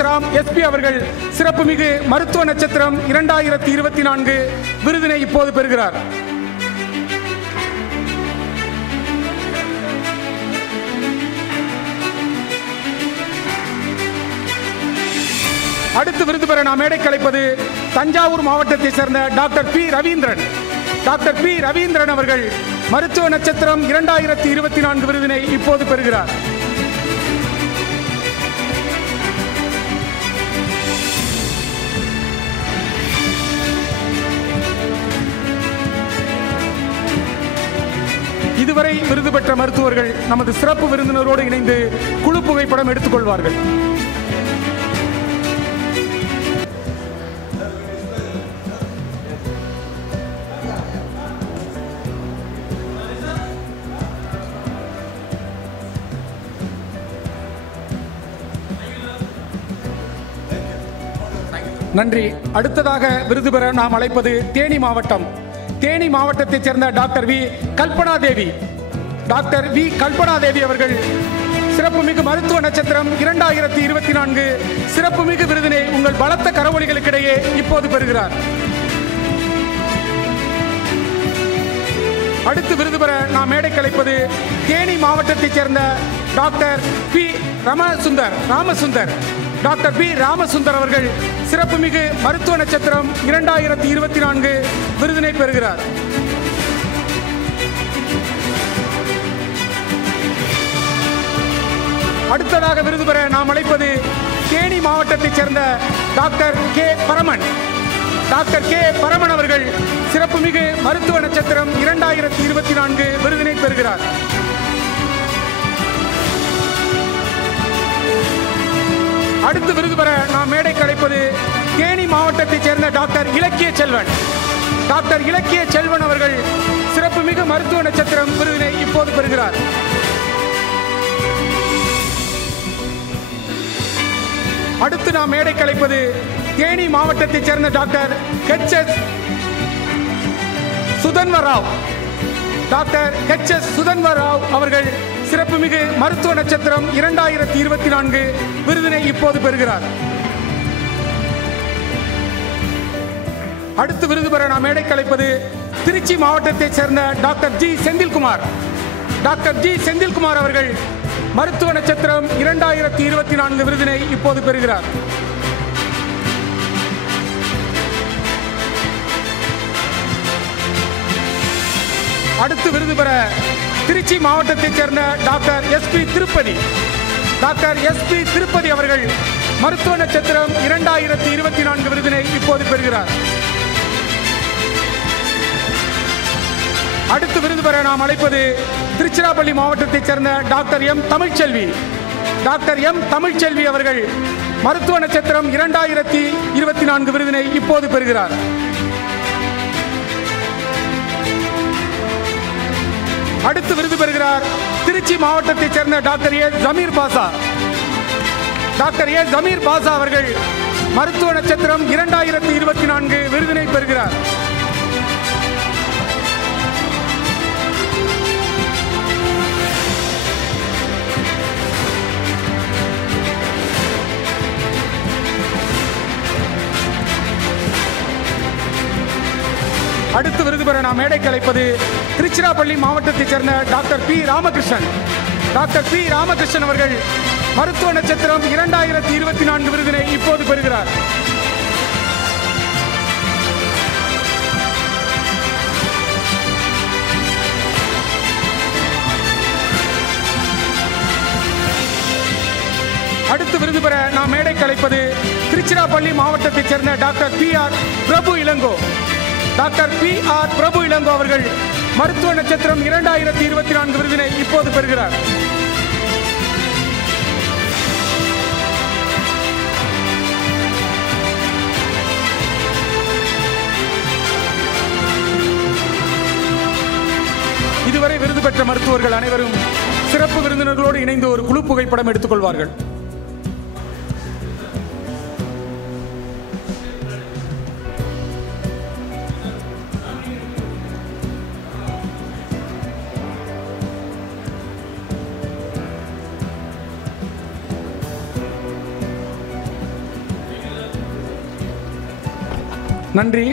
ராம் எஸ்பி அவர்கள் சிறப்புமிகு மருத்துவ நட்சத்திரம் 2024 விருதினை இப்போது பெறுகிறார். அடுத்து விருது பெற நாம் மேடைக்கு அழைப்பது தஞ்சாவூர் மாவட்டத்தைச் சேர்ந்த doctor P Raveendran. Doctor P Raveendran அவர்கள் மருத்துவ நட்சத்திரம் 2024 விருதினை இப்போது பெறுகிறார். இதுவரை விருது பெற்ற மருத்துவர்கள் நமது சிறப்பு விருந்தினரோடு இணைந்து குழு புகைப்படம் எடுத்துக்கொள்வார்கள். நன்றி. அடுத்ததாக விருது பெற நாம் அழைப்பது தேனி மாவட்டம். தேனி மாவட்டத்தைச் சேர்ந்த doctor we Kalpana Devi. Doctor V Kalpana தேவி அவர்கள் சிறப்புமிகு மருத்துவ நட்சத்திரம் 2024 சிறப்புமிகு விருதினை உங்கள் பலத்த கரவொலிகளுக்கிடையே இப்போது பெறுகிறார். அடுத்து விருது பெற நாம் மேடைக்கு அழைப்பது தேனி மாவட்டத்தைச் சேர்ந்த டாக்டர் பி ராமசுந்தர். டாக்டர் பி ராமசுந்தர் அவர்கள் சிறப்புமிகு மருத்துவ நட்சத்திரம் 2024 விருதினை பெறுகிறார். அடுத்ததாக விருது பெற நாம் அழைப்பது தேனி மாவட்டத்தைச் சேர்ந்த டாக்டர் கே பரமன். டாக்டர் கே பரமன் அவர்கள் சிறப்புமிகு மருத்துவ நட்சத்திரம் 2024 விருதினை பெறுகிறார். அடுத்து விருது பெற நாம் மேடைக்கு அழைப்பது தேனி மாவட்டத்தைச் சேர்ந்த டாக்டர் இலக்கிய செல்வன். டாக்டர் இலக்கிய செல்வன் அவர்கள் சிறப்புமிகு மருத்துவ நட்சத்திரம் விருதினை இப்போது பெறுகிறார். அடுத்து நாம் மேடைக்கு அழைப்பது தேனி மாவட்டத்தைச் சேர்ந்த டாக்டர் ஹெச்.எஸ். சுதன்வராவ். டாக்டர் ஹெச்.எஸ். சுதன்வராவ் அவர்கள் சிறப்புமிகு மருத்துவ நட்சத்திரம் 2024 விருதினை இப்போது பெறுகிறார். அடுத்து விருது பெற நாம் மேடைக்கு அழைப்பது திருச்சி மாவட்டத்தைச் சேர்ந்த doctor G Senthilkumar. Doctor G Senthilkumar அவர்கள் மருத்துவ நட்சத்திரம் 2024 விருதினை இப்போது பெறுகிறார். அடுத்து விருது பெற திருச்சி மாவட்டத்தைச் சேர்ந்த doctor S P. Tirupati. Doctor S P. Tirupati அவர்கள் மருத்துவ நட்சத்திரம் 2024 விருதினை இப்போது பெறுகிறார். அடுத்து விருது பெற நாம் அழைப்பது திருச்சிராப்பள்ளி மாவட்டத்தைச் சேர்ந்த doctor M. Tamilselvi. Doctor M. Tamilselvi அவர்கள் மருத்துவ நட்சத்திரம் 2024 விருதினை இப்போது பெறுகிறார். அடுத்து விருது பெறுகிறார் திருச்சி மாவட்டத்தைச் சேர்ந்த doctor A. Jameer Basha. Doctor A. Jameer Basha அவர்கள் மருத்துவ நட்சத்திரம் 2024 விருதினை பெறுகிறார். அடுத்து விருது பெற நாம் மேடைக்கு அழைப்பது திருச்சிராப்பள்ளி மாவட்டத்தைச் சேர்ந்த doctor P. Ramakrishnan. Doctor P. Ramakrishnan அவர்கள் மருத்துவ நட்சத்திரம் 2024 விருதினை இப்போது பெறுகிறார். அடுத்து விருது பெற நாம் மேடைக்கு அழைப்பது திருச்சிராப்பள்ளி மாவட்டத்தைச் சேர்ந்த டாக்டர் PR பிரபு இளங்கோ. டாக்டர் PR பிரபு இளங்கோ அவர்கள் மருத்துவ நட்சத்திரம் 2024 விருதினை இப்போது பெறுகிறார். இதுவரை விருது பெற்ற மருத்துவர்கள் அனைவரும் சிறப்பு விருந்தினர்களோடு இணைந்து ஒரு குழு புகைப்படம் எடுத்துக் கொள்வார்கள். நன்றி.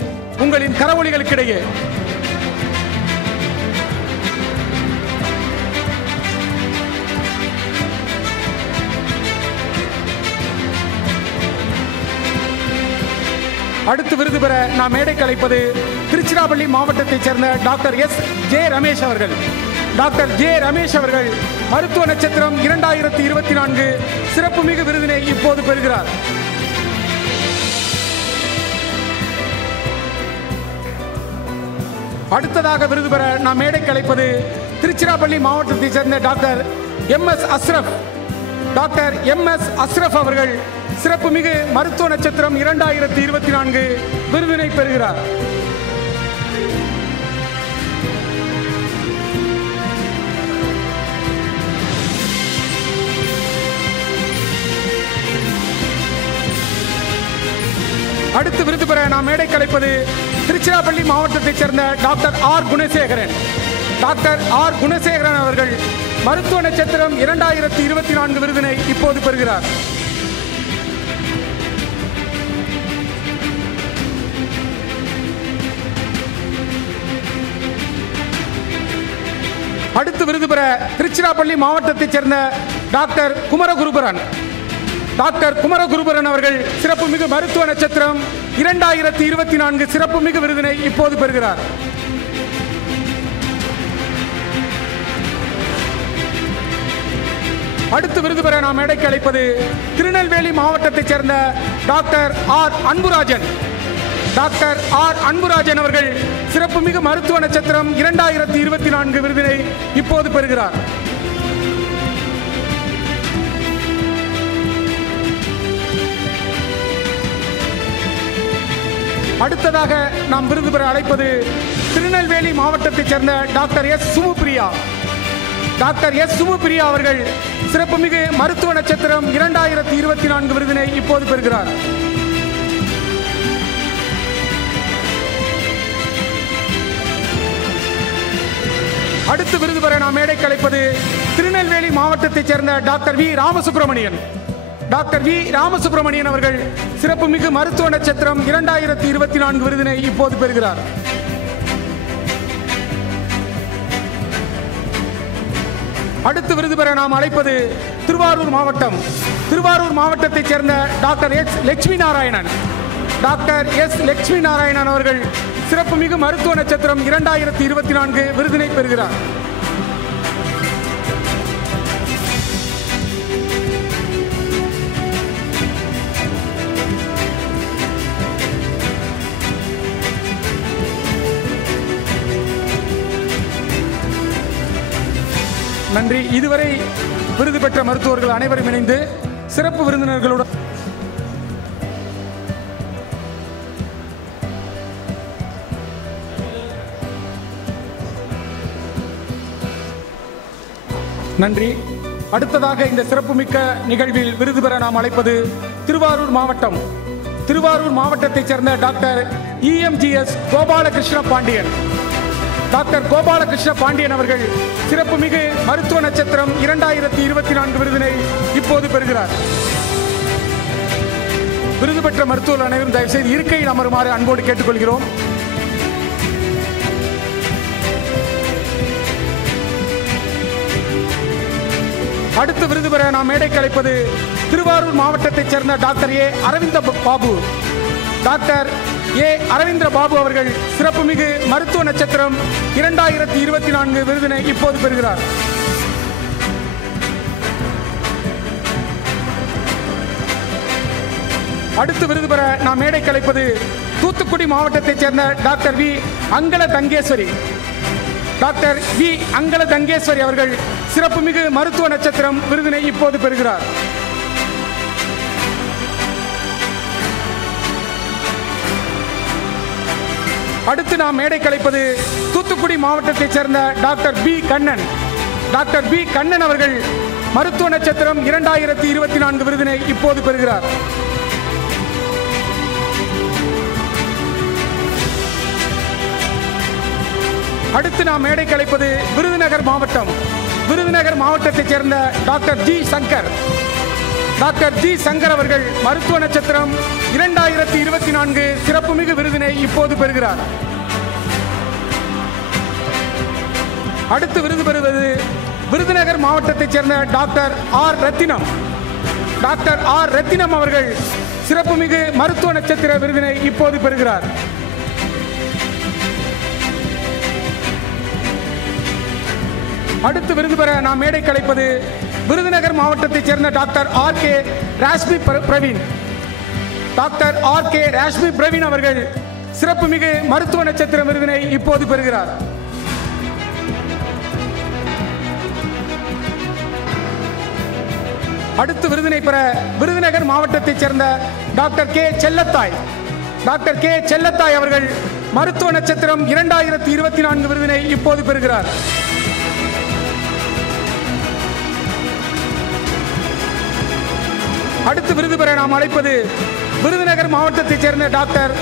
உங்களின் கரவொலிகளுக்கிடையே அடுத்து விருது பெற நாம் மேடைக்கு அழைப்பது திருச்சிராப்பள்ளி மாவட்டத்தைச் சேர்ந்த டாக்டர் SJ ரமேஷ் அவர்கள். டாக்டர் J ரமேஷ் அவர்கள் மருத்துவ நட்சத்திரம் 2024 சிறப்புமிகு விருதினை இப்போது பெறுகிறார். அடுத்ததாக விருது பெற நாம் மேடைக்கு அழைப்பது திருச்சிராப்பள்ளி மாவட்டத்தைச் சேர்ந்த doctor MS Ashraf. Doctor MS Ashraf அவர்கள் சிறப்புமிகு மருத்துவ நட்சத்திரம் 2024 விருதினை பெறுகிறார். அடுத்து விருது பெற நாம் மேடைக்கு அழைப்பது திருச்சிராப்பள்ளி மாவட்டத்தைச் சேர்ந்த doctor R Gunasekaran. Doctor R Gunasekaran அவர்கள் மருத்துவ நட்சத்திரம் 2024 விருதினை இப்போது பெறுகிறார். அடுத்து விருது பெற திருச்சிராப்பள்ளி மாவட்டத்தைச் சேர்ந்த டாக்டர் குமரகுருபரன். டாக்டர் குமரகுருபரன் அவர்கள் சிறப்புமிகு மருத்துவ நட்சத்திரம் 2024 சிறப்புமிகு விருதினை இப்போது பெறுகிறார். அடுத்து விருது பெற நாம் மேடைக்கு அழைப்பது திருநெல்வேலி மாவட்டத்தைச் சேர்ந்த doctor R Anburajan. Doctor R Anburajan அவர்கள் சிறப்புமிகு மருத்துவ நட்சத்திரம் 2024 விருதினை இப்போது பெறுகிறார். அடுத்ததாக நாம் விருது பெற அழைப்பது திருநெல்வேலி மாவட்டத்தைச் சேர்ந்த டாக்டர் S சுமுப்பிரியா. டாக்டர் S சுமுப்பிரியா அவர்கள் சிறப்புமிகு மருத்துவ நட்சத்திரம் 2024 விருதினை இப்போது பெறுகிறார். அடுத்து விருது பெற நாம் மேடைக்கு அழைப்பது திருநெல்வேலி மாவட்டத்தைச் சேர்ந்த doctor V Ramasubramanian. Doctor V Ramasubramanian அவர்கள் சிறப்புமிகு மருத்துவ நட்சத்திரம் 2024 விருதினை இப்போது பெறுகிறார். அடுத்து விருது பெற நாம் அழைப்பது திருவாரூர் மாவட்டம். திருவாரூர் மாவட்டத்தைச் சேர்ந்த doctor S Lakshmi Narayanan. Doctor S Lakshmi Narayanan அவர்கள் சிறப்புமிகு மருத்துவ நட்சத்திரம் 2024 விருதினை பெறுகிறார். நன்றி. இதுவரை விருது பெற்ற மருத்துவர்கள் அனைவரும் இணைந்து சிறப்பு விருந்தினர்களுடன் நன்றி. அடுத்ததாக இந்த சிறப்புமிக்க நிகழ்வில் விருது பெற நாம் அழைப்பது திருவாரூர் மாவட்டம். திருவாரூர் மாவட்டத்தைச் சேர்ந்த doctor EMGS Gopalakrishna Pandian. Doctor Gopalakrishna Pandian அவர்கள் சிறப்புமிகு மருத்துவ நட்சத்திரம் 2024 விருதினை இப்போது பெறுகிறார். விருது பெற்ற மருத்துவர்கள் அனைவரும் தயவுசெய்து இருக்கையில் அமருமாறு அன்போடு கேட்டுக்கொள்கிறோம். அடுத்து விருது பெற நாம் மேடைக்கு அழைப்பது திருவாரூர் மாவட்டத்தைச் சேர்ந்த டாக்டர் அரவிந்த பாபு. டாக்டர் அரவிந்திர பாபு அவர்கள் சிறப்புமிகு மருத்துவ நட்சத்திரம் 2024 விருதினை இப்போது பெறுகிறார். அடுத்து விருது பெற நாம் மேடைக்கு அழைப்பது தூத்துக்குடி மாவட்டத்தைச் சேர்ந்த doctor V Angala Thangeswari. Doctor V Angala Thangeswari அவர்கள் சிறப்புமிகு மருத்துவ நட்சத்திரம் விருதினை இப்போது பெறுகிறார். அடுத்து நாம் மேடை கலைப்பது தூத்துக்குடி மாவட்டத்தைச் சேர்ந்த doctor P Kannan. Doctor P Kannan அவர்கள் மருத்துவ நட்சத்திரம் 2024 விருதினை இப்போது பெறுகிறார். அடுத்து நாம் மேடை கலைப்பது விருதுநகர் மாவட்டம். விருதுநகர் மாவட்டத்தைச் சேர்ந்த doctor G Shankar. Doctor G Shankar அவர்கள் மருத்துவ நட்சத்திரம் 2024 சிறப்புமிகு விருதினை இப்போது பெறுகிறார். அடுத்து விருது பெறுவது விருதுநகர் மாவட்டத்தைச் சேர்ந்த டாக்டர் ஆர் ரத்தினம். டாக்டர் ஆர் ரத்தினம் அவர்கள் சிறப்புமிகு மருத்துவ நட்சத்திர விருதினை இப்போது பெறுகிறார். அடுத்து விருது பெற நாம் மேடை கலைப்பது விருதுநகர் மாவட்டத்தைச் சேர்ந்த doctor R K Rashmi Praveen. Doctor R K Rashmi Praveen அவர்கள் சிறப்புமிகு மருத்துவ நட்சத்திர விருதினை இப்போது பெறுகிறார். அடுத்து விருதினை பெற விருதுநகர் மாவட்டத்தைச் சேர்ந்த doctor K Chellathai. Doctor K Chellathai அவர்கள் மருத்துவ நட்சத்திரம் 2024 விருதினை இப்போது பெறுகிறார். அடுத்து விருது பெற நாம் அழைப்பது விருதுநகர் மாவட்டத்தைச் சேர்ந்த டாக்டர்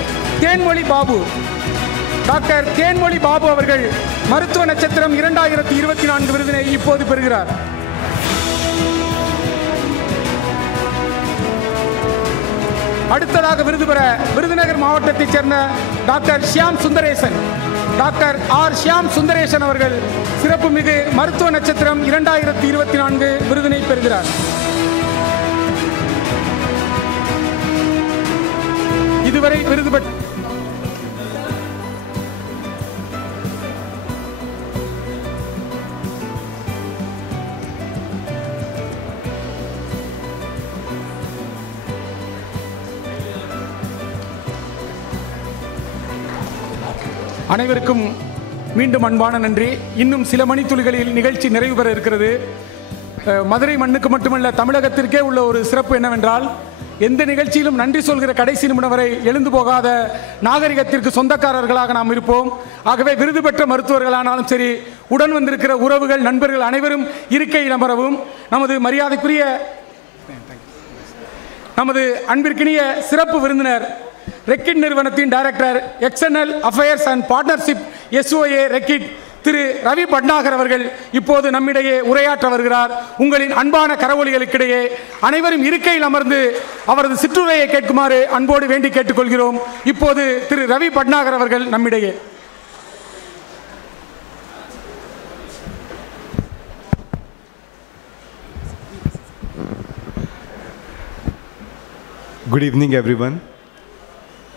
தேன்மொழி பாபு. டாக்டர் தேன்மொழி பாபு அவர்கள் மருத்துவ நட்சத்திரம் 2024 விருதினை இப்போது பெறுகிறார். அடுத்ததாக விருது பெற விருதுநகர் மாவட்டத்தைச் சேர்ந்த doctor Shyam Sundaresan. Doctor R Shyam Sundaresan அவர்கள் சிறப்புமிகு மருத்துவ நட்சத்திரம் 2024 விருதினை பெறுகிறார். இதுவரை விருது பெற்ற அனைவருக்கும் மீண்டும் அன்பான நன்றி. இன்னும் சில மணித்துளிகளில் நிகழ்ச்சி நிறைவு பெற இருக்கிறது. மதுரை மண்ணுக்கு மட்டுமல்ல, தமிழகத்திற்கே உள்ள ஒரு சிறப்பு என்னவென்றால், எந்த நிகழ்ச்சியிலும் நன்றி சொல்கிற கடைசி நிமிடம் வரை எழுந்து போகாத நாகரிகத்திற்கு சொந்தக்காரர்களாக நாம் இருப்போம். ஆகவே விருது பெற்ற மருத்துவர்களானாலும் சரி, உடன் வந்திருக்கிற உறவுகள், நண்பர்கள் அனைவரும் இருக்கையில் அமரவும். நமது மரியாதைக்குரிய, நமது அன்பிற்கினிய சிறப்பு விருந்தினர், ரெக்கிட் நிறுவனத்தின் director external affairs and partnership SOA Reckitt திரு ரவி பட்நாகர் அவர்கள் இப்போது நம்மிடையே உரையாற்ற வருகிறார். உங்களின் அன்பான கரவொலிகளுக்கிடையே அனைவரும் இருக்கையில் அமர்ந்து அவரது சிற்றுரையை கேட்குமாறு அன்போடு வேண்டி கேட்டுக்கொள்கிறோம். இப்போது திரு ரவி பட்நாகர் அவர்கள் நம்மிடையே. Good evening, everyone.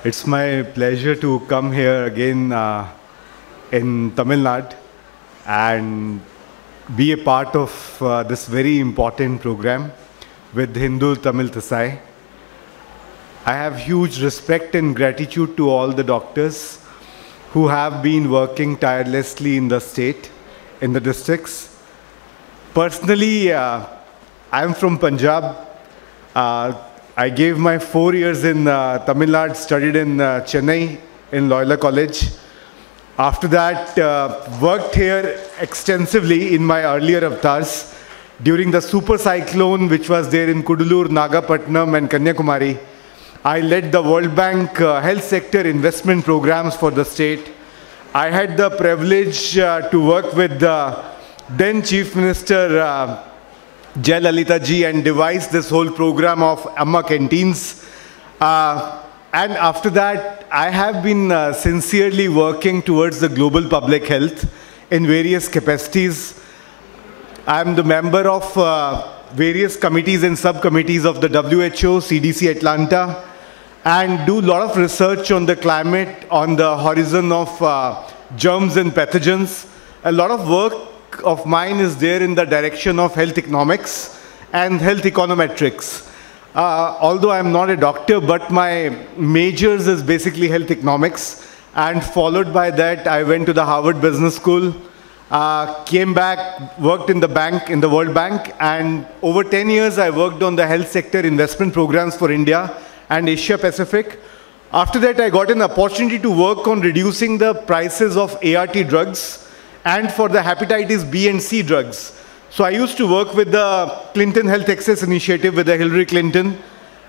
It's my pleasure to come here again in Tamil Nadu and be a part of this very important program with Hindu Tamil Thisai. I have huge respect and gratitude to all the doctors who have been working tirelessly in the state, in the districts. Personally, I'm from Punjab. I gave my 4 years in Tamil Nadu, studied in Chennai in Loyola College. After that, worked here extensively in my earlier avatars during the super cyclone which was there in Kudalur, Nagapattinam and Kanyakumari. I led the World Bank health sector investment programs for the state. I had the privilege to work with the then Chief Minister Jayalalitha ji and devised this whole program of Amma Canteens. And after that, I have been sincerely working towards the global public health in various capacities. I am the member of various committees and subcommittees of the WHO, CDC Atlanta, and do a lot of research on the climate, on the horizon of germs and pathogens. A lot of work of mine is there in the direction of health economics and health econometrics. although I'm not a doctor, but my majors is basically health economics. And followed by that, I went to the Harvard Business School, came back, worked in the bank, in the World Bank, and over 10 years, I worked on the health sector investment programs for India and Asia Pacific. After that, I got an opportunity to work on reducing the prices of ART drugs and for the hepatitis B and C drugs. So I used to work with the Clinton Health Access Initiative with the Hillary Clinton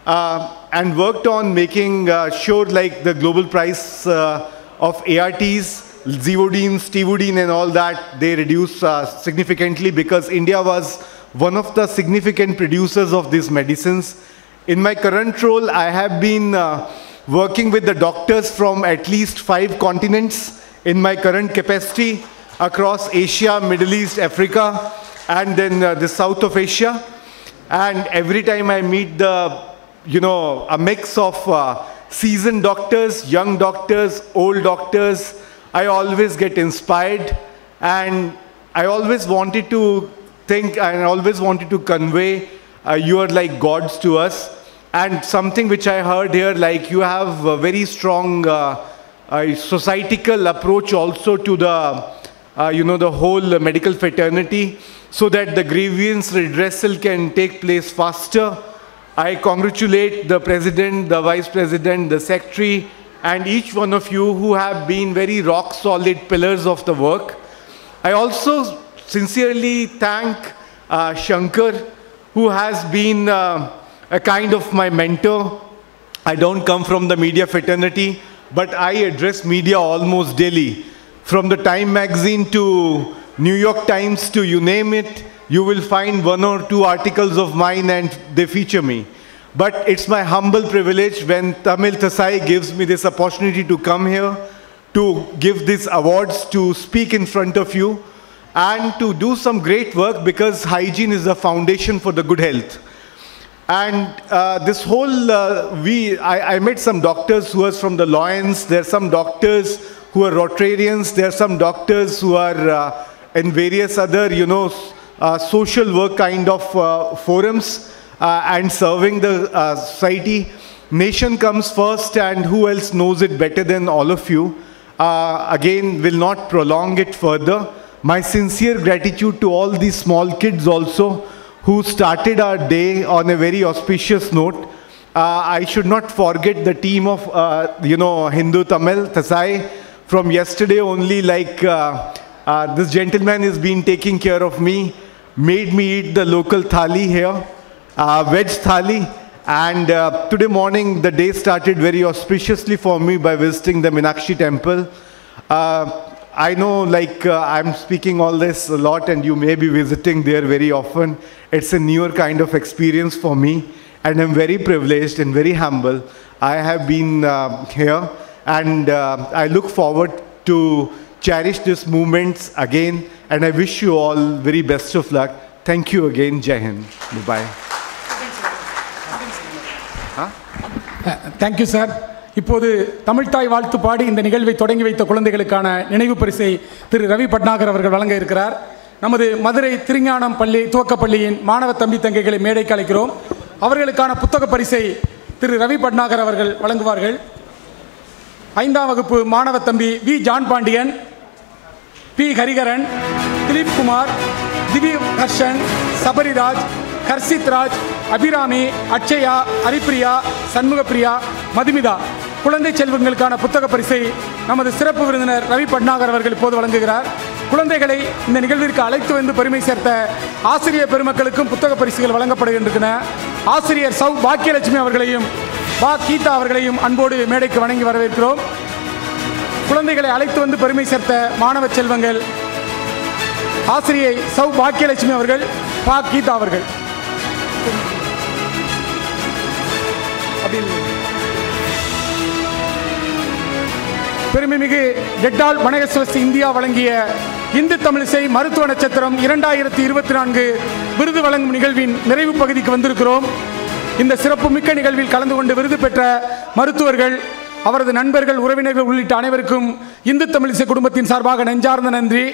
and worked on making sure like the global price of ARTs, Zevodine, Stevodine and all that, they reduced significantly because India was one of the significant producers of these medicines. In my current role, I have been working with the doctors from at least 5 continents in my current capacity across Asia, Middle East, Africa, and then the South of Asia. And every time I meet a mix of seasoned doctors, young doctors, old doctors, I always get inspired, and I always wanted to think and I always wanted to convey you are like gods to us. And something which I heard here, like you have a very strong societal approach also to the, the whole medical fraternity, so that the grievance redressal can take place faster. I congratulate the President, the Vice President, the Secretary, and each one of you who have been very rock-solid pillars of the work. I also sincerely thank Shankar, who has been a kind of my mentor. I don't come from the media fraternity, but I address media almost daily. From the Time magazine to New York Times to you name it, you will find 1 or 2 articles of mine and they feature me. But it's my humble privilege when Tamil Tasai gives me this opportunity to come here, to give these awards, to speak in front of you, and to do some great work because hygiene is the foundation for the good health. And this whole, I met some doctors who are from the Lions, there are some doctors who are Rotarians, there are some doctors who are in various other, social work kind of forums and serving the society. Nation comes first, and who else knows it better than all of you? Again, will not prolong it further. My sincere gratitude to all these small kids also, who started our day on a very auspicious note. I should not forget the team of, Hindu Tamil Tasai. From yesterday only, like this gentleman has been taking care of me, made me eat the local thali here, veg thali. And today morning, the day started very auspiciously for me by visiting the Meenakshi temple. I know, I'm speaking all this a lot, and you may be visiting there very often. It's a newer kind of experience for me, and I'm very privileged and very humble. I have been here, and I look forward to cherish these moments again, and I wish you all very best of luck. Thank you again. Jai Hind. Bye-bye. Thank you, sir. இப்போது தமிழ்த்தாய் வாழ்த்து பாடி இந்த நிகழ்வை தொடங்கி வைத்த குழந்தைகளுக்கான நினைவு பரிசை திரு ரவி பட்நாகர் அவர்கள் வழங்க இருக்கிறார். நமது மதுரை திருஞானம் பள்ளி துவக்கப்பள்ளியின் மாணவ தம்பி தங்கைகளை மேடைக்கு அழைக்கிறோம். அவர்களுக்கான புத்தக பரிசை திரு ரவி பட்நாகர் அவர்கள் வழங்குவார்கள். 5ஆம் வகுப்பு மாணவ தம்பி V John Pandian, P Hariharan, Dileep Kumar, Divi Harshan, Sabariraj, Harshit Raj, Abirami, Atchaya, Haripriya, Shanmugapriya, Madhumitha குழந்தை செல்வங்களுக்கான புத்தக பரிசை நமது சிறப்பு விருந்தினர் ரவி பட்நாகர் அவர்கள் இப்போது வழங்குகிறார். குழந்தைகளை இந்த நிகழ்விற்கு அழைத்து வந்து பெருமை சேர்த்த ஆசிரியர் பெருமக்களுக்கும் புத்தக பரிசுகள் வழங்கப்படுகின்றன. ஆசிரியர் சௌ பாக்கியலட்சுமி அவர்களையும் பா கீதா அவர்களையும் அன்போடு மேடைக்கு வணங்கி வரவேற்கிறோம். குழந்தைகளை அழைத்து வந்து பெருமை சேர்த்த மாணவ செல்வங்கள் ஆசிரியை சௌ பாக்கியலட்சுமி அவர்கள், பா கீதா அவர்கள். பெருமைமிகு டெட்டால் வணகஸ்வஸ்தி இந்தியா வழங்கிய இந்து தமிழிசை மருத்துவ நட்சத்திரம் 2024 விருது வழங்கும் நிகழ்வின் நிறைவு பகுதிக்கு வந்திருக்கிறோம். இந்த சிறப்பு மிக்க நிகழ்வில் கலந்து கொண்டு விருது பெற்ற மருத்துவர்கள், அவரது நண்பர்கள், உறவினர்கள் உள்ளிட்ட அனைவருக்கும் இந்து தமிழிசை குடும்பத்தின் சார்பாக நெஞ்சார்ந்த நன்றி.